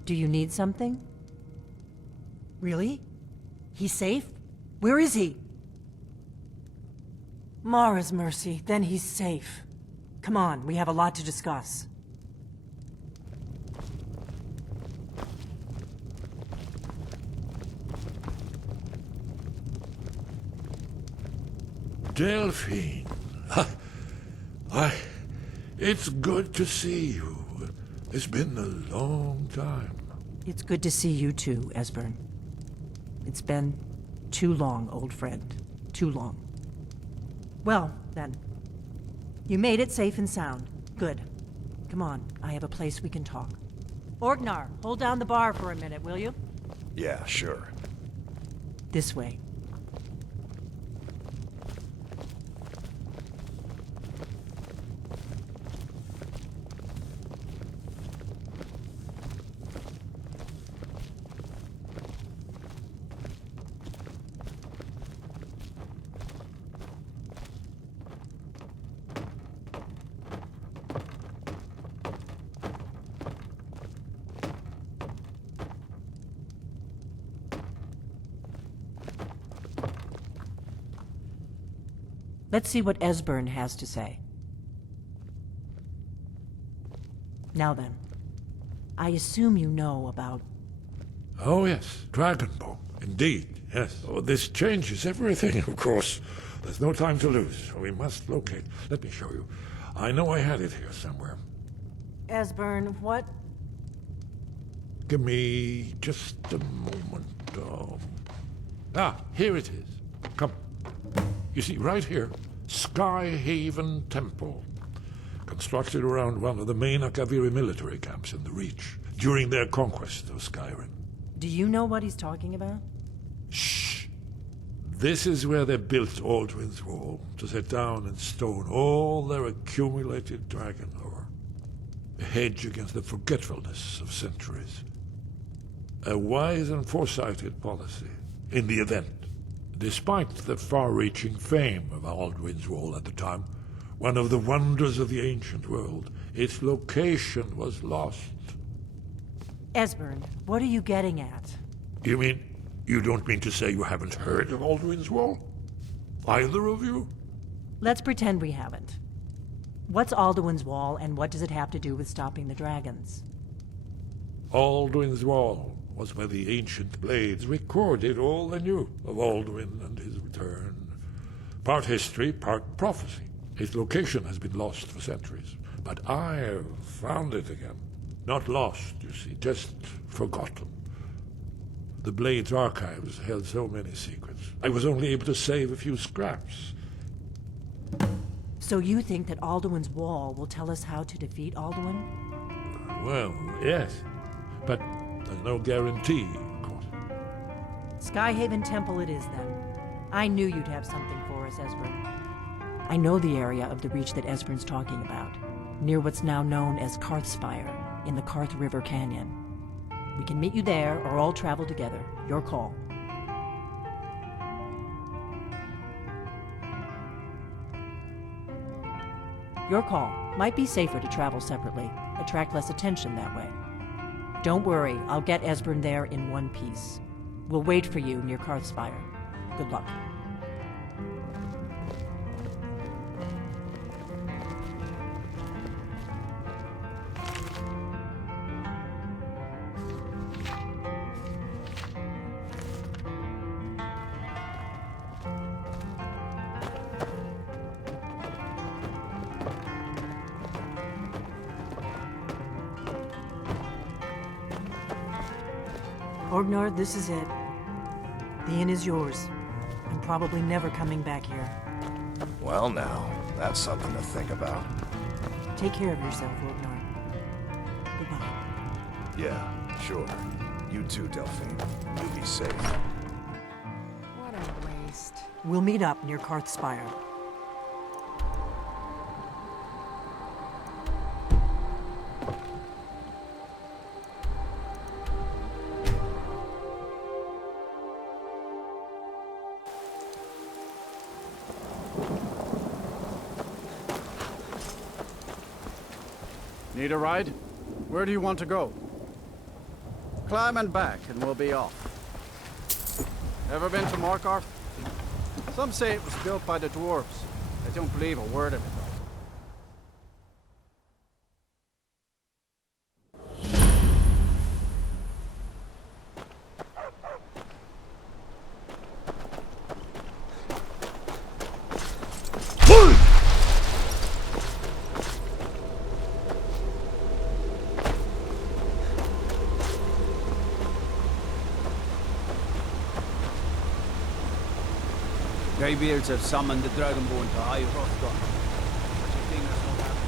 Do you need something? Really? He's safe? Where is he? Mara's mercy, then he's safe. Come on, we have a lot to discuss. Delphine. It's good to see you. It's been a long time. It's good to see you too, Esbern. It's been too long, old friend. Too long. Well, then. You made it safe and sound. Good. Come on, I have a place we can talk. Orgnar, hold down the bar for a minute, will you? Yeah, sure. This way. Let's see what Esbern has to say. Now then, I assume you know about... Oh yes, Dragonbone. Indeed, yes. Oh, this changes everything, of course. There's no time to lose. We must locate. Let me show you. I know I had it here somewhere. Esbern, what? Give me just a moment. Here it is. Come. You see, right here, Skyhaven Temple. Constructed around one of the main Akaviri military camps in the Reach, during their conquest of Skyrim. Do you know what he's talking about? Shh! This is where they built Aldrin's Wall, to set down in stone all their accumulated dragon lore. A hedge against the forgetfulness of centuries. A wise and foresighted policy, in the event. Despite the far-reaching fame of Alduin's Wall at the time, one of the wonders of the ancient world, its location was lost. Esbern, what are you getting at? You mean, you don't mean to say you haven't heard of Alduin's Wall? Either of you? Let's pretend we haven't. What's Alduin's Wall, and what does it have to do with stopping the dragons? Alduin's Wall was where the ancient blades recorded all they knew of Alduin and his return. Part history, part prophecy. His location has been lost for centuries, but I've found it again. Not lost, you see, just forgotten. The Blade's archives held so many secrets. I was only able to save a few scraps. So you think that Alduin's Wall will tell us how to defeat Alduin? Well, yes, but there's no guarantee, of course. Skyhaven Temple it is, then. I knew you'd have something for us, Esbern. I know the area of the Reach that Esbern's talking about, near what's now known as Karthspire, in the Karth River Canyon. We can meet you there, or all travel together. Your call. Your call. Might be safer to travel separately. Attract less attention that way. Don't worry, I'll get Esbern there in one piece. We'll wait for you near Karthspire. Good luck. Orgnar, this is it. The inn is yours. I'm probably never coming back here. Well now, that's something to think about. Take care of yourself, Orgnar. Goodbye. Yeah, sure. You too, Delphine. You be safe. What a waste. We'll meet up near Karthspire. Need a ride? Where do you want to go? Climb and back, and we'll be off. Ever been to Markarth? Some say it was built by the dwarves. I don't believe a word of it, though. Greybeards have summoned the Dragonborn to High Hrothgar. Such a thing has not happened.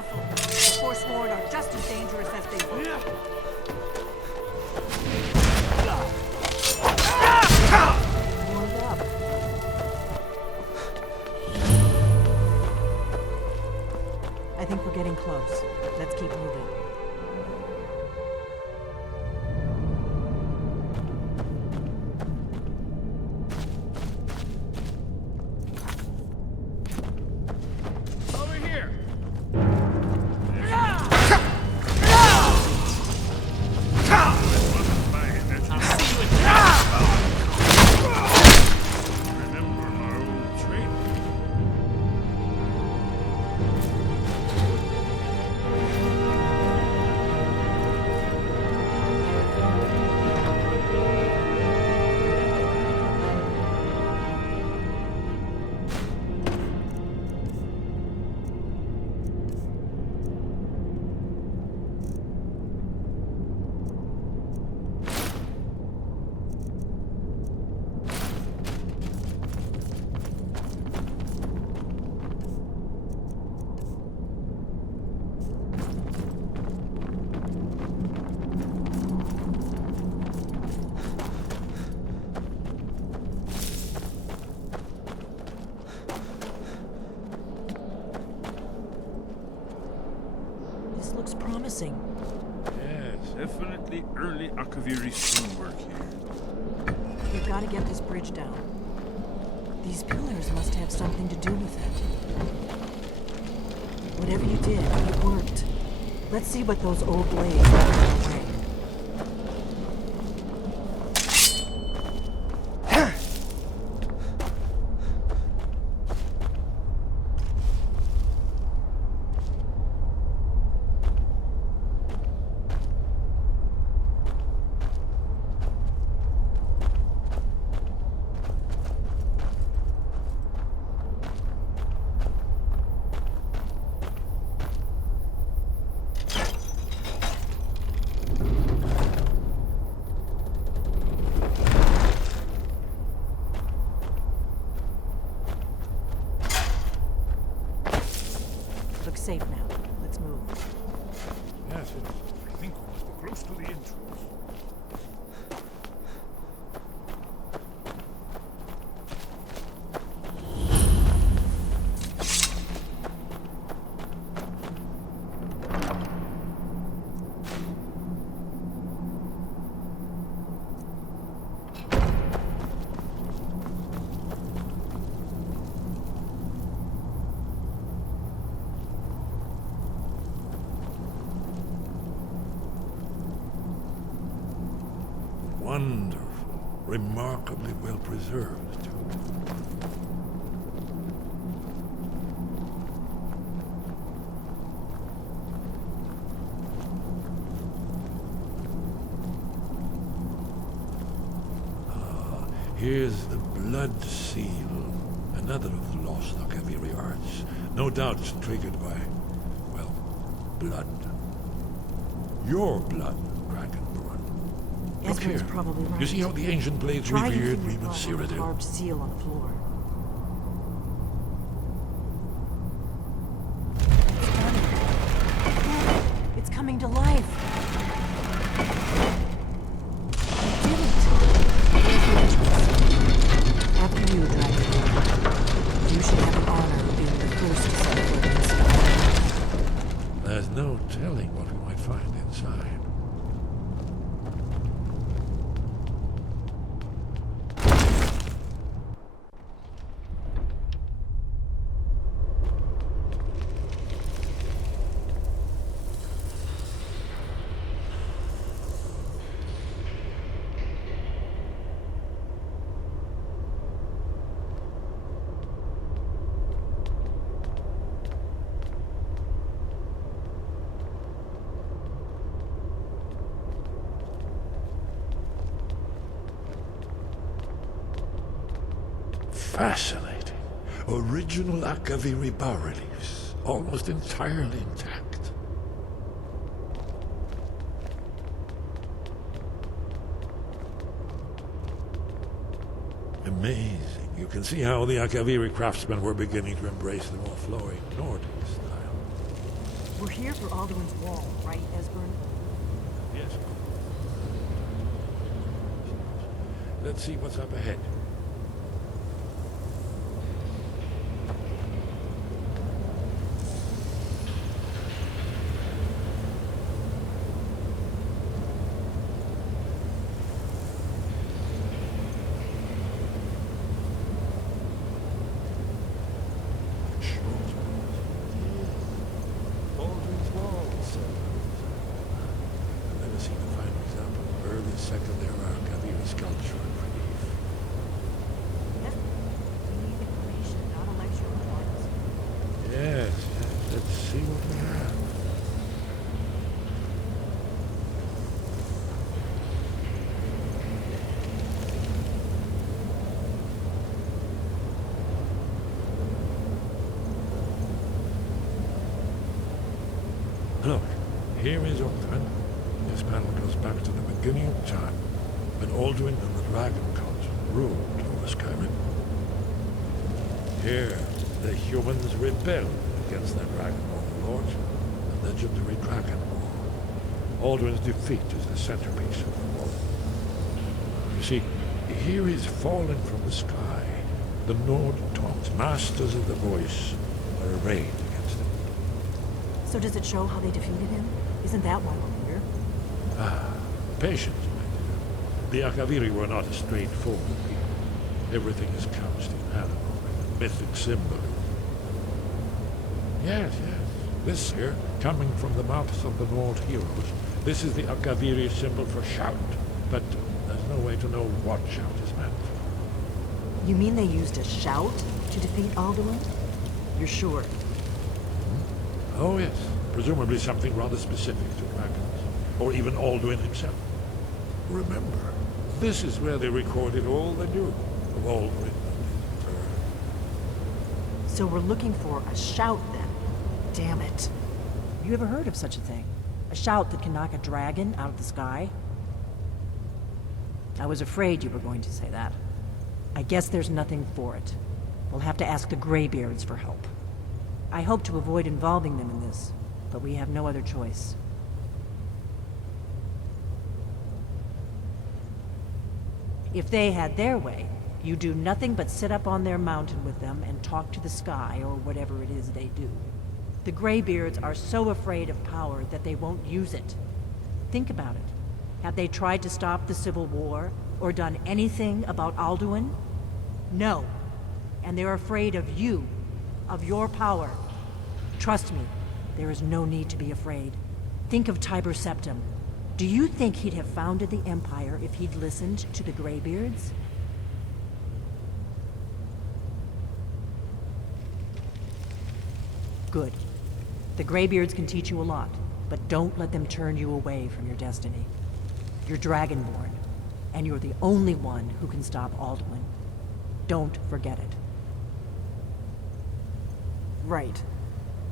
careful. The Forsworn are just as dangerous as they were. Warmed up. I think we're getting close. Let's keep moving. This looks promising. Yes, definitely early Akaviri stonework here. We've got to get this bridge down. These pillars must have something to do with it. Whatever you did, it worked. Let's see what those old blades left in our way. Looks safe now. Let's move. Yes, it is. I think we must be close to the entrance. Wonderful. Remarkably well preserved, too. Here's the blood seal. Another of the lost Akaviri arts. No doubt it's triggered by, well, blood. Your blood, Dragonborn. Look here. Probably right. You see how the ancient blades Try revered using the Reman blood on the Cyrodiil? carved seal on the floor. It's coming to life. You did it. After you, Dragonborn. You should have an honor of being the first to set foot inside. There's no telling what we might find inside. Fascinating. Original Akaviri bas-reliefs, almost entirely intact. Amazing. You can see how the Akaviri craftsmen were beginning to embrace the more flowing Nordic style. We're here for Alduin's wall, right, Esbern? Yes. Let's see what's up ahead. Baldwin's Wall, sir. I've never seen a fine example of early second era Kaviri sculpture and relief. Yes. We need information, not a lecture on arts. Yes, yes. Let's see what we have. Look, here is Alduin. This panel goes back to the beginning of time, when Alduin and the Dragon Cult ruled over Skyrim. Here, the humans rebelled against their dragon overlords, the legendary Dragon War. Alduin's defeat is the centerpiece of the war. You see, here is fallen from the sky. The Nord-taught masters of the voice were arrayed against him. So does it show how they defeated him? Isn't that why we're here? Ah, patience, my dear. The Akaviri were not a straightforward people. Everything is couched in allegory and mythic symbol. Yes, yes. This here, coming from the mouths of the Nord heroes, this is the Akaviri symbol for shout. But there's no way to know what shout is meant. You mean they used a shout to defeat Alduin? You're sure? Oh, yes. Presumably something rather specific to dragons. Or even Alduin himself. Remember, this is where they recorded all they knew of Alduin and his return. So we're looking for a shout then. Damn it. Have you ever heard of such a thing? A shout that can knock a dragon out of the sky? I was afraid you were going to say that. I guess there's nothing for it. We'll have to ask the Greybeards for help. I hope to avoid involving them in this, but we have no other choice. If they had their way, you do nothing but sit up on their mountain with them and talk to the sky or whatever it is they do. The Greybeards are so afraid of power that they won't use it. Think about it. Have they tried to stop the Civil War or done anything about Alduin? No. And they're afraid of you, of your power. Trust me, there is no need to be afraid. Think of Tiber Septim. Do you think he'd have founded the Empire if he'd listened to the Greybeards? Good. The Greybeards can teach you a lot, but don't let them turn you away from your destiny. You're Dragonborn, and you're the only one who can stop Alduin. Don't forget it. Right.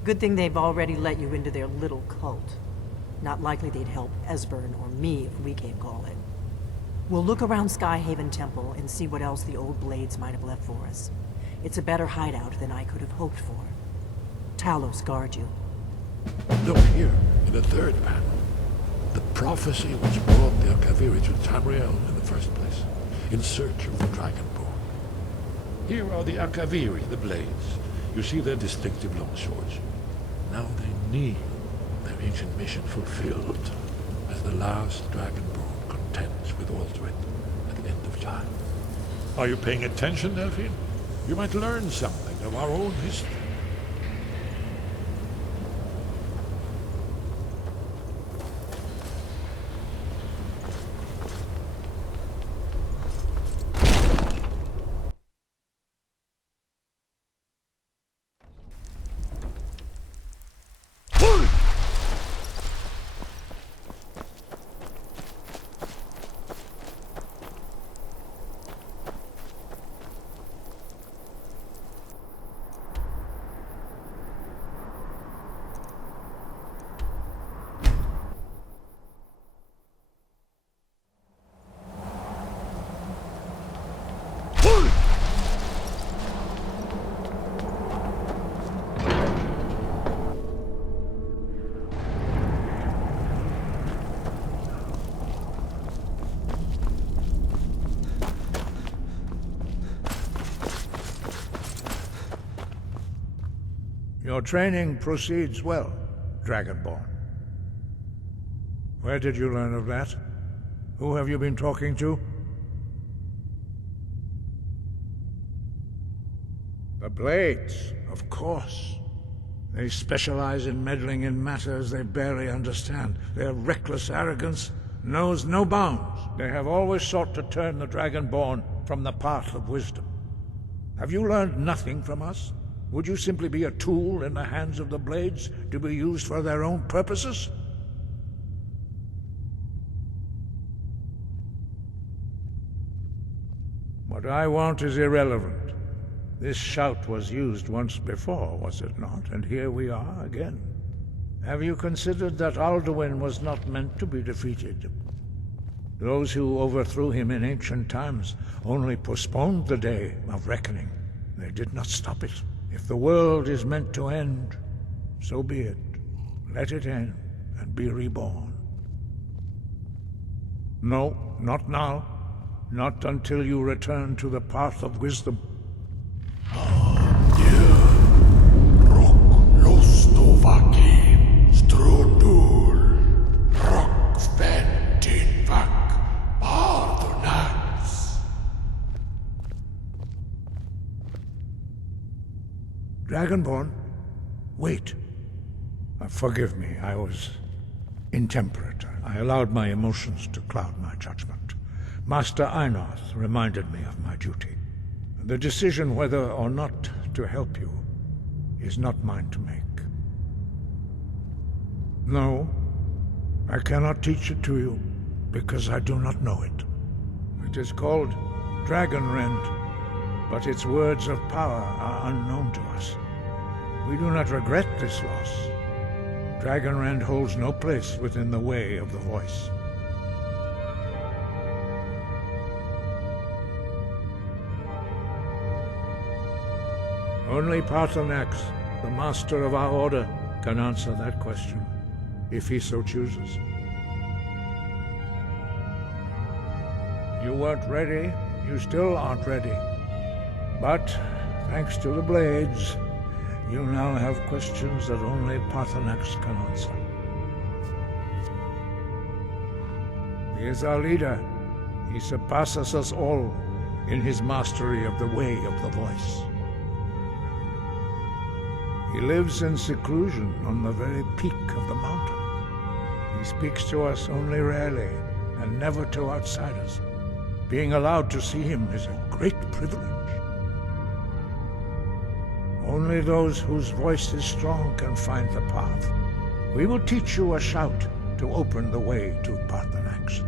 Good thing they've already let you into their little cult. Not likely they'd help Esbern or me if we came calling. We'll look around Skyhaven Temple and see what else the old blades might have left for us. It's a better hideout than I could have hoped for. Talos guard you. Look here, in the third panel. The prophecy which brought the Akaviri to Tamriel in the first place, in search of the Dragonborn. Here are the Akaviri, the blades. You see their distinctive long swords. Now they need their ancient mission fulfilled, as the last Dragonborn contends with Alduin at the end of time. Are you paying attention, Delphine? You might learn something of our own history. Your training proceeds well, Dragonborn. Where did you learn of that? Who have you been talking to? The Blades, of course. They specialize in meddling in matters they barely understand. Their reckless arrogance knows no bounds. They have always sought to turn the Dragonborn from the path of wisdom. Have you learned nothing from us? Would you simply be a tool in the hands of the Blades to be used for their own purposes? What I want is irrelevant. This shout was used once before, was it not? And here we are again. Have you considered that Alduin was not meant to be defeated? Those who overthrew him in ancient times only postponed the day of reckoning. They did not stop it. If the world is meant to end, so be it. Let it end and be reborn. No, not now. Not until you return to the path of wisdom. Dragonborn, wait. Forgive me, I was intemperate. I allowed my emotions to cloud my judgment. Master Einarth reminded me of my duty. The decision whether or not to help you is not mine to make. No, I cannot teach it to you, because I do not know it. It is called Dragonrend, but its words of power are unknown to us. We do not regret this loss. Dragonrend holds no place within the way of the voice. Only Paarthurnax, the master of our order, can answer that question, if he so chooses. You weren't ready, you still aren't ready. But, thanks to the Blades, you now have questions that only Paarthurnax can answer. He is our leader. He surpasses us all in his mastery of the way of the voice. He lives in seclusion on the very peak of the mountain. He speaks to us only rarely, and never to outsiders. Being allowed to see him is a great privilege. Only those whose voice is strong can find the path. We will teach you a shout to open the way to Paarthurnax.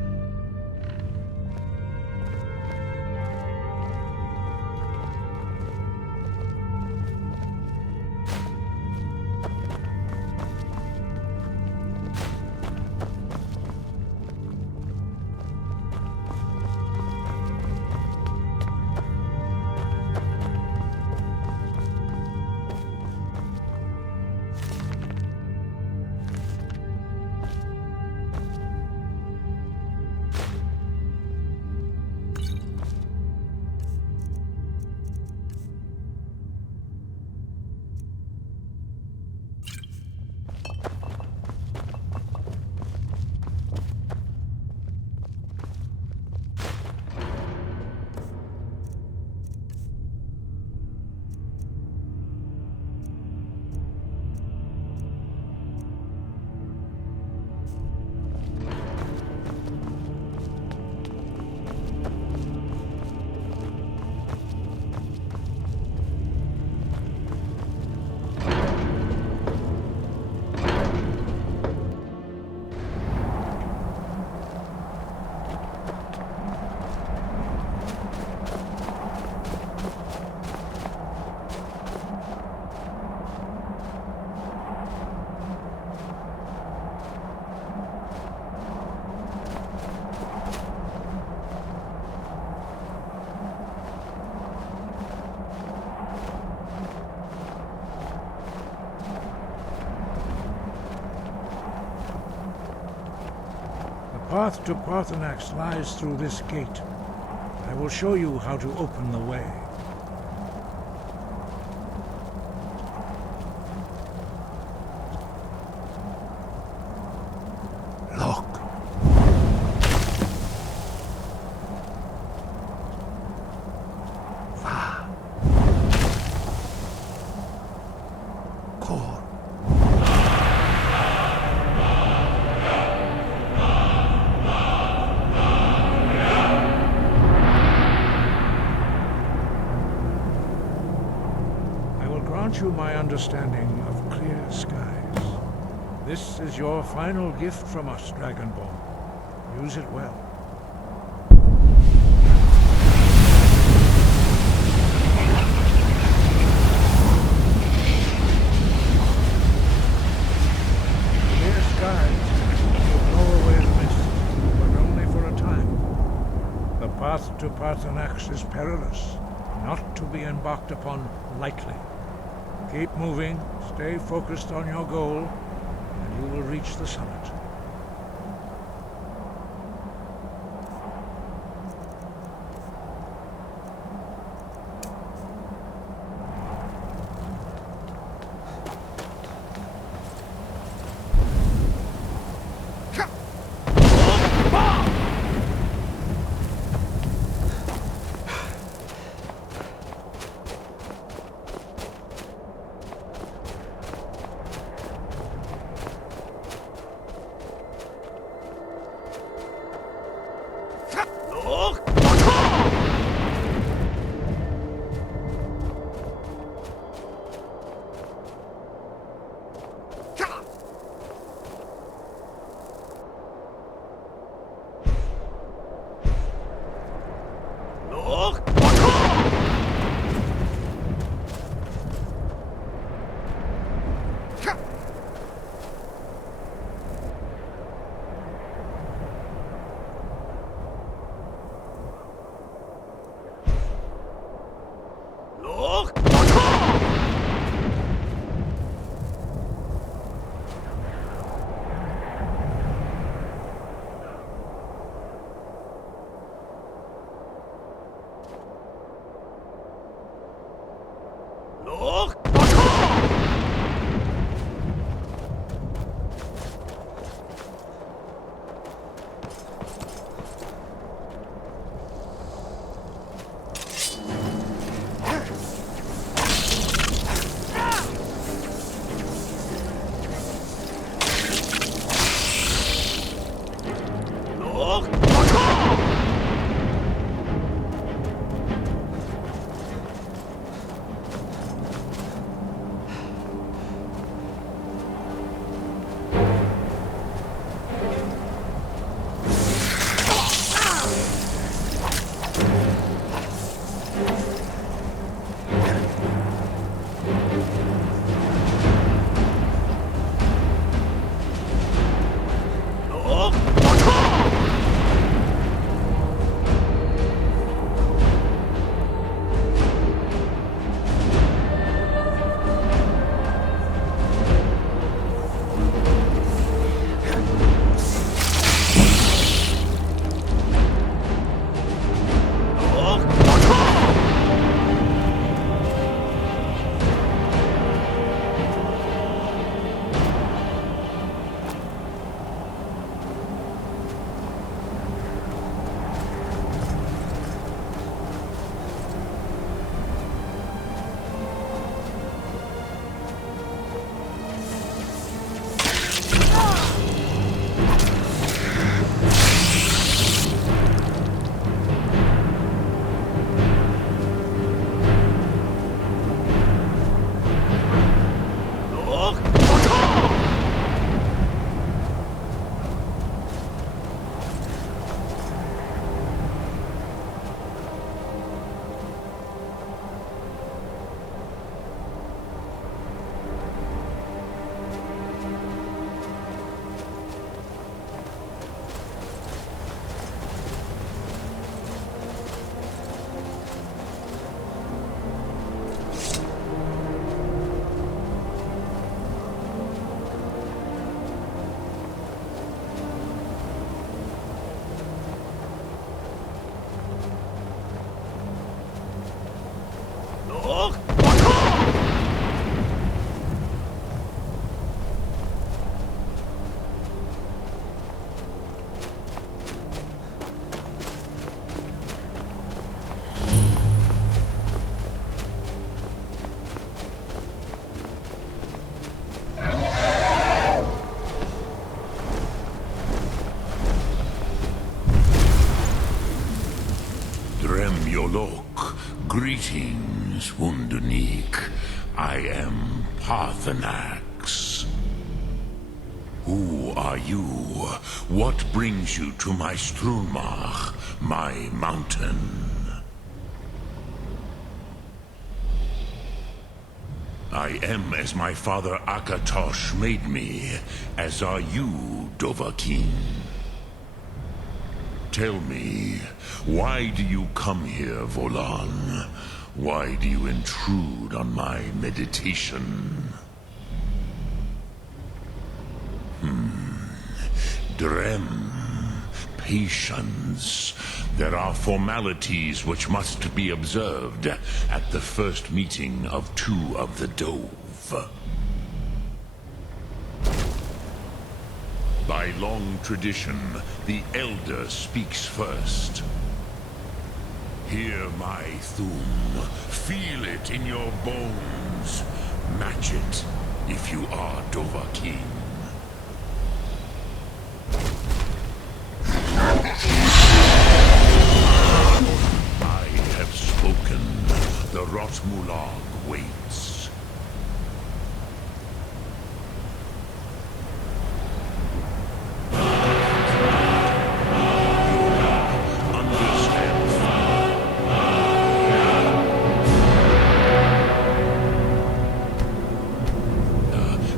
The path to Paarthurnax lies through this gate. I will show you how to open the way. grant you my understanding of clear skies. This is your final gift from us, Dragonborn. Use it well. Clear skies will blow away the mist, but only for a time. The path to Parthenax is perilous, not to be embarked upon lightly. Keep moving, stay focused on your goal, and you will reach the summit. Greetings, Wunderneek. I am Parthenax. Who are you? What brings you to my Strunmach, my mountain? I am as my father Akatosh made me, as are you, Dovahkiin. Tell me, why do you come here, Volan? Why do you intrude on my meditation? Drem. Patience. There are formalities which must be observed at the first meeting of two of the Dove. By long tradition, the Elder speaks first. Hear my Thum. Feel it in your bones. Match it if you are Dovahkiin. I have spoken. The Rotmulag waits.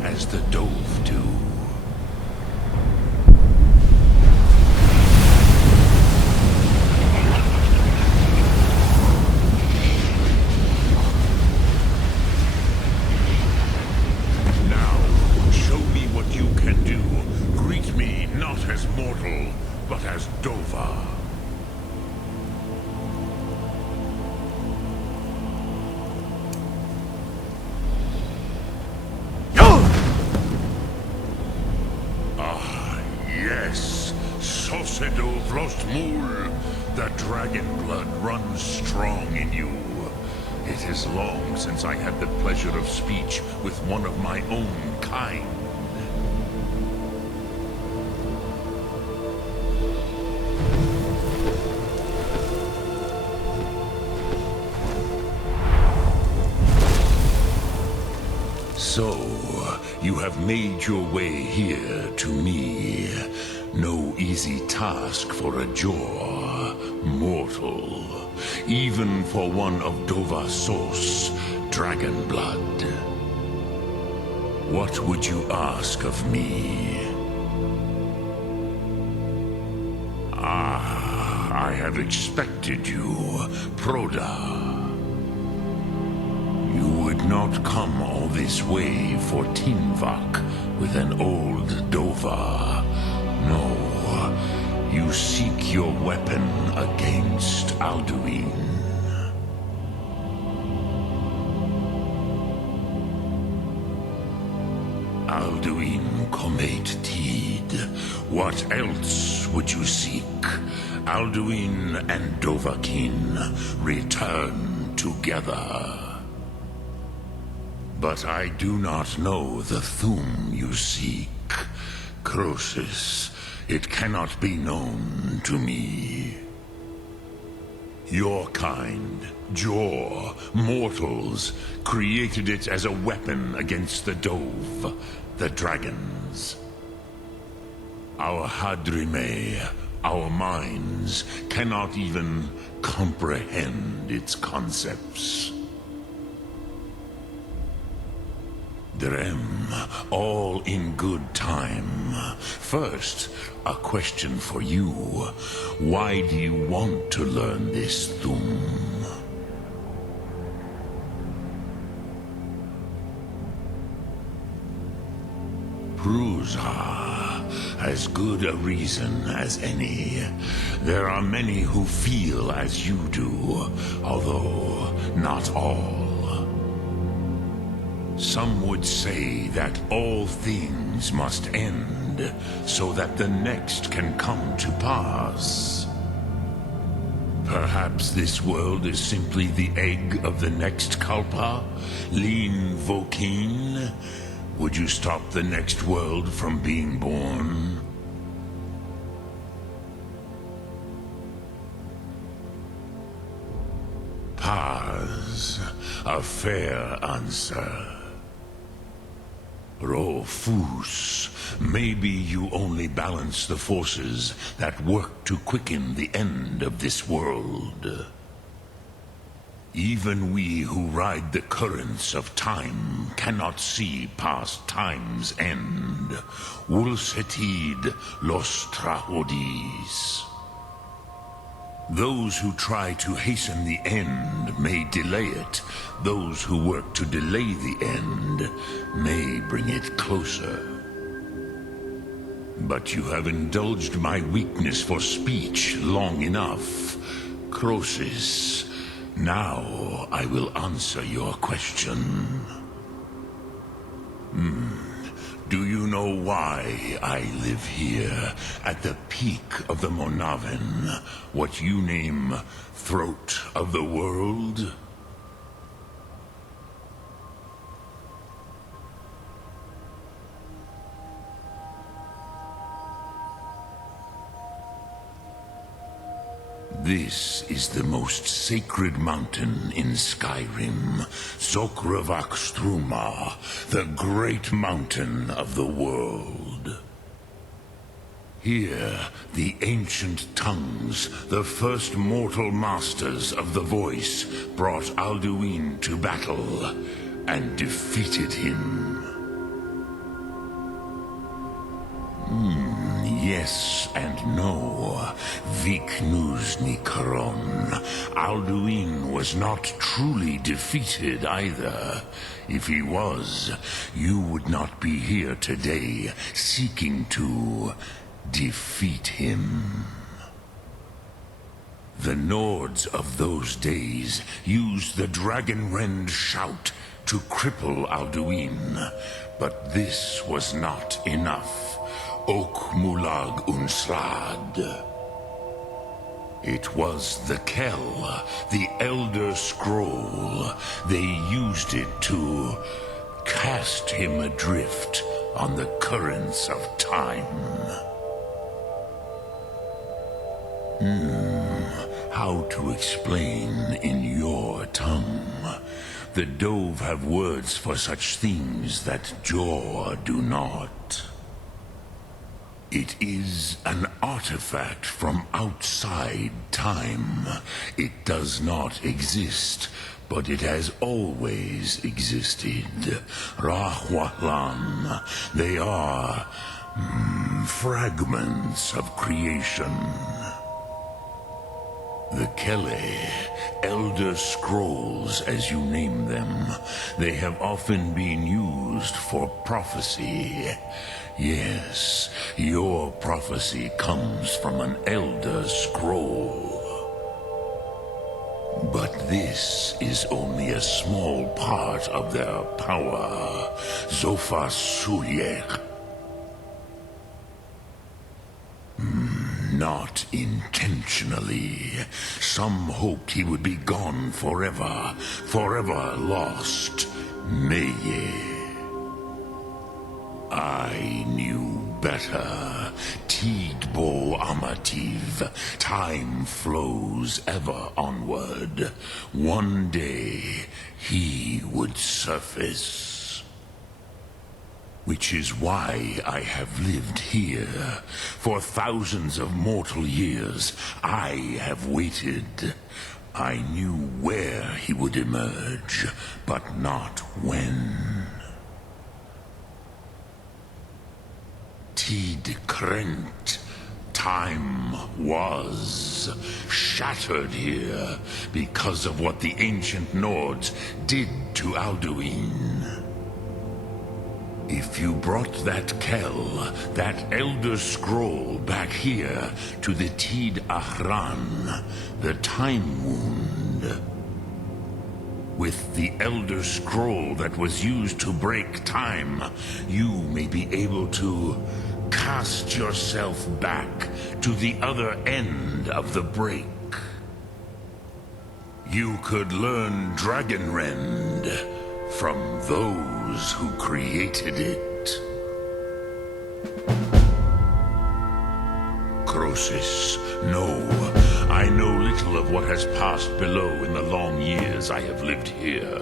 As the Dove do. But as Dova. Ah, yes. Sosedo Vrostmul. The dragon blood runs strong in you. It is long since I had the pleasure of speech with one of my own kind. So, you have made your way here to me. No easy task for a Jor, mortal. Even for one of Dovasos, dragon blood. What would you ask of me? Ah, I have expected you, Proda. You would not come all this way for Tinvak with an old Dova. No, you seek your weapon against Alduin. Alduin Comate Teed. What else would you seek? Alduin and Dovahkiin return together. But I do not know the Thum you seek. Croesus, it cannot be known to me. Your kind, Jor, mortals, created it as a weapon against the Dove, the dragons. Our Hadrime, our minds, cannot even comprehend its concepts. Drem, all in good time. First, a question for you. Why do you want to learn this Thum? Prusa, as good a reason as any. There are many who feel as you do, although not all. Some would say that all things must end, so that the next can come to pass. Perhaps this world is simply the egg of the next Kalpa, Lean Vokeen. Would you stop the next world from being born? Has a fair answer. Rofus, maybe you only balance the forces that work to quicken the end of this world. Even we who ride the currents of time cannot see past time's end. Wulsetid los trahodis. Those who try to hasten the end may delay it. Those who work to delay the end may bring it closer. But you have indulged my weakness for speech long enough. Croesus, now I will answer your question. Do you know why I live here, at the peak of the Monaven, what you name Throat of the World? This is the most sacred mountain in Skyrim, Sokravak Struma, the great mountain of the world. Here, the ancient tongues, the first mortal masters of the voice, brought Alduin to battle and defeated him. Yes and no. Viknuzny Karon. Alduin was not truly defeated either. If he was, you would not be here today seeking to defeat him. The Nords of those days used the Dragonrend shout to cripple Alduin, but this was not enough. Ok Mulag Unslad. It was the Kell, the Elder Scroll. They used it to cast him adrift on the currents of time. How to explain in your tongue? The Dove have words for such things that Jor do not. It is an artifact from outside time. It does not exist, but it has always existed. Rahwalan. They are fragments of creation. The Kele, Elder Scrolls as you name them, they have often been used for prophecy. Yes, your prophecy comes from an Elder Scroll. But this is only a small part of their power. Zofa Suyek. Not intentionally. Some hoped he would be gone forever, forever lost. Meye. I knew better. Tidbo Amativ. Time flows ever onward. One day, he would surface. Which is why I have lived here. For thousands of mortal years, I have waited. I knew where he would emerge, but not when. Tid Krent. Time was shattered here because of what the ancient Nords did to Alduin. If you brought that Kell, that Elder Scroll back here to the Tid Ahran, the Time Wound, with the Elder Scroll that was used to break time, you may be able to cast yourself back to the other end of the break. You could learn Dragonrend from those who created it. Croesus, no. I know little of what has passed below in the long years I have lived here.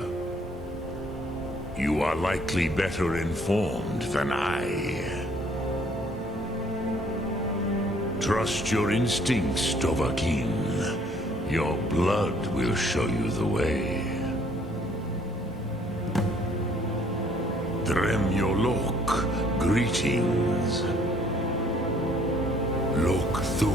You are likely better informed than I. Trust your instincts, Dovahkiin. Your blood will show you the way. Dremyolok, greetings. Lok Thum.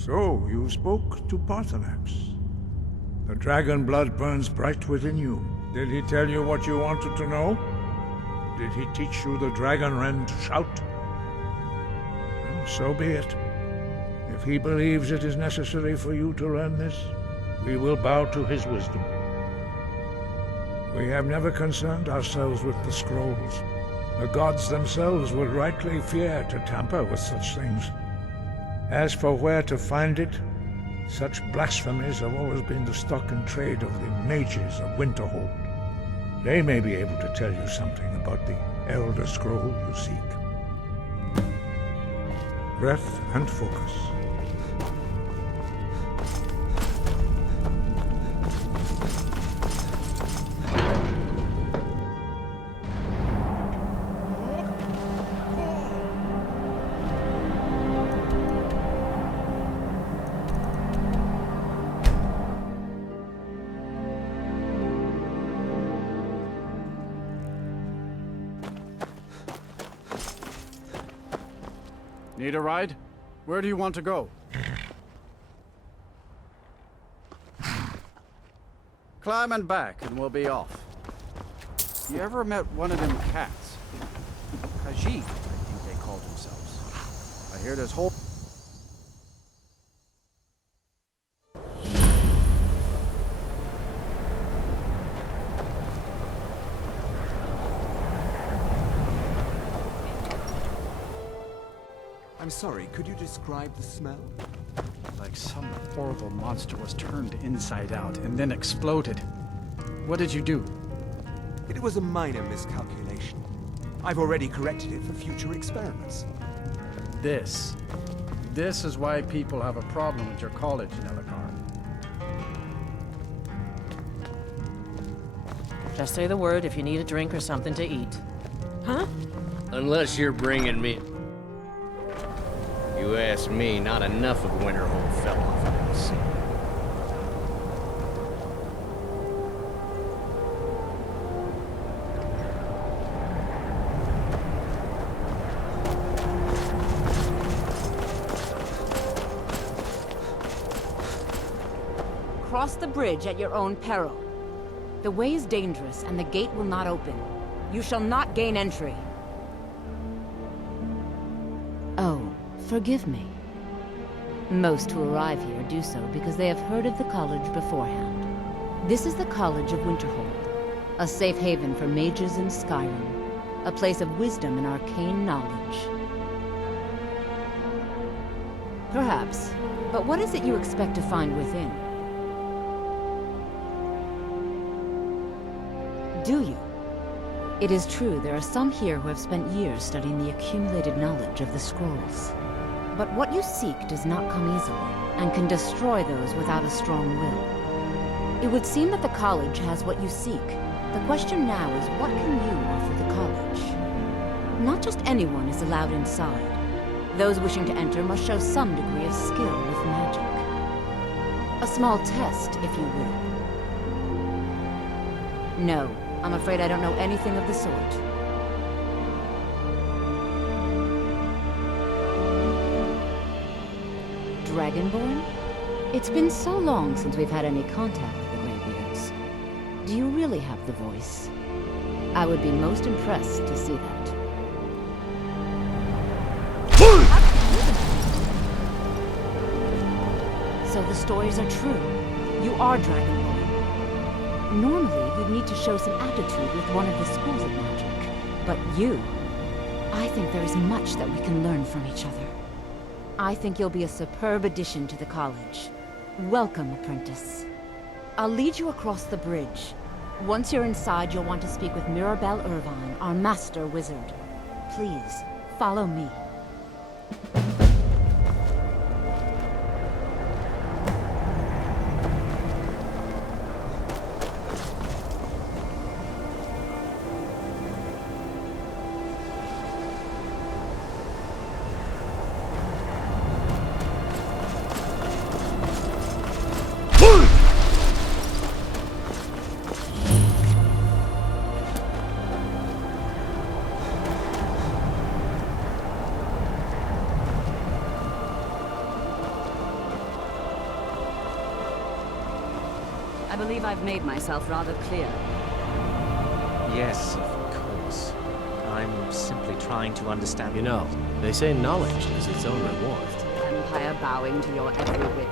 So, you spoke to Paarthurnax. The dragon blood burns bright within you. Did he tell you what you wanted to know? Did he teach you the dragon rend shout? Well, so be it. If he believes it is necessary for you to learn this, we will bow to his wisdom. We have never concerned ourselves with the scrolls. The gods themselves would rightly fear to tamper with such things. As for where to find it, such blasphemies have always been the stock and trade of the mages of Winterhold. They may be able to tell you something about the Elder Scroll you seek. Breath and focus. Need a ride? Where do you want to go? Climb and back, and we'll be off. You ever met one of them cats? Khajiit, I think they called themselves. I hear this whole... I'm sorry, could you describe the smell? Like some horrible monster was turned inside out and then exploded. What did you do? It was a minor miscalculation. I've already corrected it for future experiments. This is why people have a problem with your college, Nellikar. Just say the word if you need a drink or something to eat. Huh? Unless you're bringing me... You ask me, not enough of Winterhold fell off of us. Cross the bridge at your own peril. The way is dangerous, and the gate will not open. You shall not gain entry. Oh, forgive me. Most who arrive here do so because they have heard of the college beforehand. This is the College of Winterhold, a safe haven for mages in Skyrim, a place of wisdom and arcane knowledge. Perhaps, but what is it you expect to find within? Do you? It is true there are some here who have spent years studying the accumulated knowledge of the scrolls. But what you seek does not come easily, and can destroy those without a strong will. It would seem that the college has what you seek. The question now is, what can you offer the college? Not just anyone is allowed inside. Those wishing to enter must show some degree of skill with magic. A small test, if you will. No, I'm afraid I don't know anything of the sort. Dragonborn? It's been so long since we've had any contact with the Greybeards. Do you really have the voice? I would be most impressed to see that. So the stories are true. You are Dragonborn. Normally, you'd need to show some aptitude with one of the schools of magic. But you... I think there is much that we can learn from each other. I think you'll be a superb addition to the college. Welcome, apprentice. I'll lead you across the bridge. Once you're inside, you'll want to speak with Mirabelle Irvine, our master wizard. Please, follow me. I believe I've made myself rather clear. Yes, of course. I'm simply trying to understand. You know, they say knowledge is its own reward. Empire bowing to your every whim.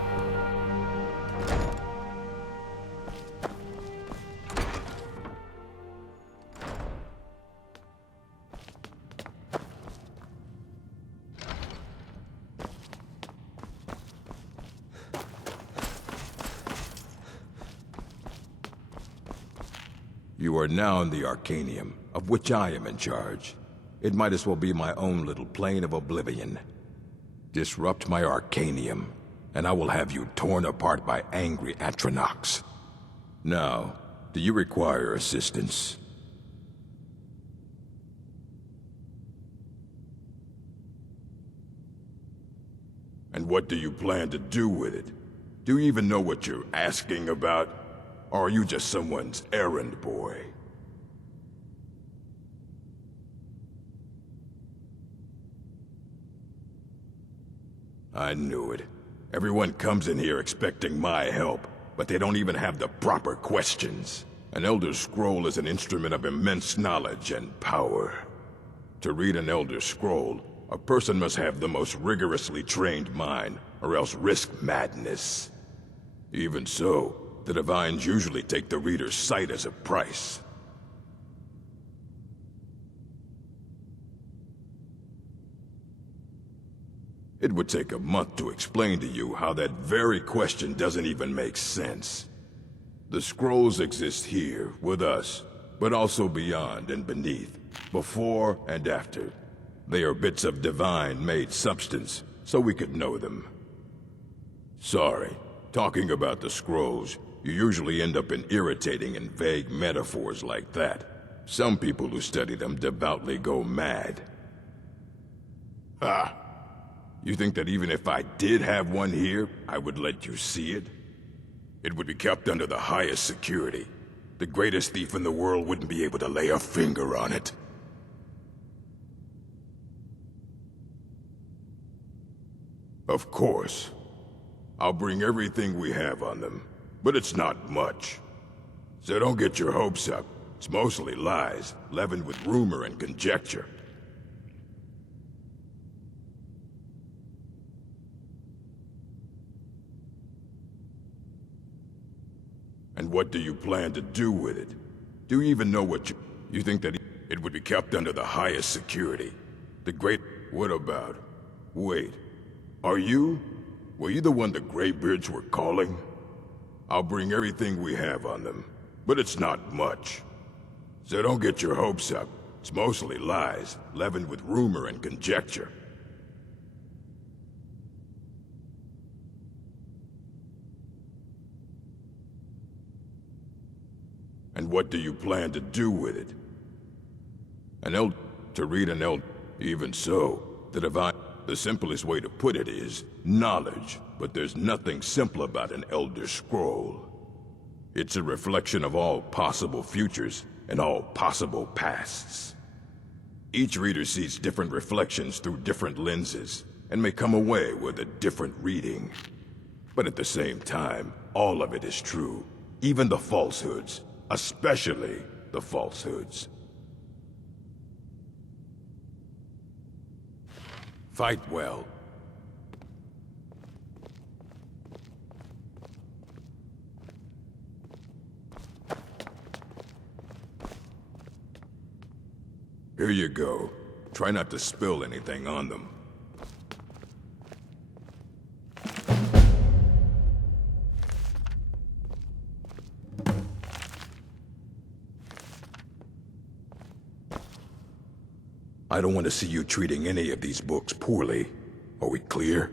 You are now in the Arcanium, of which I am in charge. It might as well be my own little plane of oblivion. Disrupt my Arcanium, and I will have you torn apart by angry Atronachs. Now, do you require assistance? And what do you plan to do with it? Do you even know what you're asking about? Or are you just someone's errand boy? I knew it. Everyone comes in here expecting my help, but they don't even have the proper questions. An Elder Scroll is an instrument of immense knowledge and power. To read an Elder Scroll, a person must have the most rigorously trained mind, or else risk madness. Even so, the Divines usually take the reader's sight as a price. It would take a month to explain to you how that very question doesn't even make sense. The scrolls exist here, with us, but also beyond and beneath, before and after. They are bits of divine-made substance, so we could know them. Sorry, talking about the scrolls, you usually end up in irritating and vague metaphors like that. Some people who study them devoutly go mad. Ha! You think that even if I did have one here, I would let you see it? It would be kept under the highest security. The greatest thief in the world wouldn't be able to lay a finger on it. Of course. I'll bring everything we have on them, but it's not much. So don't get your hopes up. It's mostly lies, leavened with rumor and conjecture. And what do you plan to do with it? Do you even know what you think that it would be kept under the highest security? The great... What about? Wait. Are you? Were you the one the Greybeards were calling? I'll bring everything we have on them, but it's not much. So don't get your hopes up. It's mostly lies, leavened with rumor and conjecture. And what do you plan to do with it? To read an Elder. Even so, the simplest way to put it is knowledge, but there's nothing simple about an Elder Scroll. It's a reflection of all possible futures and all possible pasts. Each reader sees different reflections through different lenses, and may come away with a different reading. But at the same time, all of it is true, even the falsehoods, especially the falsehoods. Fight well. Here you go. Try not to spill anything on them. I don't want to see you treating any of these books poorly. Are we clear?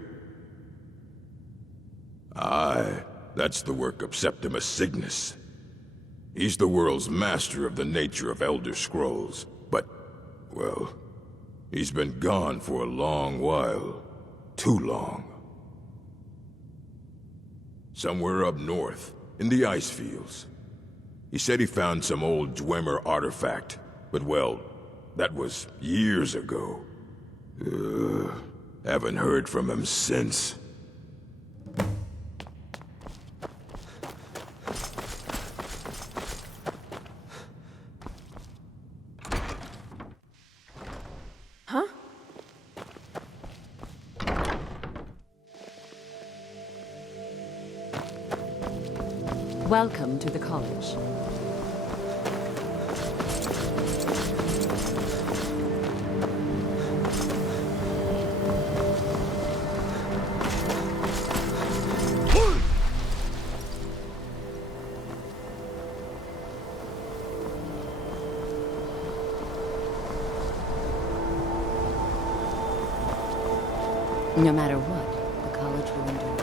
Aye, that's the work of Septimus Cygnus. He's the world's master of the nature of Elder Scrolls, but, well, he's been gone for a long while. Too long. Somewhere up north, in the ice fields. He said he found some old Dwemer artifact, but well, that was years ago. Haven't heard from him since. Huh? Welcome to the college. No matter what, the college will endure.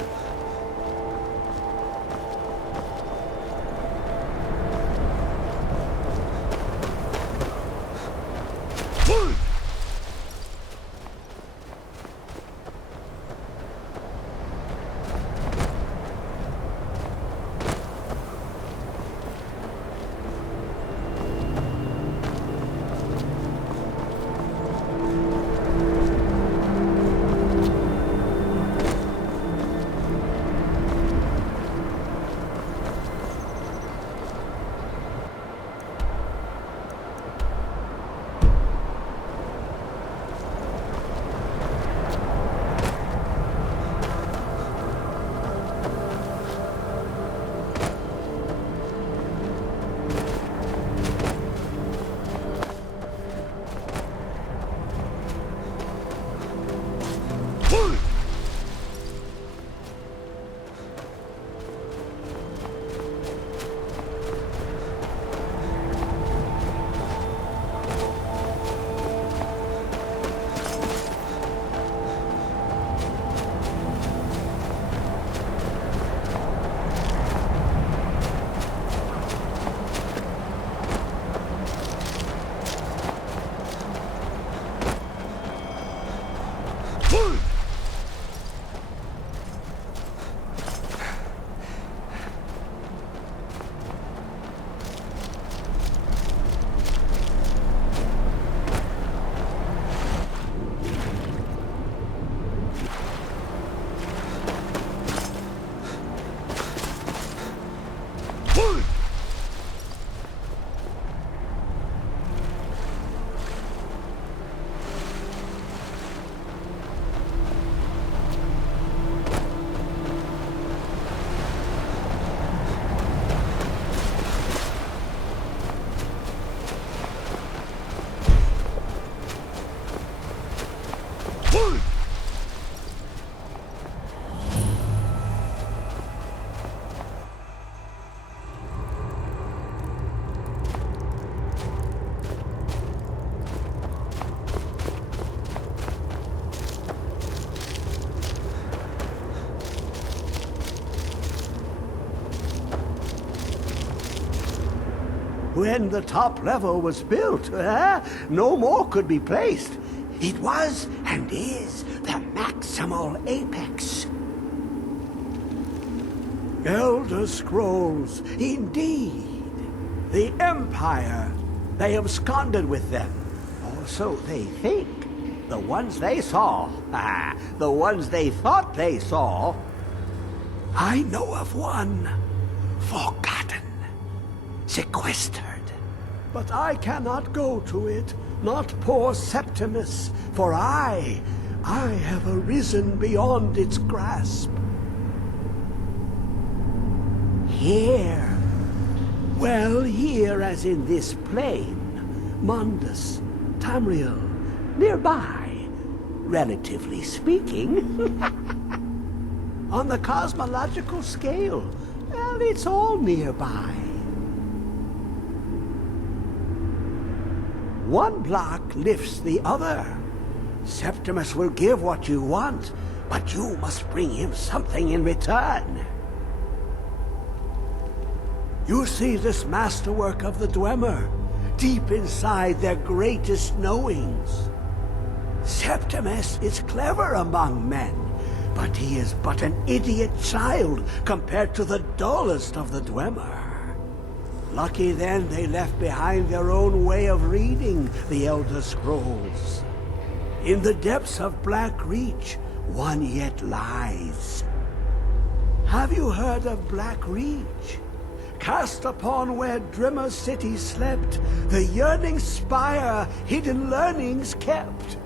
When the top level was built, no more could be placed. It was and is the maximal apex. Elder Scrolls, indeed. The Empire. They absconded with them. Or so they think. The ones they saw. The ones they thought they saw. I know of one. Forgotten. Sequestered. But I cannot go to it, not poor Septimus, for I have arisen beyond its grasp. Here, well, here as in this plain, Mundus, Tamriel, nearby, relatively speaking. On the cosmological scale, well, it's all nearby. One block lifts the other. Septimus will give what you want, but you must bring him something in return. You see this masterwork of the Dwemer, deep inside their greatest knowings. Septimus is clever among men, but he is but an idiot child compared to the dullest of the Dwemer. Lucky then they left behind their own way of reading the Elder Scrolls. In the depths of Black Reach, one yet lies. Have you heard of Black Reach? Cast upon where Drimmer City slept, the yearning spire hidden learnings kept.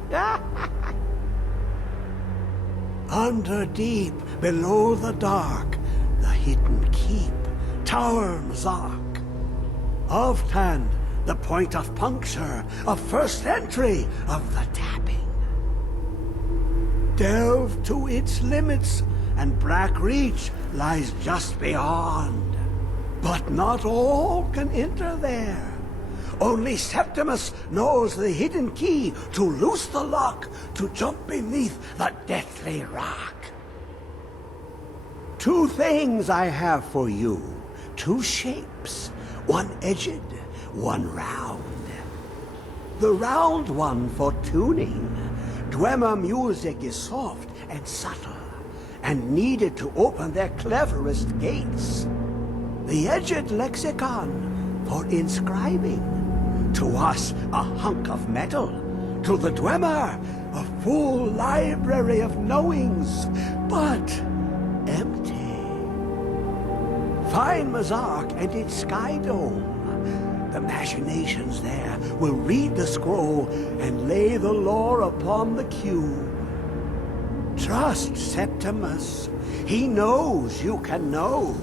Under deep, below the dark, the hidden keep, Tower Mzark. Oftand, the point of puncture, of first entry, of the tapping. Delve to its limits, and Black Reach lies just beyond. But not all can enter there. Only Septimus knows the hidden key to loose the lock, to jump beneath the deathly rock. Two things I have for you, two shapes, one edged, one round. The round one for tuning. Dwemer music is soft and subtle, and needed to open their cleverest gates. The edged lexicon for inscribing. To us, a hunk of metal. To the Dwemer, a full library of knowings, but empty. Find Mzark and its sky dome. The machinations there will read the scroll and lay the lore upon the cube. Trust Septimus. He knows you can know.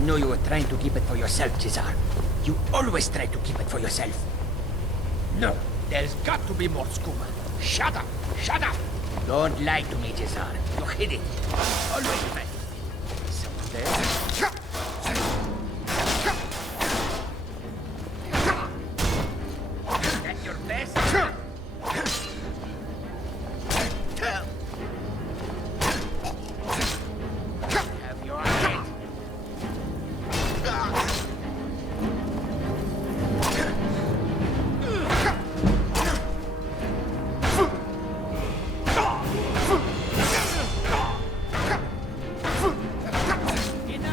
know you were trying to keep it for yourself, Cesar. You always try to keep it for yourself. No, there's got to be more skooma. Shut up! Shut up! Don't lie to me, Cesar. You hid it. Always try. Someone there? At your best? Have your head. Enough!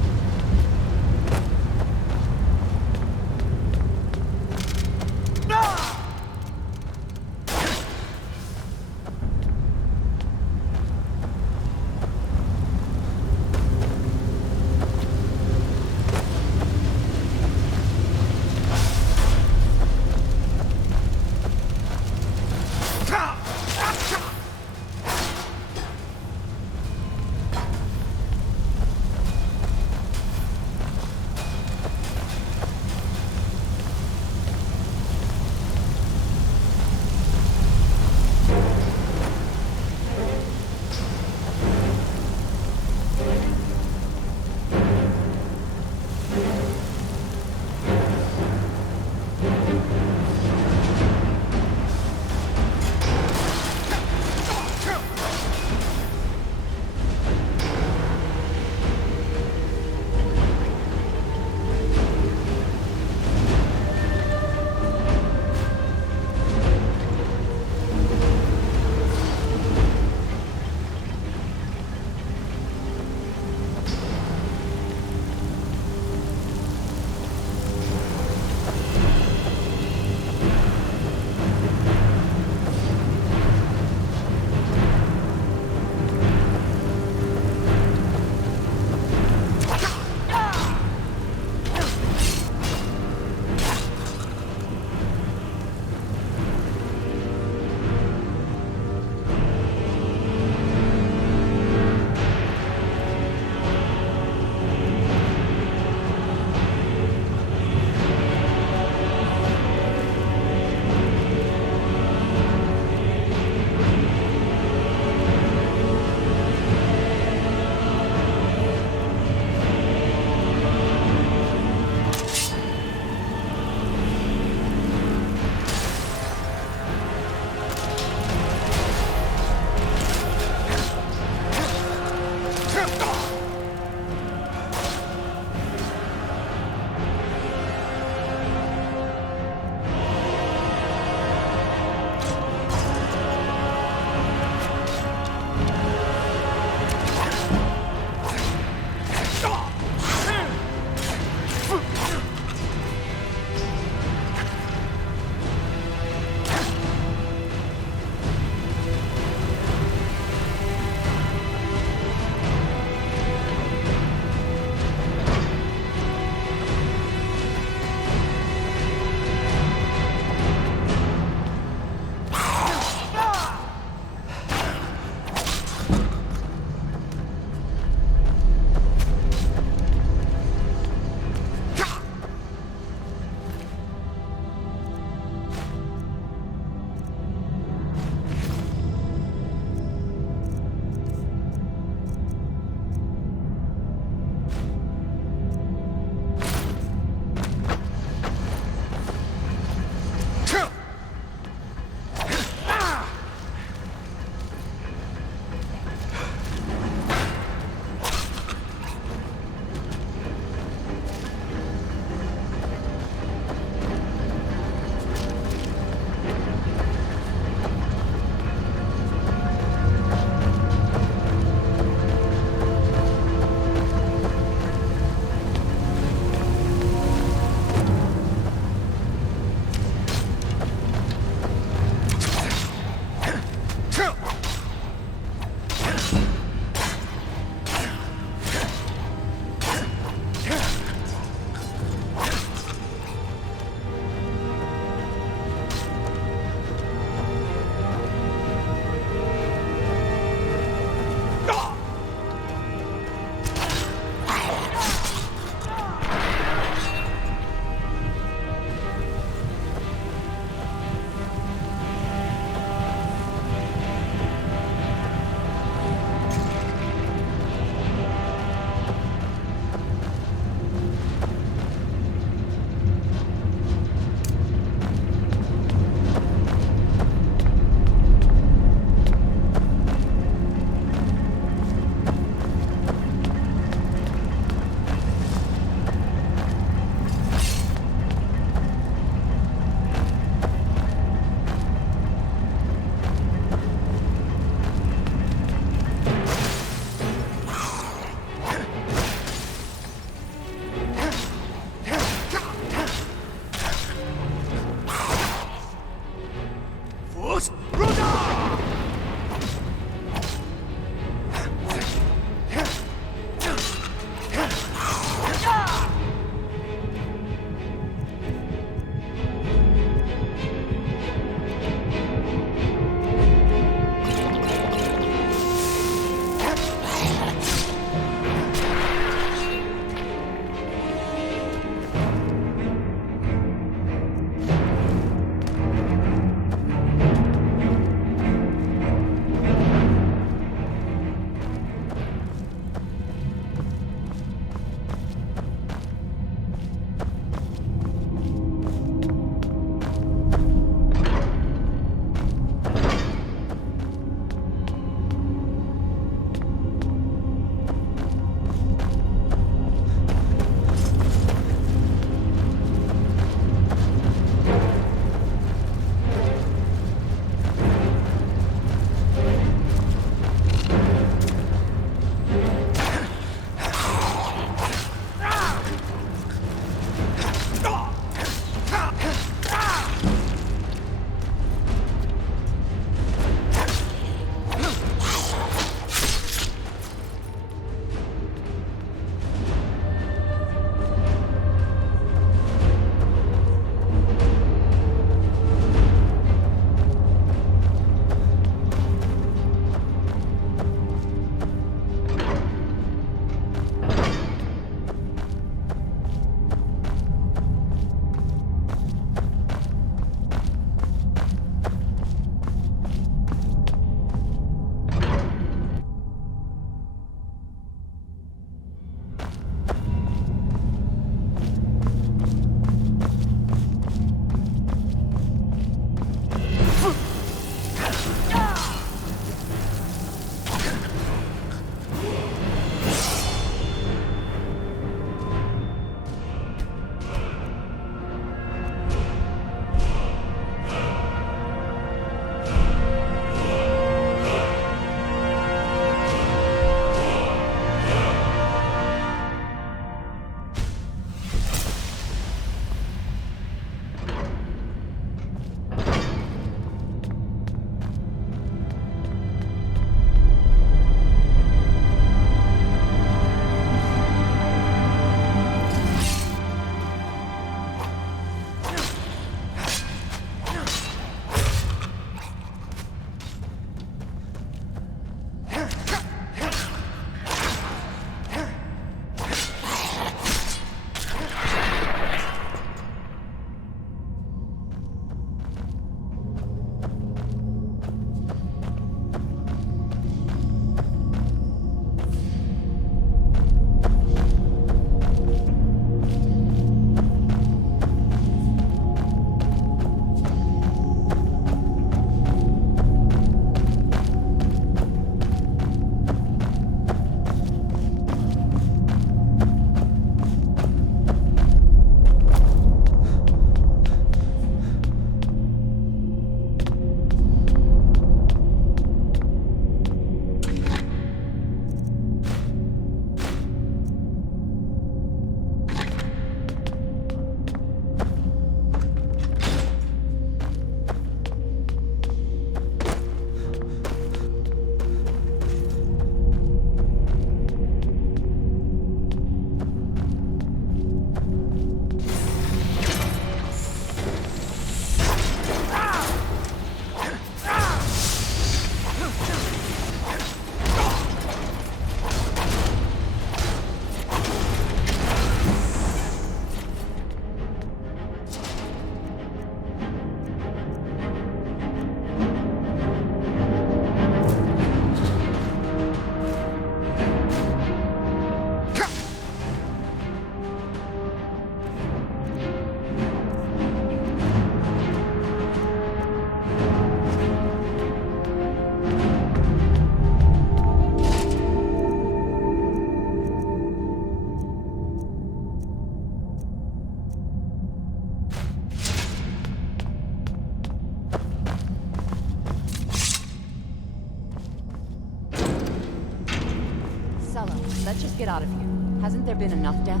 let's just get out of here. Hasn't there been enough death?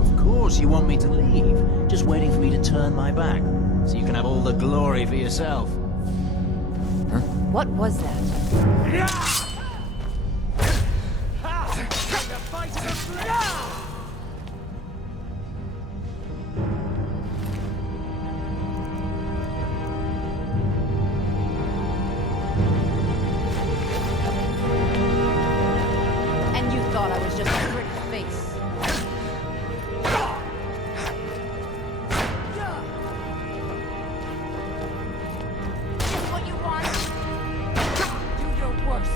Of course you want me to leave. Just waiting for me to turn my back. So you can have all the glory for yourself. What was that? And you thought I was just a pretty face. Just what you want. Do your worst.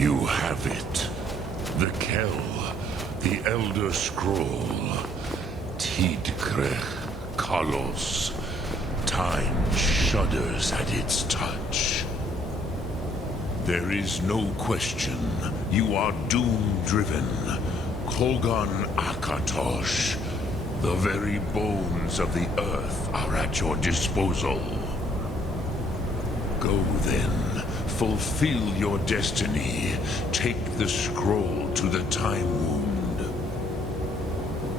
You have it. The Kell, the Elder Scroll. Tidkrech Kalos. Time shudders at its touch. There is no question. You are doom-driven. Kogan Akatosh. The very bones of the earth are at your disposal. Go then. Fulfill your destiny. Take the scroll to the Time Wound.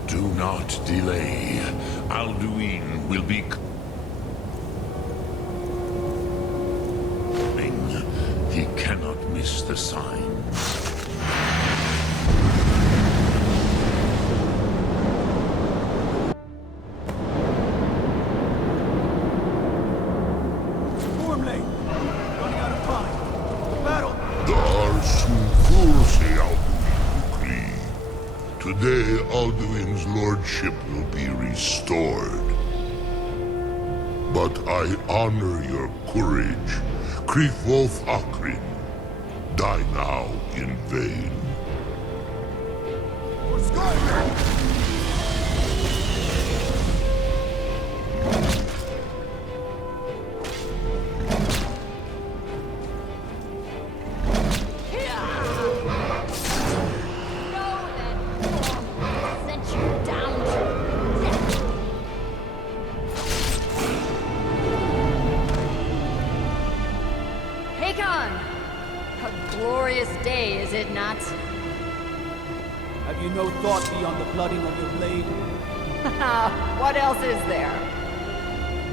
Do not delay. Alduin will be coming. He cannot miss the signs. Today, Alduin's lordship will be restored. But I honor your courage. Kriegwolf Akrin. Die now in vain. For Skyrim! Have you no thought beyond the blooding of your blade? What else is there?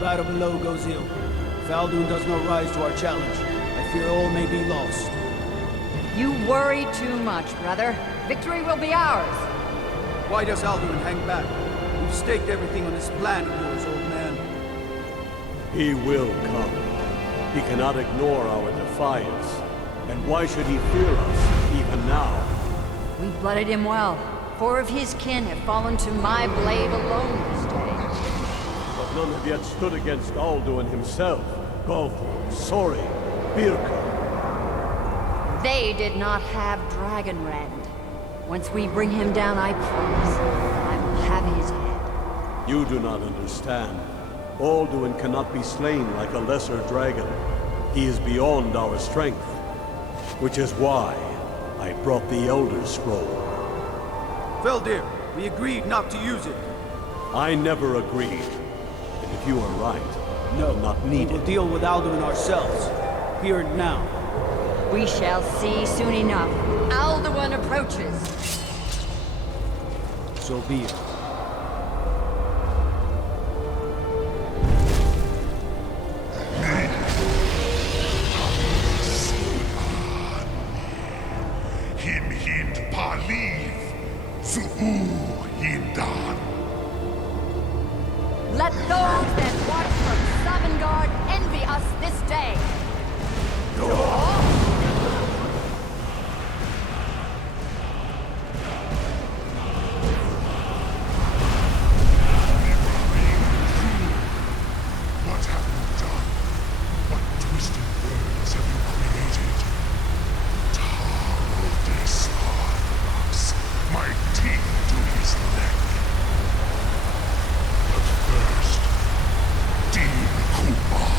Battle below goes ill. If Alduin does not rise to our challenge, I fear all may be lost. You worry too much, brother. Victory will be ours. Why does Alduin hang back? We've staked everything on this plan of yours, old man. He will come. He cannot ignore our defiance. And why should he fear us, even now? We blooded him well. 4 of his kin have fallen to my blade alone this day. But none have yet stood against Alduin himself. Golthor, Sori, Birka. They did not have Dragonrend. Once we bring him down, I promise, I will have his head. You do not understand. Alduin cannot be slain like a lesser dragon. He is beyond our strength. Which is why I brought the Elder Scroll. Feldir, we agreed not to use it. I never agreed. And if you are right, no, not needed. We will deal with Alduin ourselves. Here and now. We shall see soon enough. Alduin approaches. So be it. Let those that watch from Sovngarde envy us this day. What have you done? What twisted worlds have you created? Tar of Desarnox, my teeth to his neck. But first, Dean Kumar.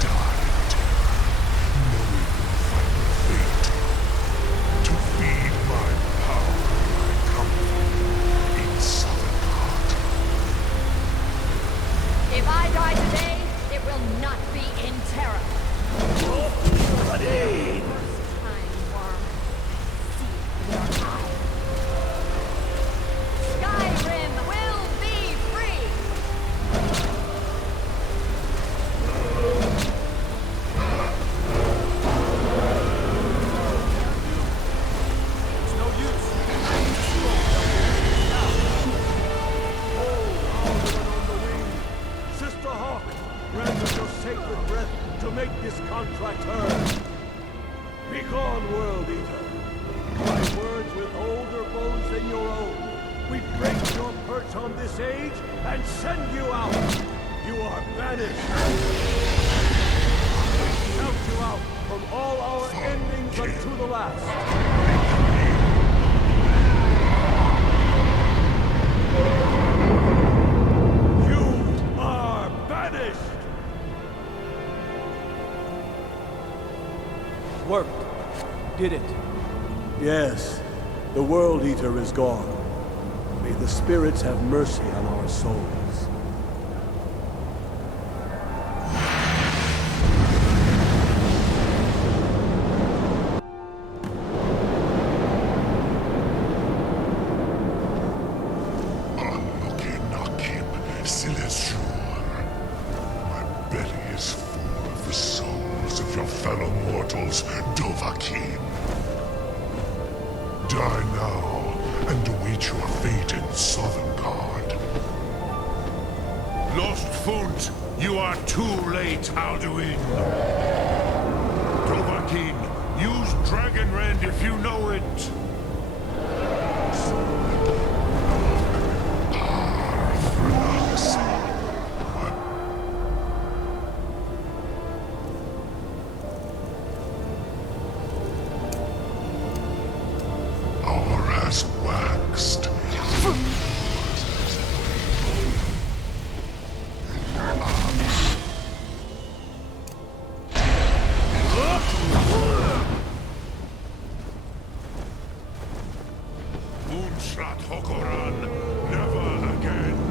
Die in terror, knowing your final fate. To feed my power, I come for you in Sovngarde. If I die today, it will not be in terror. Ready! First time, worm. See your eye. Skyrim will be free! It's no use. Sister Hawk, grant us your sacred breath to make this contract heard. Begone, World Eater. My words with older bones than your own. We break your perch on this age and send you out. You are banished. We shout you out from all our endings unto the last. You are banished. Worked. Did it. Yes, the World Eater is gone. May the spirits have mercy on our souls. My belly is full of the souls of your fellow mortals, Dovahkiin. Die now, and await your fate in Sovngarde. Lost Funt, you are too late, Alduin. Dovahkiin, use Dragonrend if you know it. has waxed. Moonshot Hokoran, never again.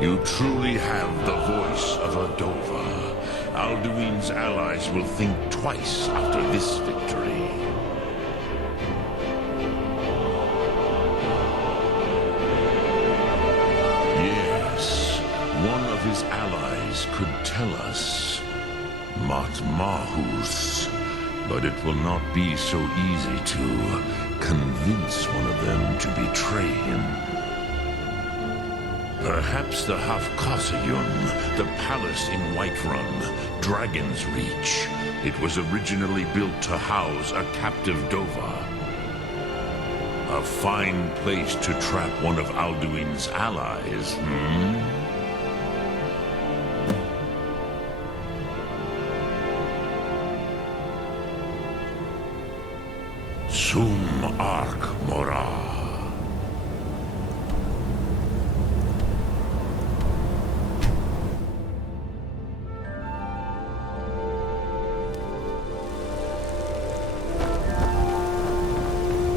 You truly have the voice of Ardova. Alduin's allies will think twice after this victory. Yes, one of his allies could tell us. Matmahus. But it will not be so easy to convince one of them to betray him. Perhaps the Hafkosayun, the palace in Whiterun, Dragon's Reach. It was originally built to house a captive Dova. A fine place to trap one of Alduin's allies, Sum Ark Mora.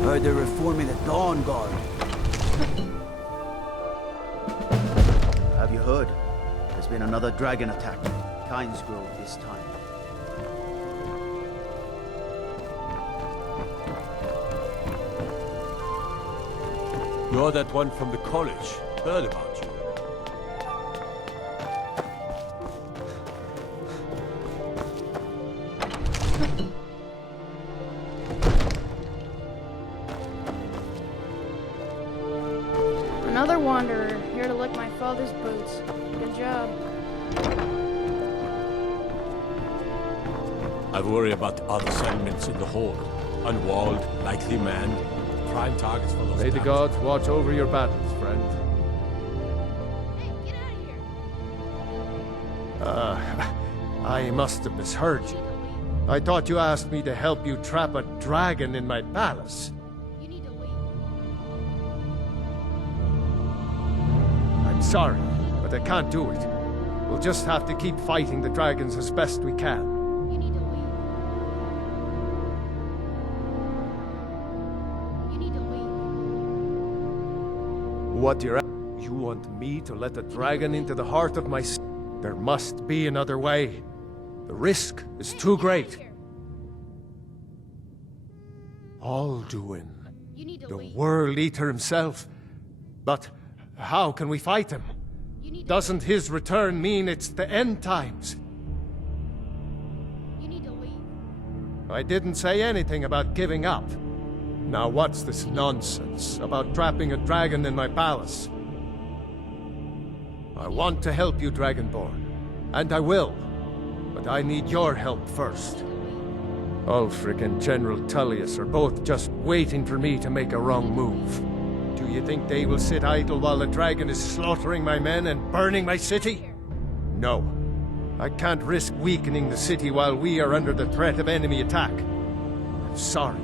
Heard they're reforming the Dawn Guard. Have you heard? There's been another dragon attack. Kynes Grove this time. You're that one from the college. Heard about you. Another wanderer, here to lick my father's boots. Good job. I worry about other settlements in the Hold. Unwalled, lightly manned, prime targets for those. May the gods watch over your battles, friend. I must have misheard you. I thought you asked me to help you trap a dragon in my palace. I'm sorry, but I can't do it. We'll just have to keep fighting the dragons as best we can. What you're at? You want me to let a dragon into the heart of my city? There must be another way. The risk is too great. Alduin, the World Eater himself. But how can we fight him? Doesn't his return mean it's the end times? I didn't say anything about giving up. Now what's this nonsense about trapping a dragon in my palace? I want to help you, Dragonborn, and I will. But I need your help first. Ulfric and General Tullius are both just waiting for me to make a wrong move. Do you think they will sit idle while the dragon is slaughtering my men and burning my city? No. I can't risk weakening the city while we are under the threat of enemy attack. I'm sorry.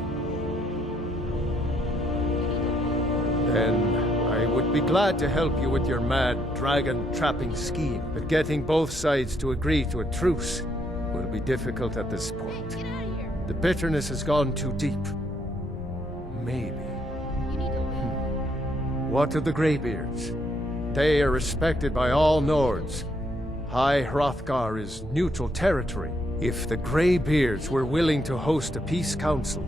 Then I would be glad to help you with your mad dragon-trapping scheme, but getting both sides to agree to a truce will be difficult at this point. The bitterness has gone too deep. Maybe. What of the Greybeards? They are respected by all Nords. High Hrothgar is neutral territory. If the Greybeards were willing to host a peace council,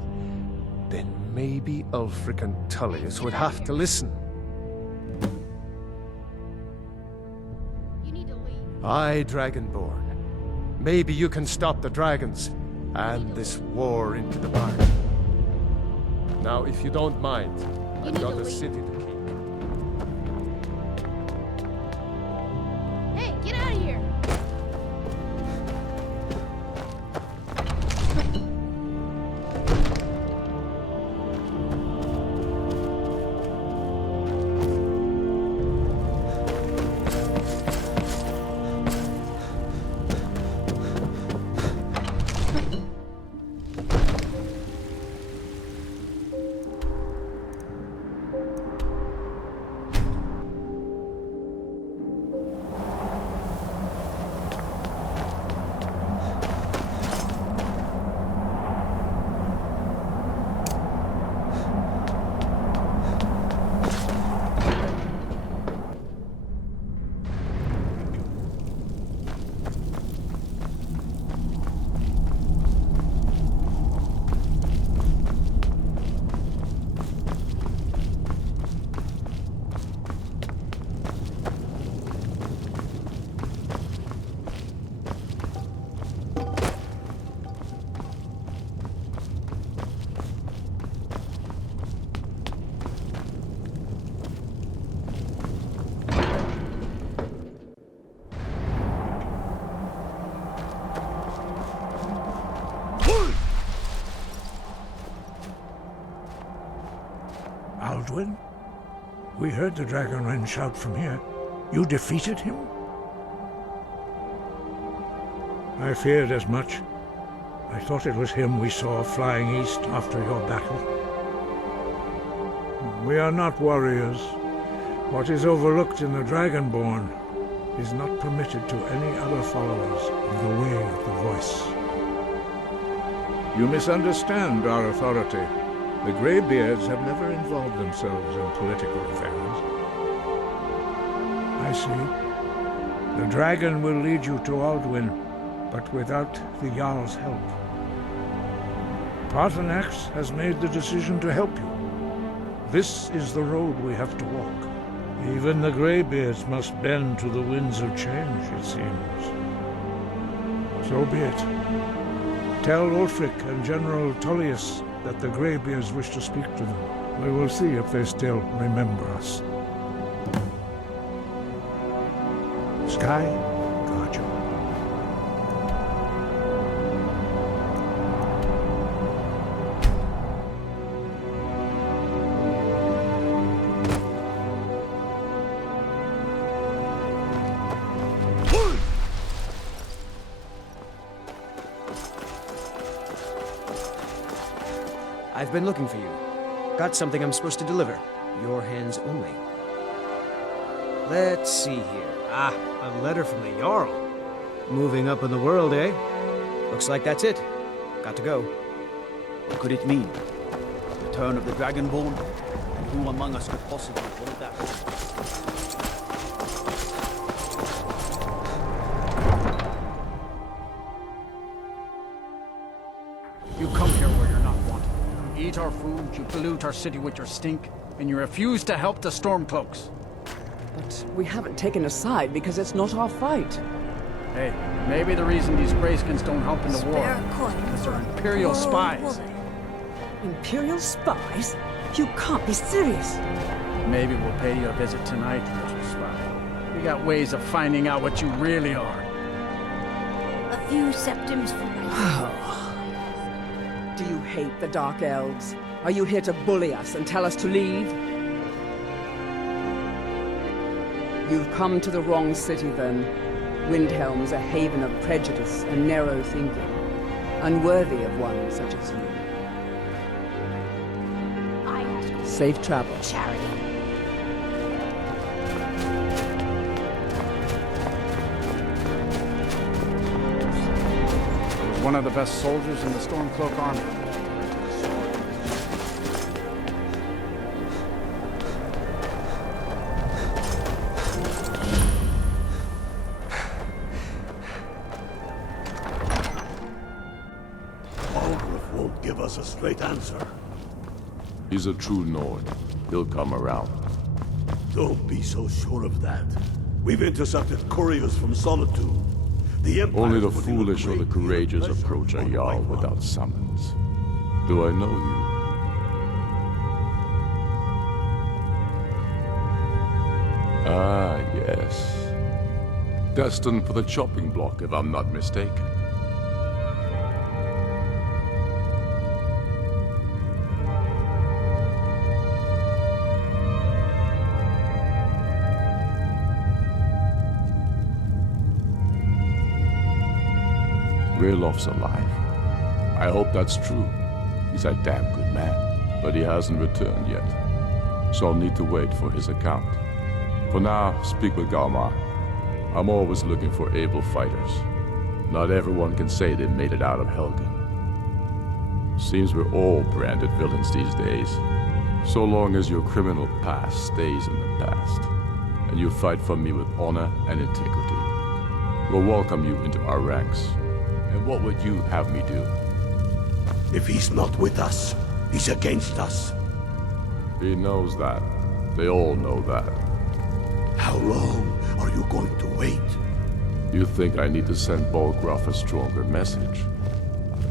then maybe Ulfric and Tullius would have to listen. Aye, Dragonborn. Maybe you can stop the dragons and this war into the bargain. Now, if you don't mind, I've got a city to keep. Hey, get out of here! Aldwyn? We heard the Dragonren shout from here. You defeated him? I feared as much. I thought it was him we saw flying east after your battle. We are not warriors. What is overlooked in the Dragonborn is not permitted to any other followers of the Way of the Voice. You misunderstand our authority. The Greybeards have never involved themselves in political affairs. I see. The dragon will lead you to Aldwyn, but without the Jarl's help. Paarthurnax has made the decision to help you. This is the road we have to walk. Even the Greybeards must bend to the winds of change, it seems. So be it. Tell Ulfric and General Tullius that the Greybeards wish to speak to them. We will see if they still remember us. Sky, guard you. I've been looking for you. Got something I'm supposed to deliver. Your hands only. Let's see here. Ah, a letter from the Jarl. Moving up in the world, eh? Looks like that's it. Got to go. What could it mean? Return of the Dragonborn? And who among us could possibly hold that? You come here where you're not wanted. You eat our food, you pollute our city with your stink, and you refuse to help the Stormcloaks. But we haven't taken a side because it's not our fight. Hey, maybe the reason these Greyskins don't help in the war is because they're Imperial spies. Imperial spies? You can't be serious. Maybe we'll pay you a visit tonight, little spy. We got ways of finding out what you really are. A few septims for Do you hate the Dark Elves? Are you here to bully us and tell us to leave? You've come to the wrong city, then. Windhelm's a haven of prejudice and narrow thinking, unworthy of one such as you. Safe travel. Charity. He was one of the best soldiers in the Stormcloak army. Won't give us a straight answer. He's a true Nord. He'll come around. Don't be so sure of that. We've intercepted couriers from Solitude. The Empire Only the foolish or the courageous approach a Jarl without summons. Do I know you? Ah, yes. Destined for the chopping block, if I'm not mistaken. Raylof's alive. I hope that's true. He's a damn good man, but he hasn't returned yet. So I'll need to wait for his account. For now, speak with Galmar. I'm always looking for able fighters. Not everyone can say they made it out of Helgen. Seems we're all branded villains these days. So long as your criminal past stays in the past, and you fight for me with honor and integrity, we'll welcome you into our ranks. And what would you have me do? If he's not with us, he's against us. He knows that. They all know that. How long are you going to wait? You think I need to send Bolgraf a stronger message?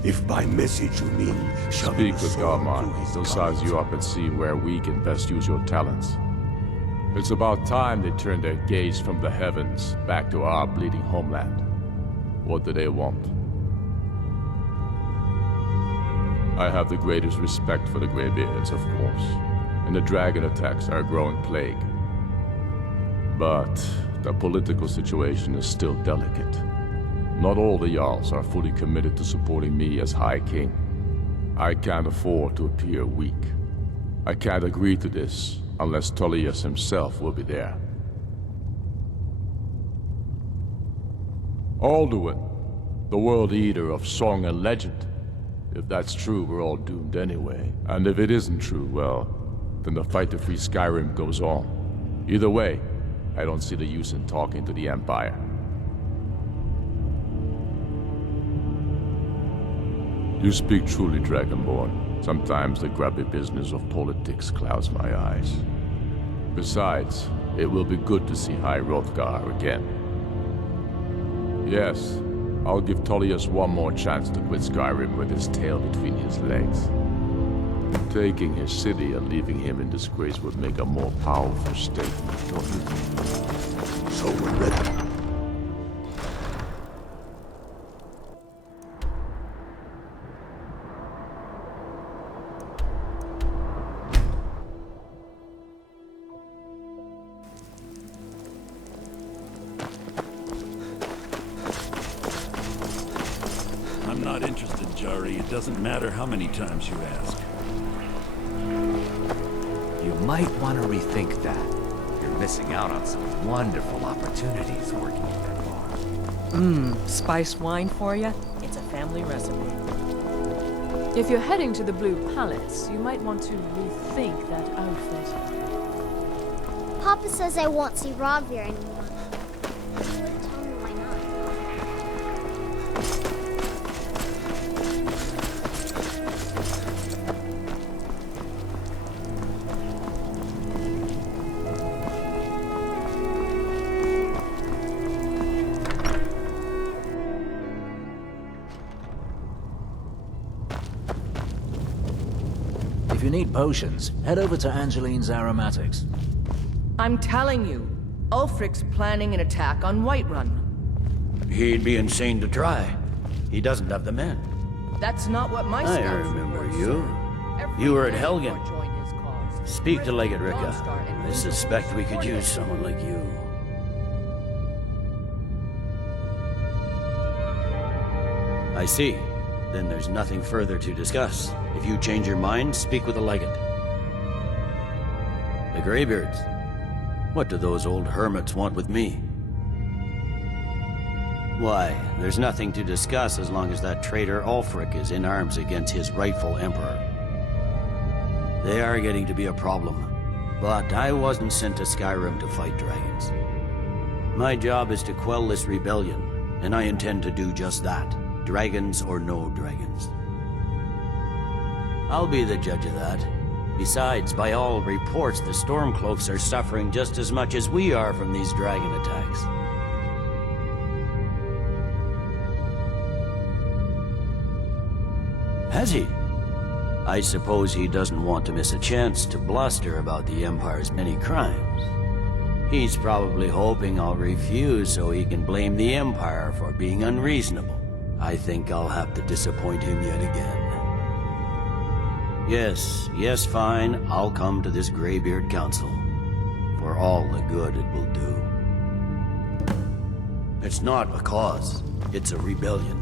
If by message you mean Speak with Galmar. He'll size you up and see where we can best use your talents. It's about time they turned their gaze from the heavens back to our bleeding homeland. What do they want? I have the greatest respect for the Greybeards, of course. and the dragon attacks are a growing plague. But the political situation is still delicate. Not all the Jarls are fully committed to supporting me as High King. I can't afford to appear weak. I can't agree to this unless Tullius himself will be there. Alduin, the World Eater of song and legend. If that's true, we're all doomed anyway. And if it isn't true, well, then the fight to free Skyrim goes on. Either way, I don't see the use in talking to the Empire. You speak truly, Dragonborn. Sometimes the grubby business of politics clouds my eyes. Besides, it will be good to see High Hrothgar again. Yes, I'll give Tullius one more chance to quit Skyrim with his tail between his legs. Taking his city and leaving him in disgrace would make a more powerful statement, don't you think? So we're ready. I'm not interested, Jari. It doesn't matter how many times you ask. You might want to rethink that. You're missing out on some wonderful opportunities working in that bar. Spiced wine for you? It's a family recipe. If you're heading to the Blue Palace, you might want to rethink that outfit. Papa says I won't see Rodvir anymore. Can you tell me why not? If you need potions, head over to Angeline's Aromatics. I'm telling you, Ulfric's planning an attack on Whiterun. He'd be insane to try. He doesn't have the men. That's not what my I scouts remember were, you. sir. You were at Every Helgen. man joined his cause. Speak to Legate Ricka. Longstar and I suspect we could use someone like you. I see. Then there's nothing further to discuss. If you change your mind, speak with the Legate. The Greybeards. What do those old hermits want with me? Why, there's nothing to discuss as long as that traitor Ulfric is in arms against his rightful emperor. They are getting to be a problem, but I wasn't sent to Skyrim to fight dragons. My job is to quell this rebellion, and I intend to do just that, dragons or no dragons. I'll be the judge of that. Besides, by all reports, the Stormcloaks are suffering just as much as we are from these dragon attacks. Has he? I suppose he doesn't want to miss a chance to bluster about the Empire's many crimes. He's probably hoping I'll refuse so he can blame the Empire for being unreasonable. I think I'll have to disappoint him yet again. Yes, fine. I'll come to this Greybeard Council. For all the good it will do. It's not a cause. It's a rebellion.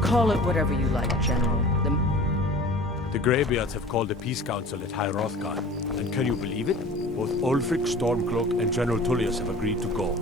Call it whatever you like, General. The Greybeards have called a peace council at High Hrothgar, and can you believe it? Both Ulfric, Stormcloak, and General Tullius have agreed to go.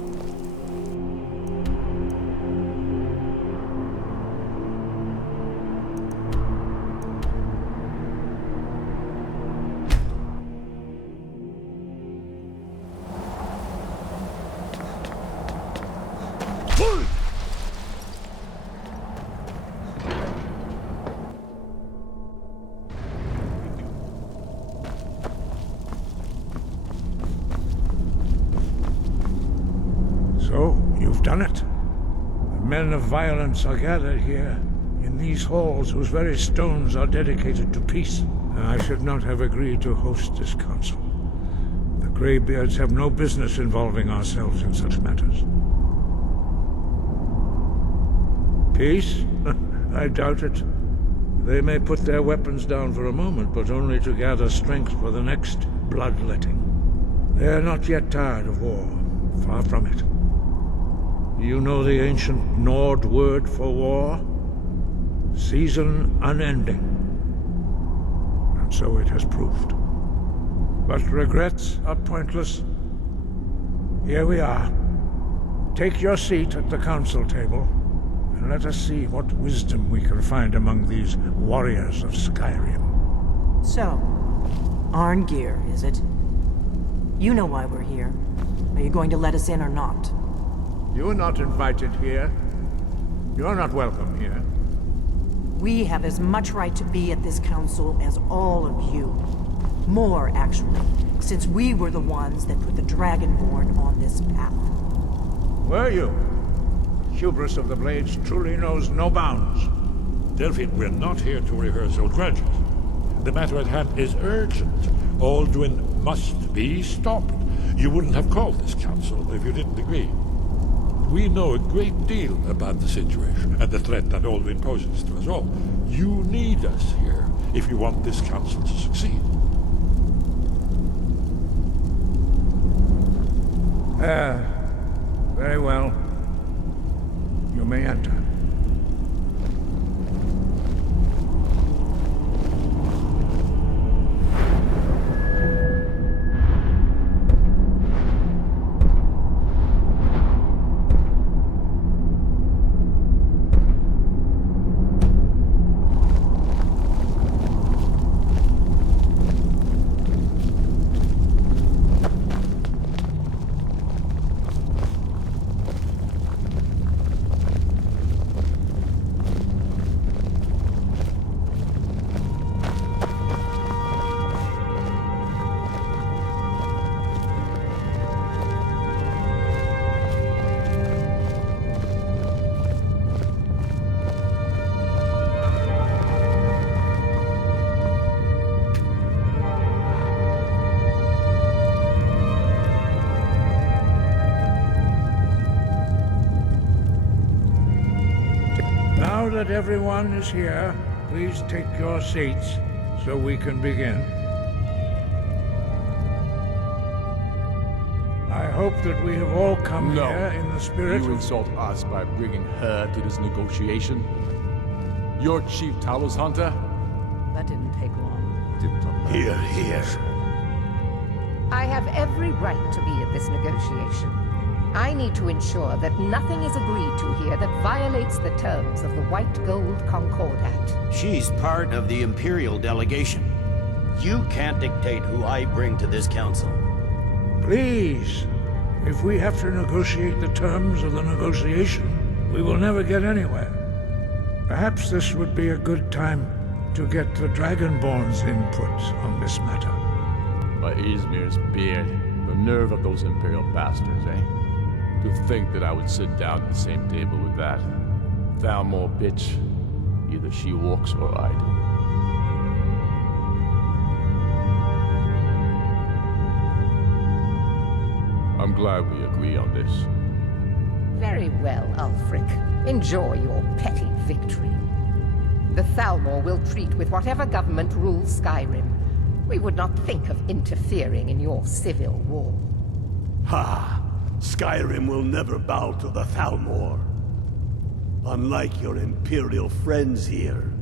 So, you've done it. The men of violence are gathered here, in these halls whose very stones are dedicated to peace. I should not have agreed to host this council. The Greybeards have no business involving ourselves in such matters. Peace? I doubt it. They may put their weapons down for a moment, but only to gather strength for the next bloodletting. They are not yet tired of war. Far from it. You know the ancient Nord word for war? Season unending. And so it has proved. But regrets are pointless. Here we are. Take your seat at the council table, and let us see what wisdom we can find among these warriors of Skyrim. So, Arngeir, is it? You know why we're here. Are you going to let us in or not? You are not invited here. You are not welcome here. We have as much right to be at this council as all of you. More, actually, since we were the ones that put the Dragonborn on this path. Were you? Hubris of the Blades truly knows no bounds. Delphine, we're not here to rehearse old grudges. The matter at hand is urgent. Alduin must be stopped. You wouldn't have called this council if you didn't agree. We know a great deal about the situation and the threat that Alduin poses to us all. You need us here if you want this council to succeed. Very well. You may enter. Now that everyone is here, please take your seats so we can begin. I hope that we have all come here in the spirit You insult us by bringing her to this negotiation? You're Chief Talos Hunter? That didn't take long. Here, here. I have every right to be at this negotiation. I need to ensure that nothing is agreed to here that violates the terms of the White Gold Concordat. She's part of the Imperial delegation. You can't dictate who I bring to this council. Please, if we have to negotiate the terms of the negotiation, we will never get anywhere. Perhaps this would be a good time to get the Dragonborn's input on this matter. By Izmir's beard, the nerve of those Imperial bastards, eh? To think that I would sit down at the same table with that Thalmor bitch. Either she walks or I do. I'm glad we agree on this. Very well, Ulfric. Enjoy your petty victory. The Thalmor will treat with whatever government rules Skyrim. We would not think of interfering in your civil war. Ha! Skyrim will never bow to the Thalmor. Unlike your Imperial friends here.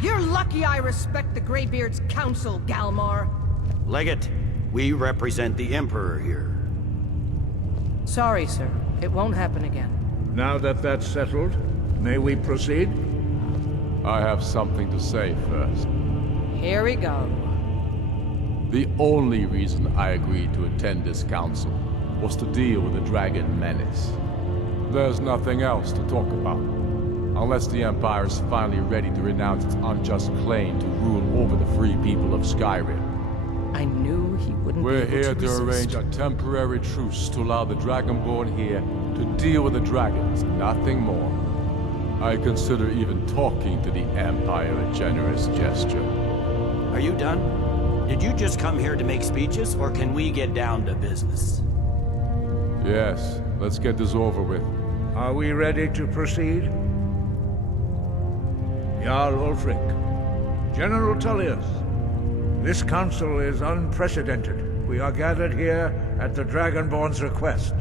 You're lucky I respect the Greybeard's counsel, Galmar. Legate, we represent the Emperor here. Sorry, sir. It won't happen again. Now that that's settled, may we proceed? I have something to say first. Here we go. The only reason I agreed to attend this council was to deal with the Dragon Menace. There's nothing else to talk about. Unless the Empire is finally ready to renounce its unjust claim to rule over the free people of Skyrim. I knew he wouldn't We're be able here to to resist. arrange a temporary truce to allow the Dragonborn here to deal with the dragons, nothing more. I consider even talking to the Empire a generous gesture. Are you done? Did you just come here to make speeches, or can we get down to business? Yes, let's get this over with. Are we ready to proceed? Jarl Ulfric, General Tullius, this council is unprecedented. We are gathered here at the Dragonborn's request.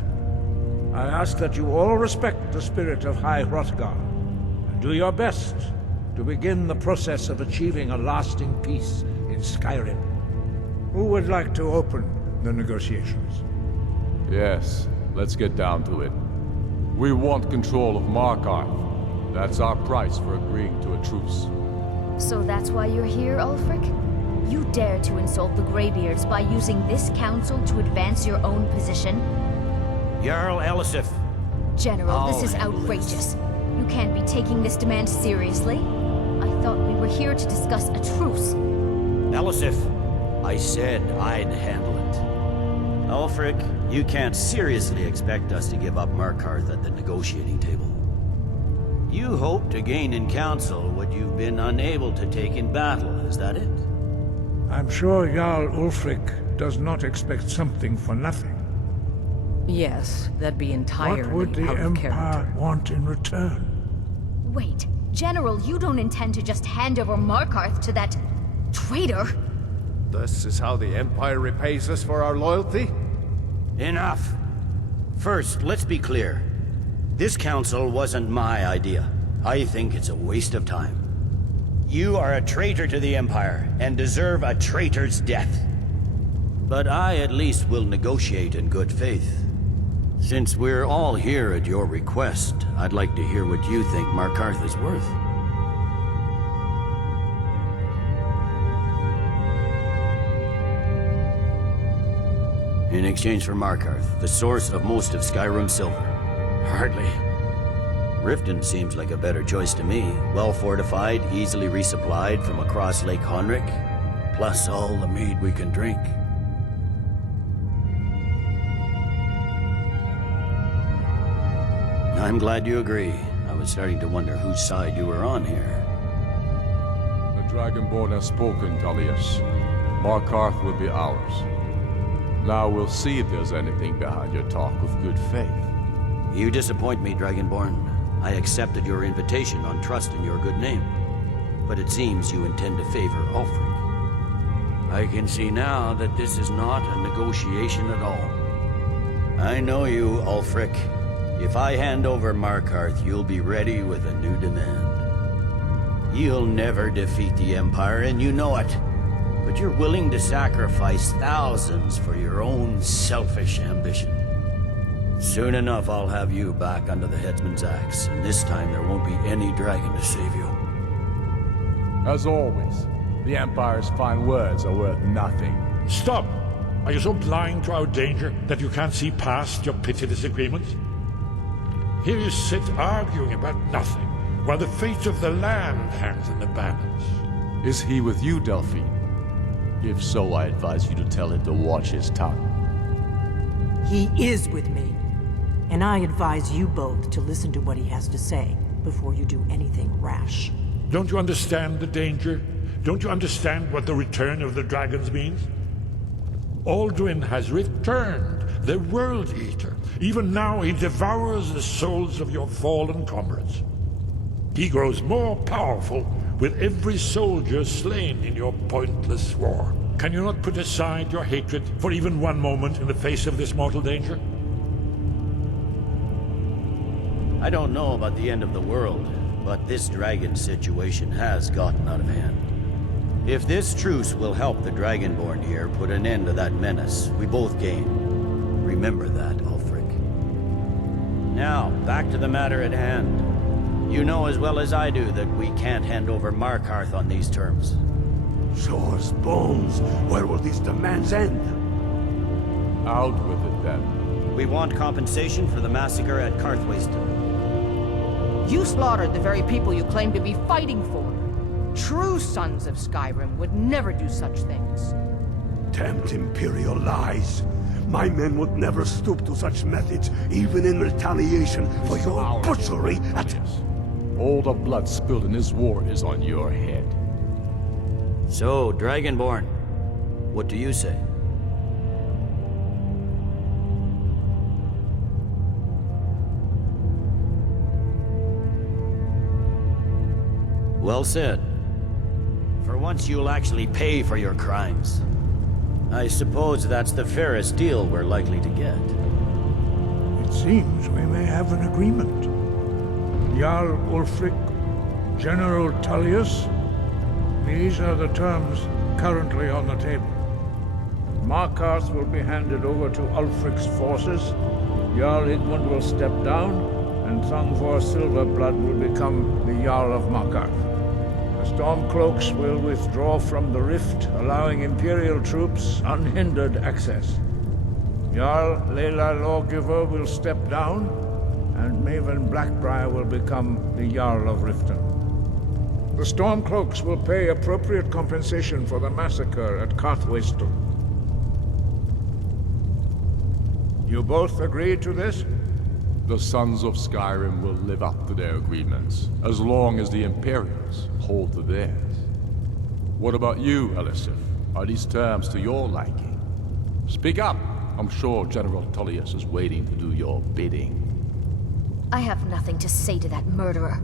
I ask that you all respect the spirit of High Hrothgar, and do your best to begin the process of achieving a lasting peace in Skyrim. Who would like to open the negotiations? Yes, let's get down to it. We want control of Markarth. That's our price for agreeing to a truce. So that's why you're here, Ulfric? You dare to insult the Greybeards by using this council to advance your own position? Jarl Elisif. General, this is outrageous. You can't be taking this demand seriously. I thought we were here to discuss a truce. Elisif, I said I'd handle it. Ulfric, you can't seriously expect us to give up Markarth at the negotiating table. You hope to gain in council what you've been unable to take in battle, is that it? I'm sure Jarl Ulfric does not expect something for nothing. Yes, that'd be entirely What would the out of Empire character. want in return? Wait, General, you don't intend to just hand over Markarth to that traitor? This is how the Empire repays us for our loyalty? Enough. First, let's be clear. This council wasn't my idea. I think it's a waste of time. You are a traitor to the Empire, and deserve a traitor's death. But I at least will negotiate in good faith. Since we're all here at your request, I'd like to hear what you think Markarth is worth. In exchange for Markarth, the source of most of Skyrim's silver. Hardly. Riften seems like a better choice to me. Well fortified, easily resupplied from across Lake Honric, plus all the mead we can drink. I'm glad you agree. I was starting to wonder whose side you were on here. The Dragonborn has spoken, Tullius. Markarth will be ours. Now we'll see if there's anything behind your talk of good faith. You disappoint me, Dragonborn. I accepted your invitation on trust in your good name. But it seems you intend to favor Ulfric. I can see now that this is not a negotiation at all. I know you, Ulfric. If I hand over Markarth, you'll be ready with a new demand. You'll never defeat the Empire, and you know it. But you're willing to sacrifice thousands for your own selfish ambition. Soon enough, I'll have you back under the headsman's axe, and this time there won't be any dragon to save you. As always, the Empire's fine words are worth nothing. Stop! Are you so blind to our danger that you can't see past your petty disagreements? Here you sit arguing about nothing, while the fate of the land hangs in the balance. Is he with you, Delphine? If so, I advise you to tell him to watch his tongue. He is with me. And I advise you both to listen to what he has to say before you do anything rash. Don't you understand the danger? Don't you understand what the return of the dragons means? Alduin has returned, the World Eater. Even now he devours the souls of your fallen comrades. He grows more powerful with every soldier slain in your pointless war. Can you not put aside your hatred for even one moment in the face of this mortal danger? I don't know about the end of the world, but this dragon situation has gotten out of hand. If this truce will help the Dragonborn here put an end to that menace, we both gain. Remember that, Ulfric. Now, back to the matter at hand. You know as well as I do that we can't hand over Markarth on these terms. Shores, bones, where will these demands end? Out with it, then. We want compensation for the massacre at Karthwasten. You slaughtered the very people you claim to be fighting for. True sons of Skyrim would never do such things. Damned Imperial lies. My men would never stoop to such methods, even in retaliation for your butchery at... All the blood spilled in this war is on your head. So, Dragonborn, what do you say? Well said. For once you'll actually pay for your crimes. I suppose that's the fairest deal we're likely to get. It seems we may have an agreement. Jarl Ulfric, General Tullius, these are the terms currently on the table. Markarth will be handed over to Ulfric's forces, Jarl Igmund will step down, and Thungvor Silverblood will become the Jarl of Markarth. The Stormcloaks will withdraw from the rift, allowing Imperial troops unhindered access. Jarl Layla Lawgiver will step down, and Maven Blackbriar will become the Jarl of Riften. The Stormcloaks will pay appropriate compensation for the massacre at Karthwaystel. You both agree to this? The Sons of Skyrim will live up to their agreements, as long as the Imperials hold to theirs. What about you, Elisif? Are these terms to your liking? Speak up! I'm sure General Tullius is waiting to do your bidding. I have nothing to say to that murderer.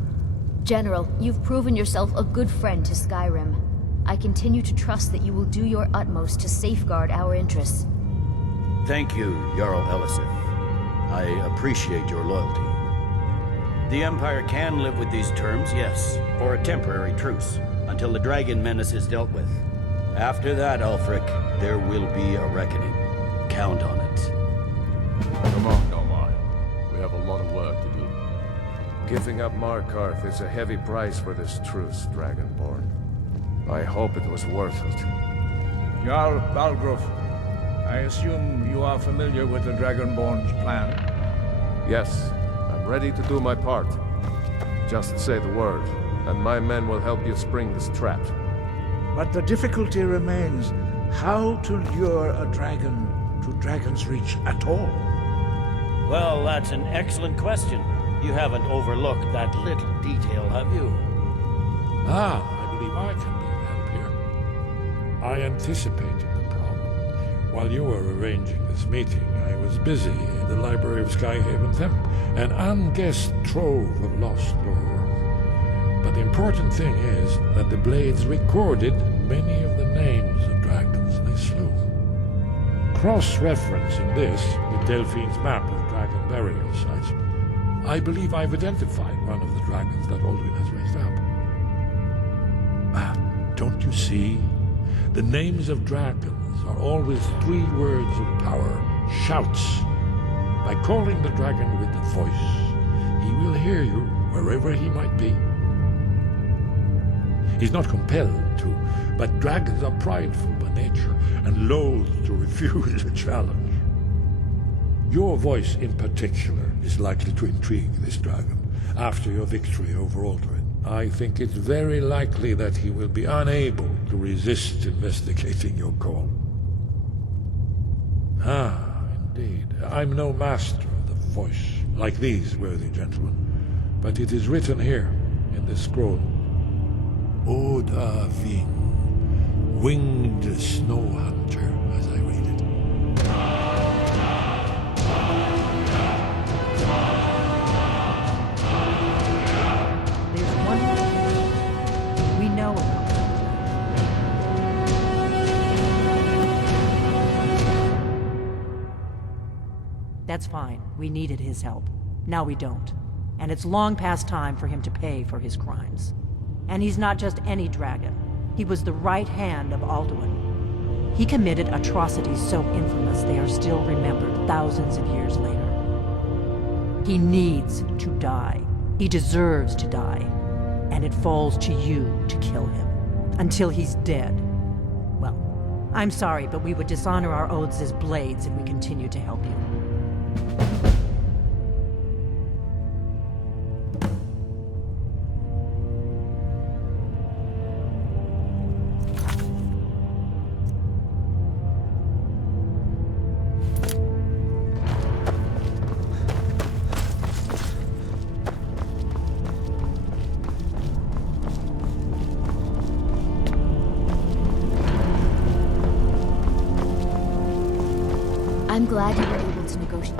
General, you've proven yourself a good friend to Skyrim. I continue to trust that you will do your utmost to safeguard our interests. Thank you, Jarl Elisif. I appreciate your loyalty. The Empire can live with these terms, yes, for a temporary truce, until the dragon menace is dealt with. After that, Ulfric, there will be a reckoning. Count on it. Come on, Nomai. We have a lot of work to do. Giving up Markarth is a heavy price for this truce, Dragonborn. I hope it was worth it. Jarl Balgruf, I assume you are familiar with the Dragonborn's plan? Yes, I'm ready to do my part. Just say the word, and my men will help you spring this trap. But the difficulty remains how to lure a dragon to Dragon's Reach at all. Well, that's an excellent question. You haven't overlooked that little detail, have you? Ah, I believe I can be of help here. I anticipated the problem. While you were arranging this meeting, I was busy in the library of Skyhaven Temp, an unguessed trove of lost lore. But the important thing is that the Blades recorded many of the names of dragons they slew. Cross-referencing this with Delphine's map of dragon burial sites, I believe I've identified one of the dragons that Alduin has raised up. Don't you see? The names of dragons are always 3 words of power, shouts. By calling the dragon with the voice, he will hear you wherever he might be. He's not compelled to, but dragons are prideful by nature and loath to refuse a challenge. Your voice in particular is likely to intrigue this dragon after your victory over Alduin. I think it's very likely that he will be unable to resist investigating your call. Ah, indeed. I'm no master of the voice, like these worthy gentlemen, but it is written here in this scroll. Oda Ving, winged snow hunter, as I read it. There's one thing we know about him. That's fine. We needed his help. Now we don't. And it's long past time for him to pay for his crimes. And he's not just any dragon. He was the right hand of Alduin. He committed atrocities so infamous they are still remembered thousands of years later. He needs to die. He deserves to die. And it falls to you to kill him. Until he's dead. Well, I'm sorry, but we would dishonor our oaths as Blades if we continue to help you. I'm glad you were able to negotiate.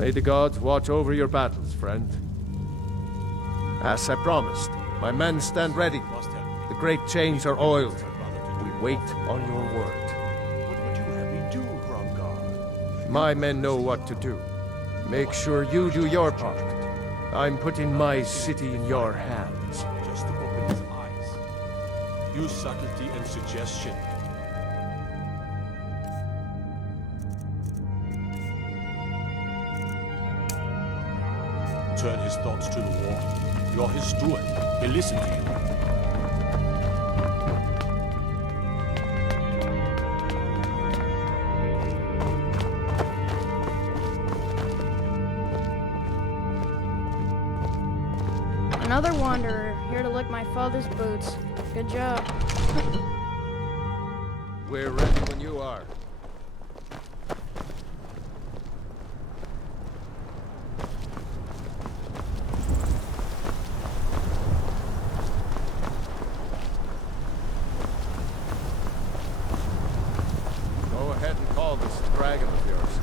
May the gods watch over your battles, friend. As I promised, my men stand ready. The great chains are oiled. We wait on your word. What would you have me do, Grongar? My men know what to do. Make sure you do your part. I'm putting my city in your hands. Just to open his eyes. Use subtlety and suggestion. Turn his thoughts to the war. You're his steward. He'll listen to you. Another wanderer, here to lick my father's boots. Good job. We're ready when you are. Go ahead and call this dragon of yours.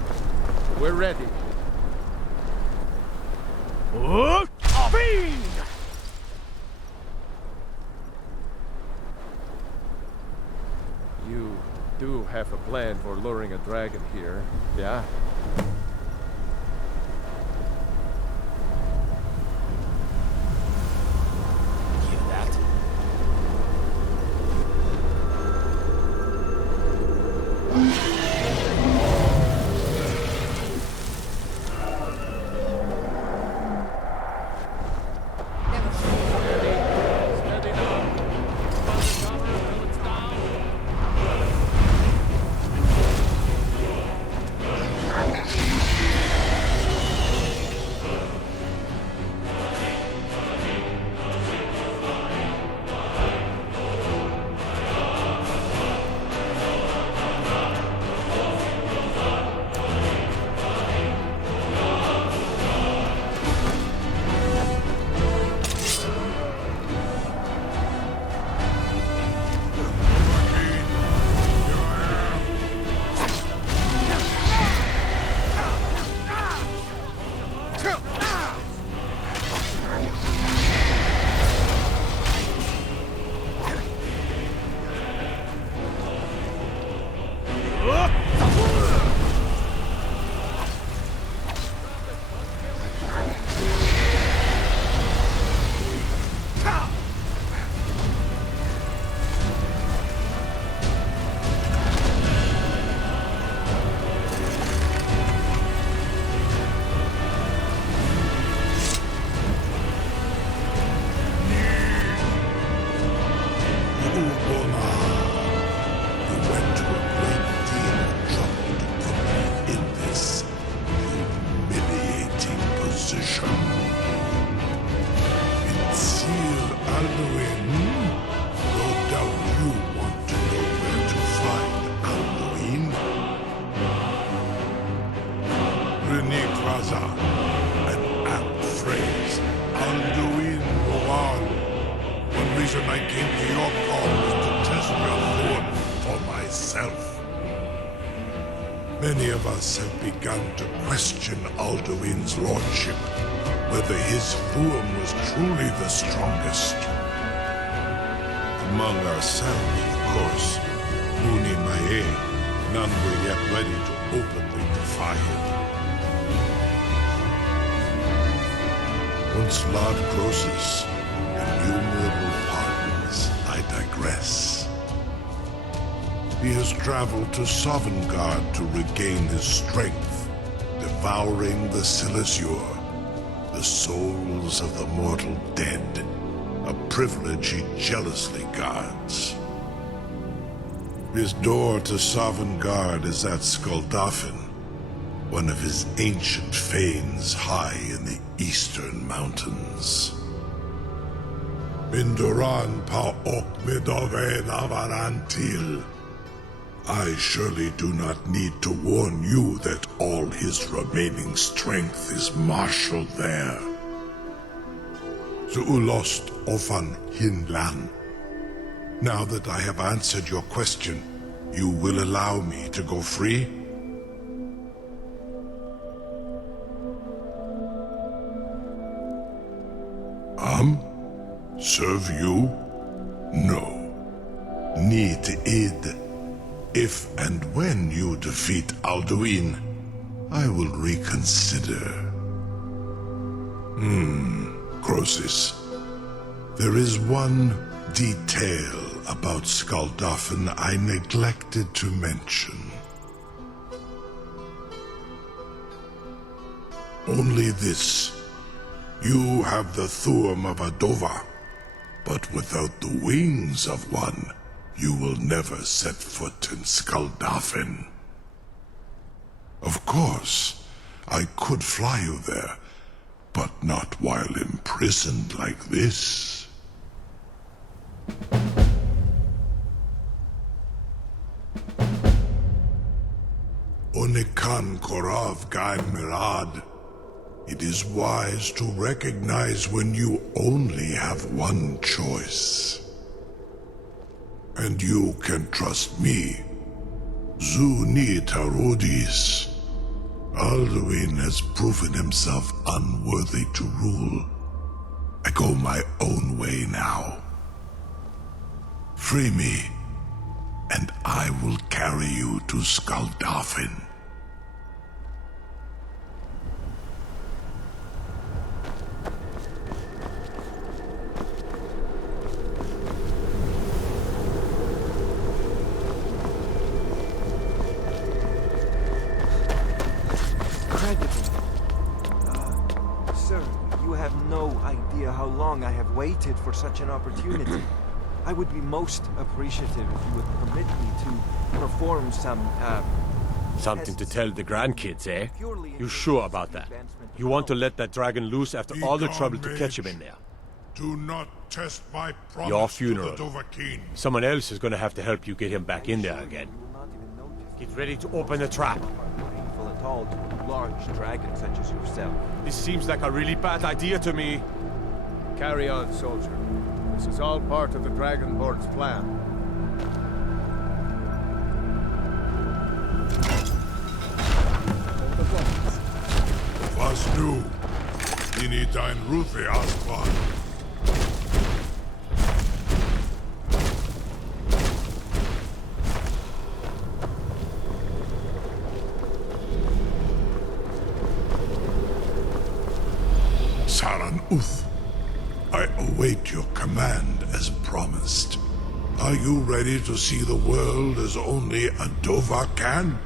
We're ready. You do have a plan for luring a dragon here, yeah? Hear that? Many of us have begun to question Alduin's lordship, whether his Fuum was truly the strongest. Among ourselves, of course, Muni Mae, none were yet ready to openly defy him. Once Lord Croesus, innumerable pardons, I digress. He has traveled to Sovngarde to regain his strength, devouring the Silazure, the souls of the mortal dead, a privilege he jealously guards. His door to Sovngarde is at Skuldafn, one of his ancient fanes high in the eastern mountains. Minduran pa ok midove navarantil. I surely do not need to warn you that all his remaining strength is marshaled there. Zuulost ofan hinlan. Now that I have answered your question, you will allow me to go free? Serve you? No. Need id. If and when you defeat Alduin, I will reconsider. Croesus. There is one detail about Skaldafn I neglected to mention. Only this. You have the Thuum of a Dova, but without the wings of one, you will never set foot in Skaldafn. Of course, I could fly you there, but not while imprisoned like this. Onikan Korav Gaim Mirad. It is wise to recognize when you only have one choice. And you can trust me. Zuni Tarudis. Alduin has proven himself unworthy to rule. I go my own way now. Free me, and I will carry you to Skaldafn. How long I have waited for such an opportunity. I would be most appreciative if you would permit me to perform some, Something to tell the grandkids, eh? You sure about that? You want to let that dragon loose after all the trouble to catch him in there? Do not test my promise. Your funeral. To the Dovahkiin. Someone else is gonna have to help you get him back in there again. Get ready to open the trap. Painful at all to large dragons such as yourself. This seems like a really bad idea to me. Carry on, soldier. This is all part of the Dragonborn's plan. Was nu? Ini dein Rufe Aspan. Saran Uth. I await your command as promised. Are you ready to see the world as only a Dova can?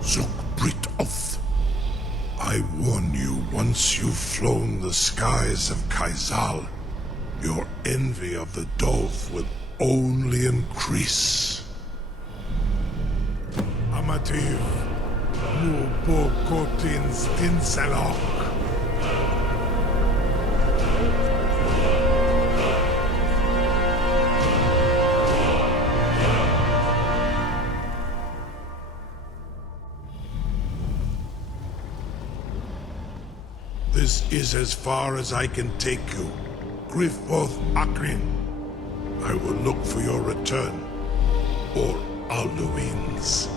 Zukbrit Oth. I warn you, once you've flown the skies of Kaizal, your envy of the Dove will only increase. Amativ, Mubokotin Stinselok. This is as far as I can take you. Grifoth Akrin. I will look for your return, or Alduin's.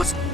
ghost!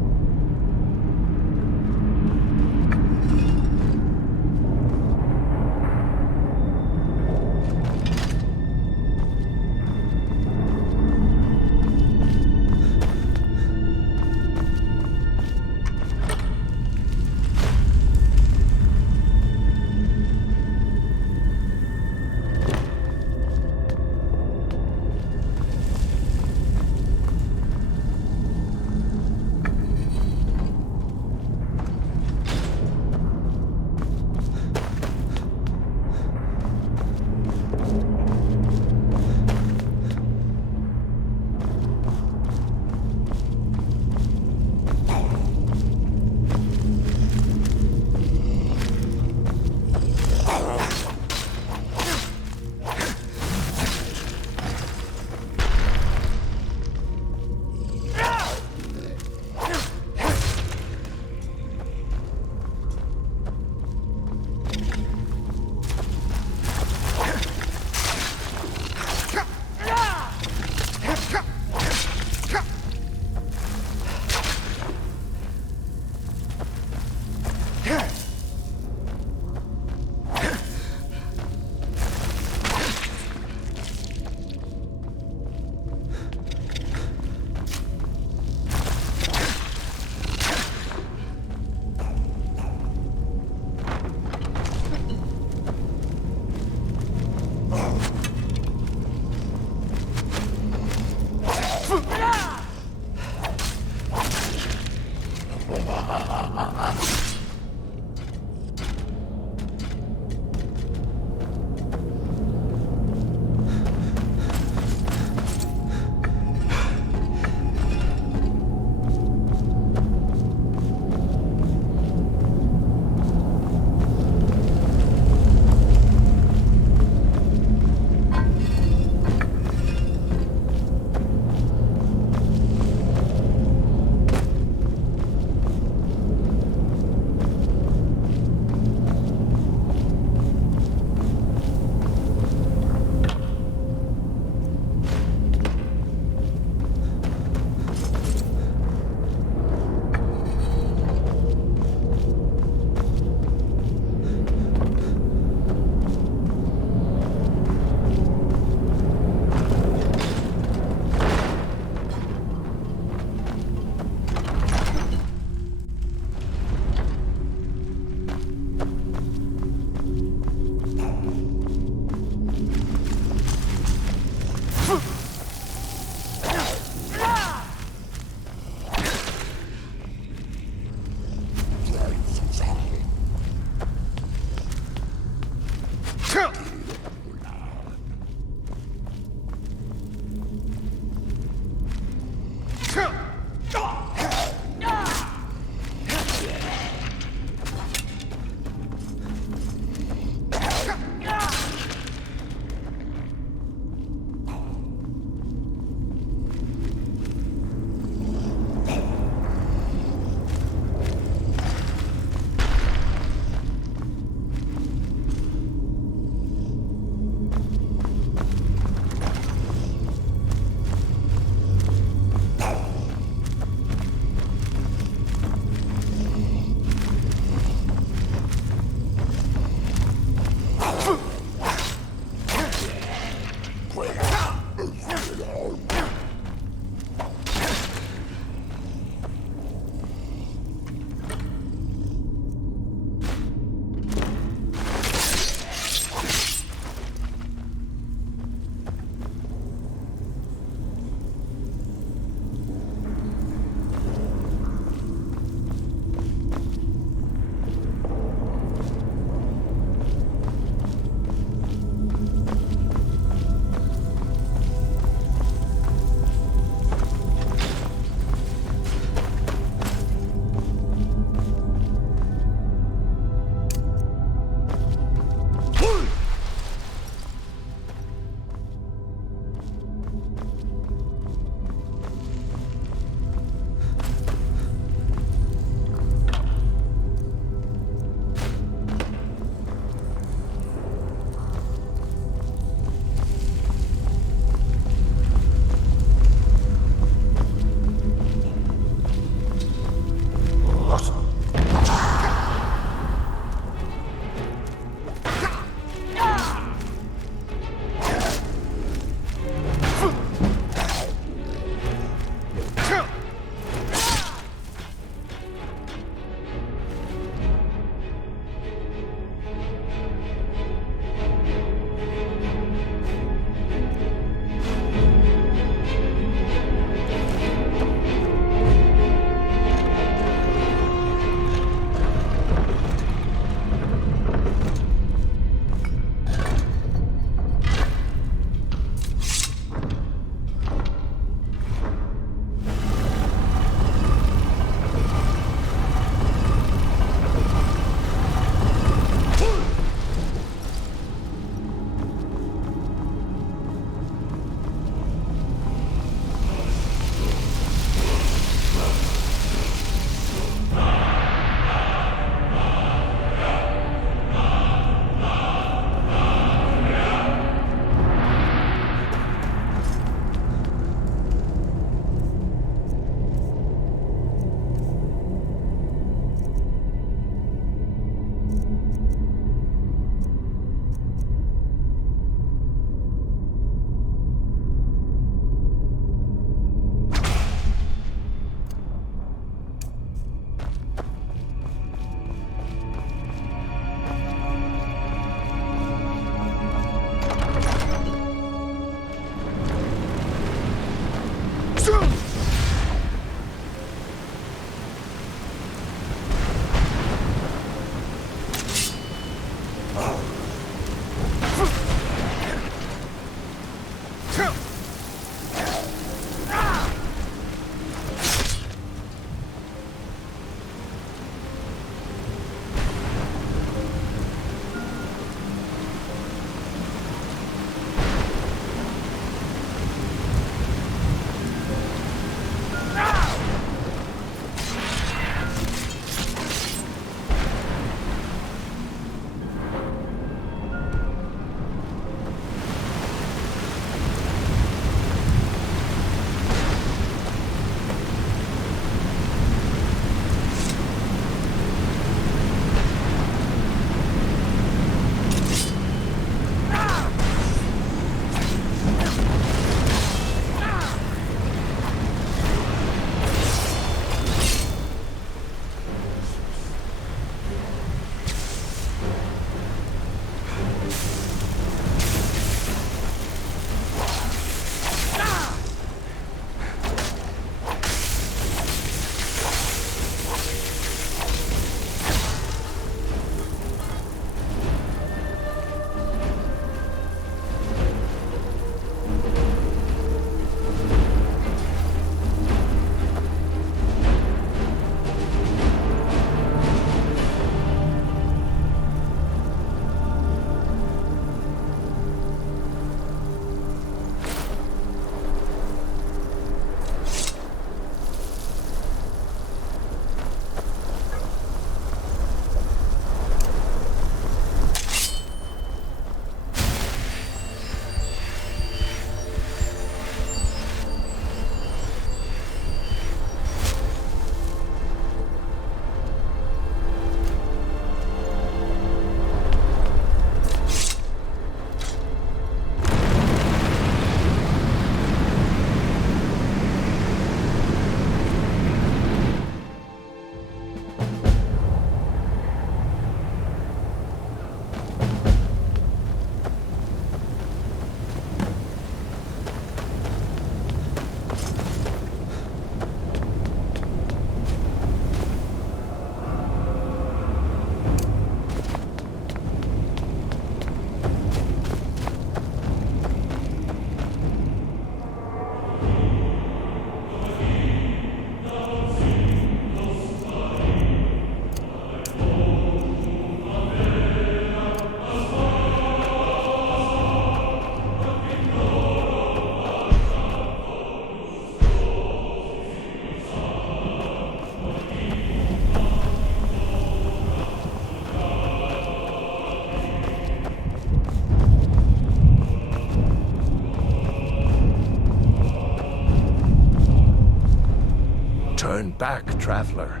Turn back, traveler.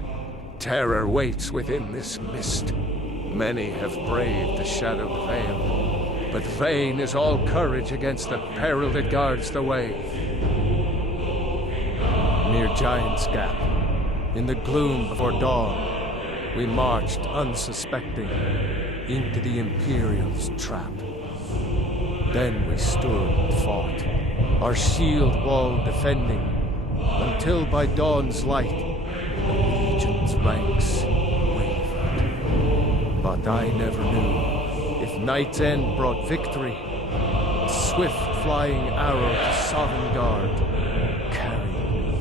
Terror waits within this mist. Many have braved the shadowed veil, but vain is all courage against the peril that guards the way. Near Giant's Gap, in the gloom before dawn, we marched unsuspecting into the Imperial's trap. Then we stood and fought, our shield wall defending, until by dawn's light, the Legion's ranks wavered. But I never knew if Night's End brought victory, a swift flying arrow to Sovngarde carried me.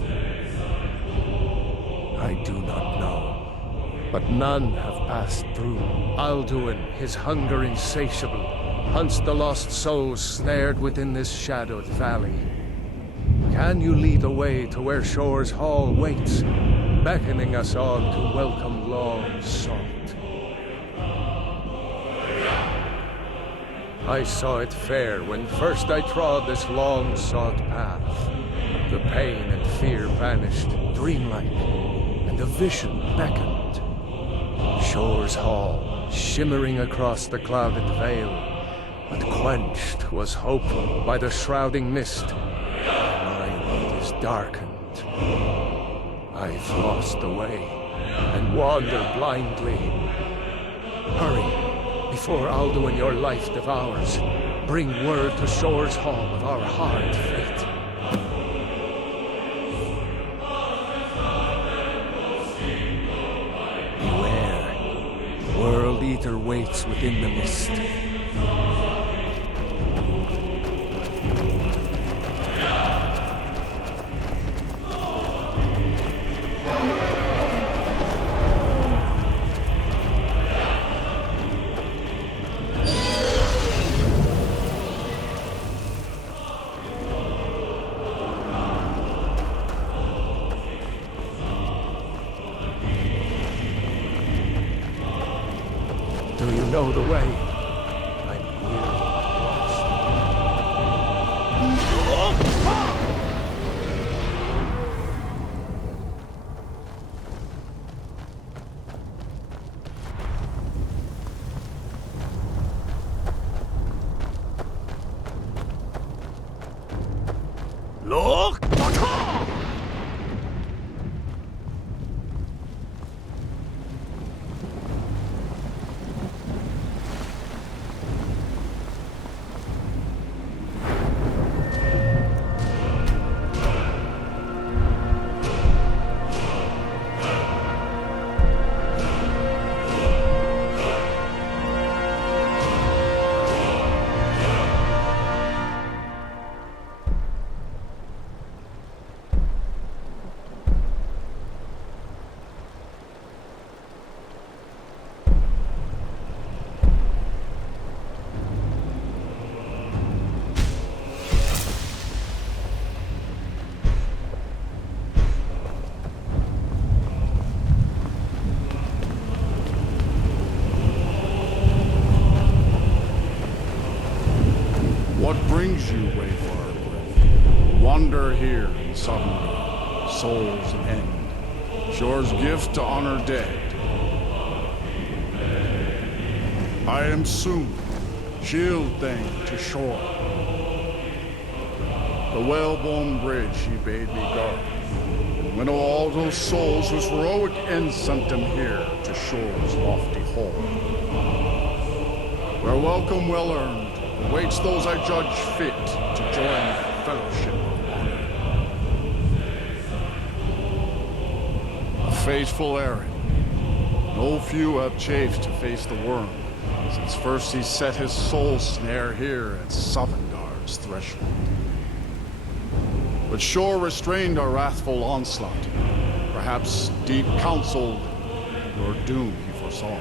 I do not know, but none have passed through. Alduin, his hunger insatiable, hunts the lost souls snared within this shadowed valley. Can you lead the way to where Shore's Hall waits, beckoning us on to welcome long sought? I saw it fair when first I trod this long sought path. The pain and fear vanished, dreamlike, and a vision beckoned. Shore's Hall, shimmering across the clouded veil, but quenched was hope by the shrouding mist. Darkened. I've lost the way and wander blindly. Hurry, before Alduin your life devours. Bring word to Shore's Hall of our hard fate. Beware, the World Eater waits within the mist. Do you know the way? I'm nearly Look! What brings you, Wayfarer? Wander here in Sovngarde, Soul's End. Shore's gift to honor dead. I am soon, shield thing to Shore. The well-born bridge he bade me guard. And winnow all those souls whose heroic end sent them here to Shore's lofty hall. Where welcome well-earned awaits those I judge fit to join that fellowship of honor. A fateful errand. No few have chafed to face the worm, since first he set his soul snare here at Sovngarde's threshold. But Shor restrained our wrathful onslaught. Perhaps deep counseled your doom he foresaw.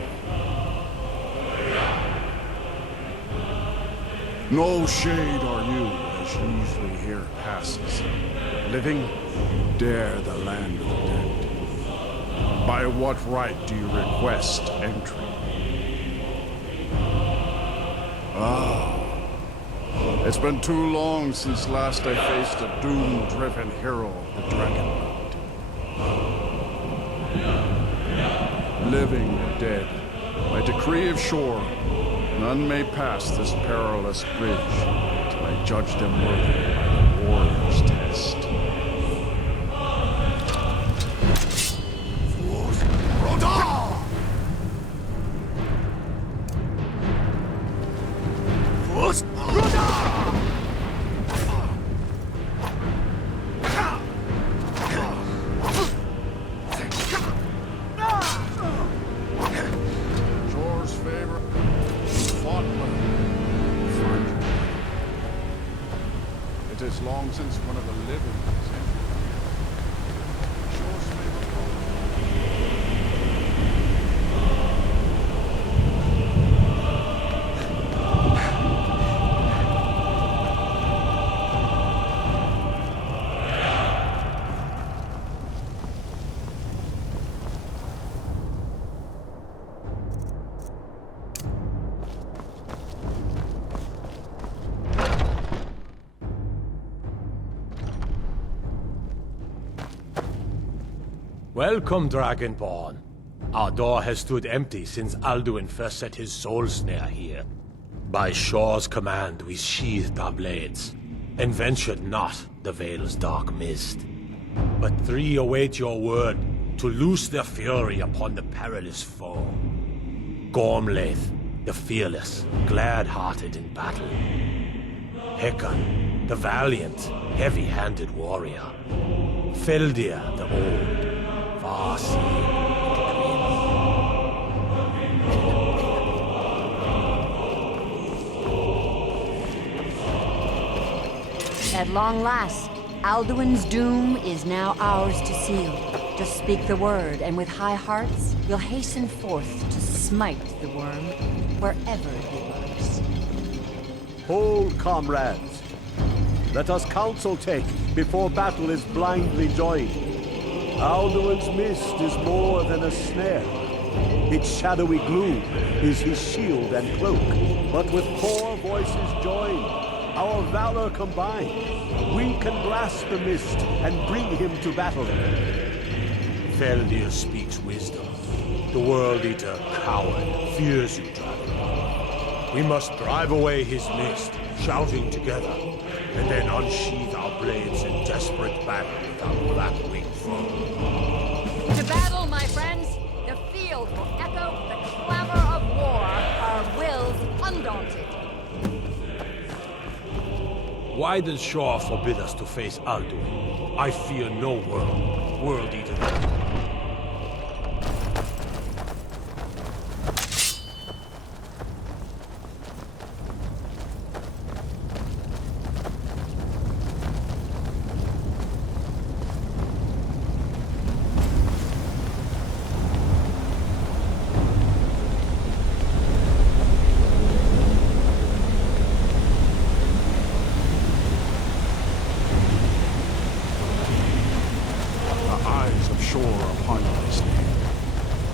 No shade are you, as usually here passes. Living, dare the land of the dead. By what right do you request entry? It's been too long since last I faced a doom-driven hero of the Dragonblood. Living or dead, by decree of Shor, none may pass this perilous bridge till I judge them worthy by the warrior's test. Long since one of the living has entered. Shor's Welcome, Dragonborn. Our door has stood empty since Alduin first set his soul snare here. By Shor's command, we sheathed our blades, and ventured not the Vale's dark mist. But three await your word to loose their fury upon the perilous foe. Gormlaith, the fearless, glad-hearted in battle. Hekon, the valiant, heavy-handed warrior. Feldir, the old, far-seeing. At long last, Alduin's doom is now ours to seal. Just speak the word, and with high hearts, you'll hasten forth to smite the worm wherever he lurks. Hold, comrades. Let us counsel take before battle is blindly joined. Alduin's mist is more than a snare. Its shadowy gloom is his shield and cloak. But with 4 voices joined, our valor combined, we can grasp the mist and bring him to battle. Feldir speaks wisdom. The World Eater, coward, fears you, Dragon. We must drive away his mist, shouting together, and then unsheath our blades in desperate battle with our black-winged foe. To battle, my friends! The field will echo with the clamor of war, our wills undaunted. Why does Shor forbid us to face Alduin? I fear no World Eater.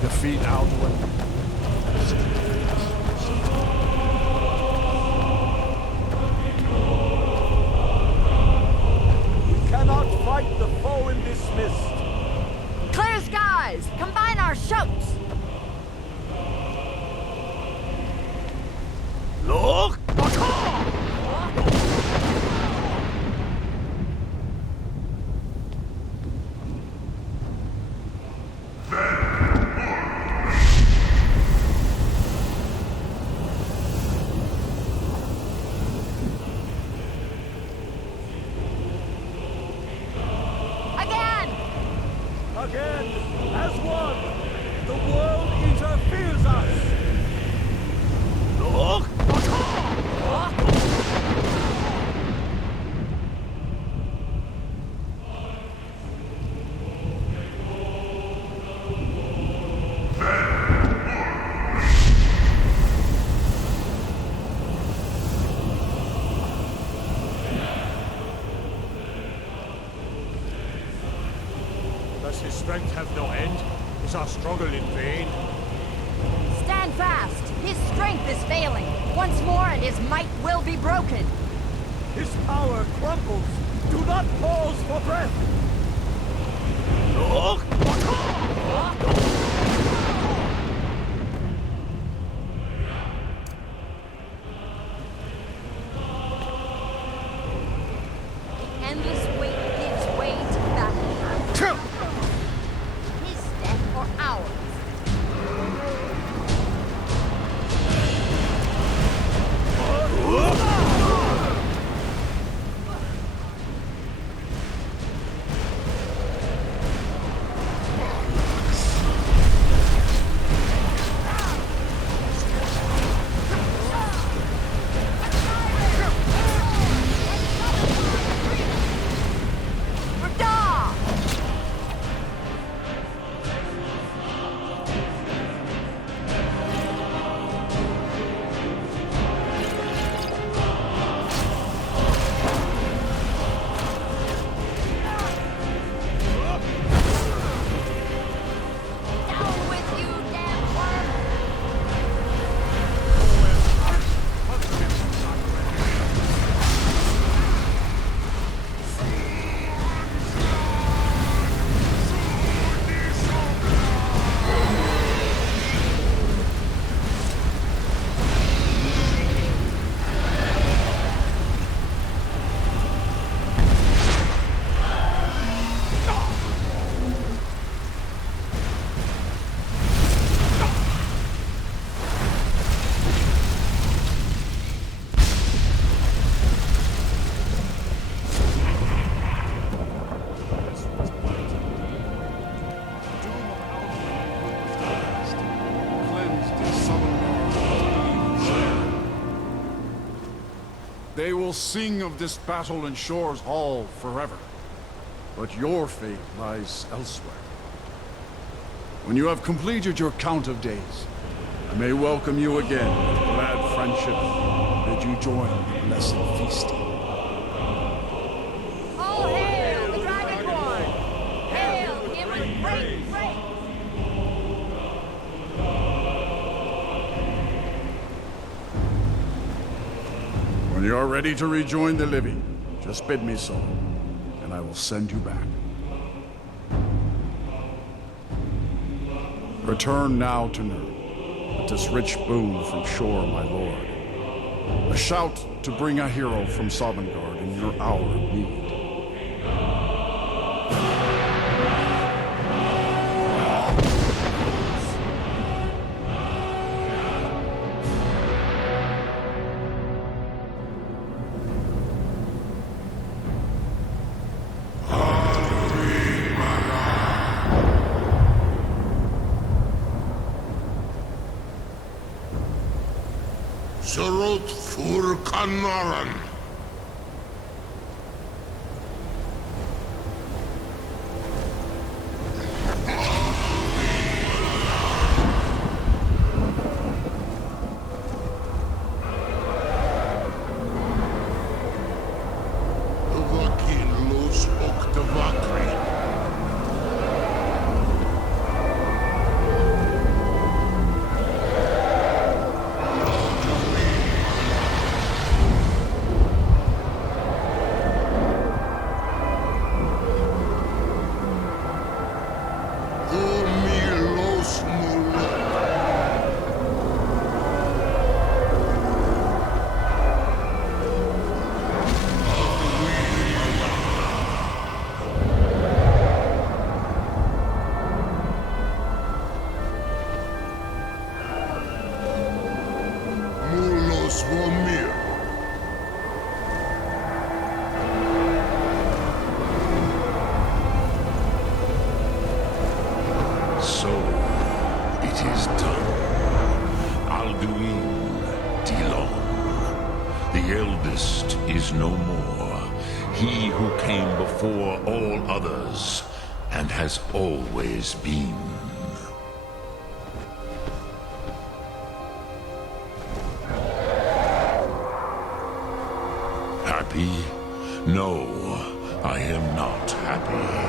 Defeat Alduin. We cannot fight the foe in this mist. Clear skies! Combine our shouts! Look! Again, as one, the World Eater fears us! Look! Does his strength have no end? Is our struggle in vain? Stand fast! His strength is failing. Once more and his might will be broken. His power crumbles. Do not pause for breath. Endless weight gives way to battle. His death or ours. They will sing of this battle in Shore's Hall forever. But your fate lies elsewhere. When you have completed your count of days, I may welcome you again with glad friendship and bid you join the blessed feasting. All hail the Dragonborn! Hail him with great praise! When you are ready to rejoin the living, just bid me so, and I will send you back. Return now to Nurd, with this rich boon from Shore, my lord. A shout to bring a hero from Sovngarde in your hour of need. Surut fur Kanaran. So, it is done. Alduin Dilon. The eldest is no more. He who came before all others, and has always been. Happy? No, I am not happy.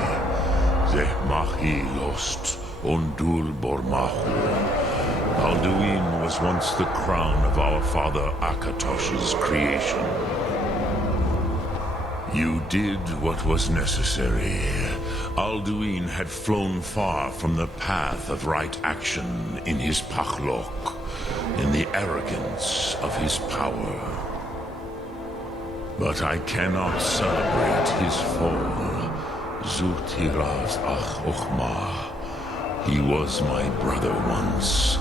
Zeh mahi lost ondul bormahu. Alduin was once the crown of our father Akatosh's creation. You did what was necessary. Alduin had flown far from the path of right action in his pachlok, in the arrogance of his power. But I cannot celebrate his fall. Zutiraz ach ochma. He was my brother once.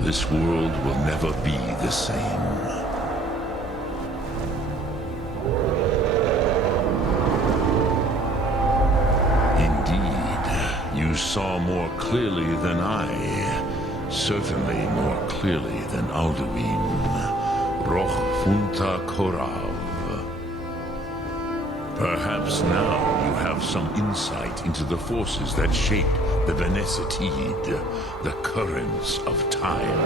This world will never be the same. You saw more clearly than I. Certainly more clearly than Alduin. Roch funta korav. Perhaps now you have some insight into the forces that shape the Venesitid, the currents of time.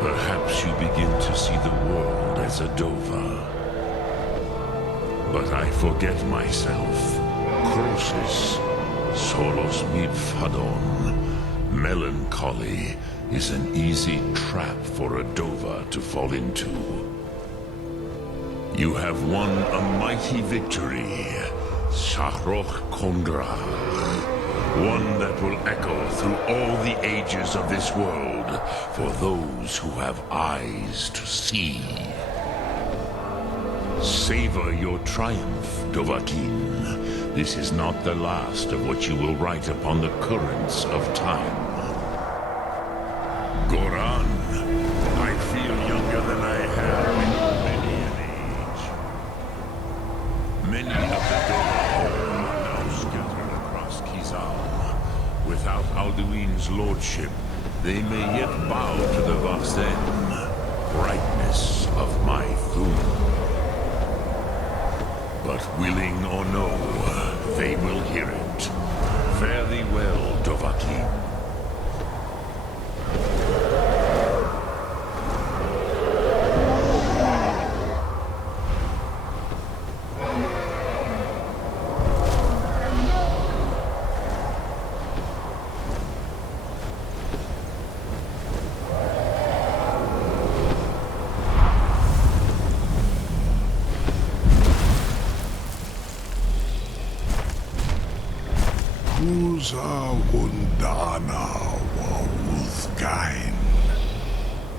Perhaps you begin to see the world as a Dova. But I forget myself. Croesus. Solos mid fadon. Melancholy is an easy trap for a Dova to fall into. You have won a mighty victory, Shahroch Kondrach. One that will echo through all the ages of this world for those who have eyes to see. Savor your triumph, Dovahkiin. This is not the last of what you will write upon the currents of time. Goran, I feel younger than I have in many an age. Many of the Dova are now scattered across Kizal. Without Alduin's lordship, they may yet bow to the Vasen, brightness of my Thum. But willing or no, they will hear it. Fare thee well, Dovahkiin.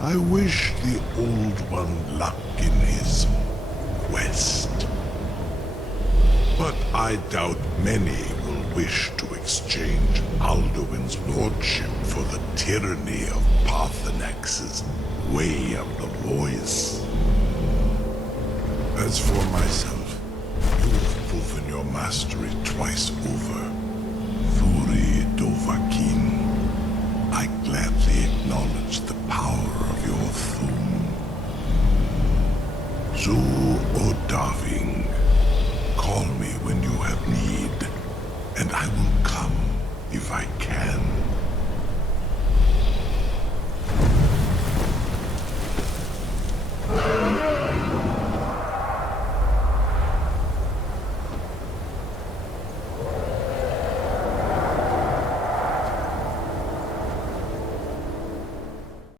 I wish the Old One luck in his quest. But I doubt many will wish to exchange Alduin's lordship for the tyranny of Parthenax's way of the voice. As for myself, you've proven your mastery twice over. Thuri Dovahkiin, I gladly acknowledge the power of your Thum. Zu Odaving, call me when you have need, and I will come if I can.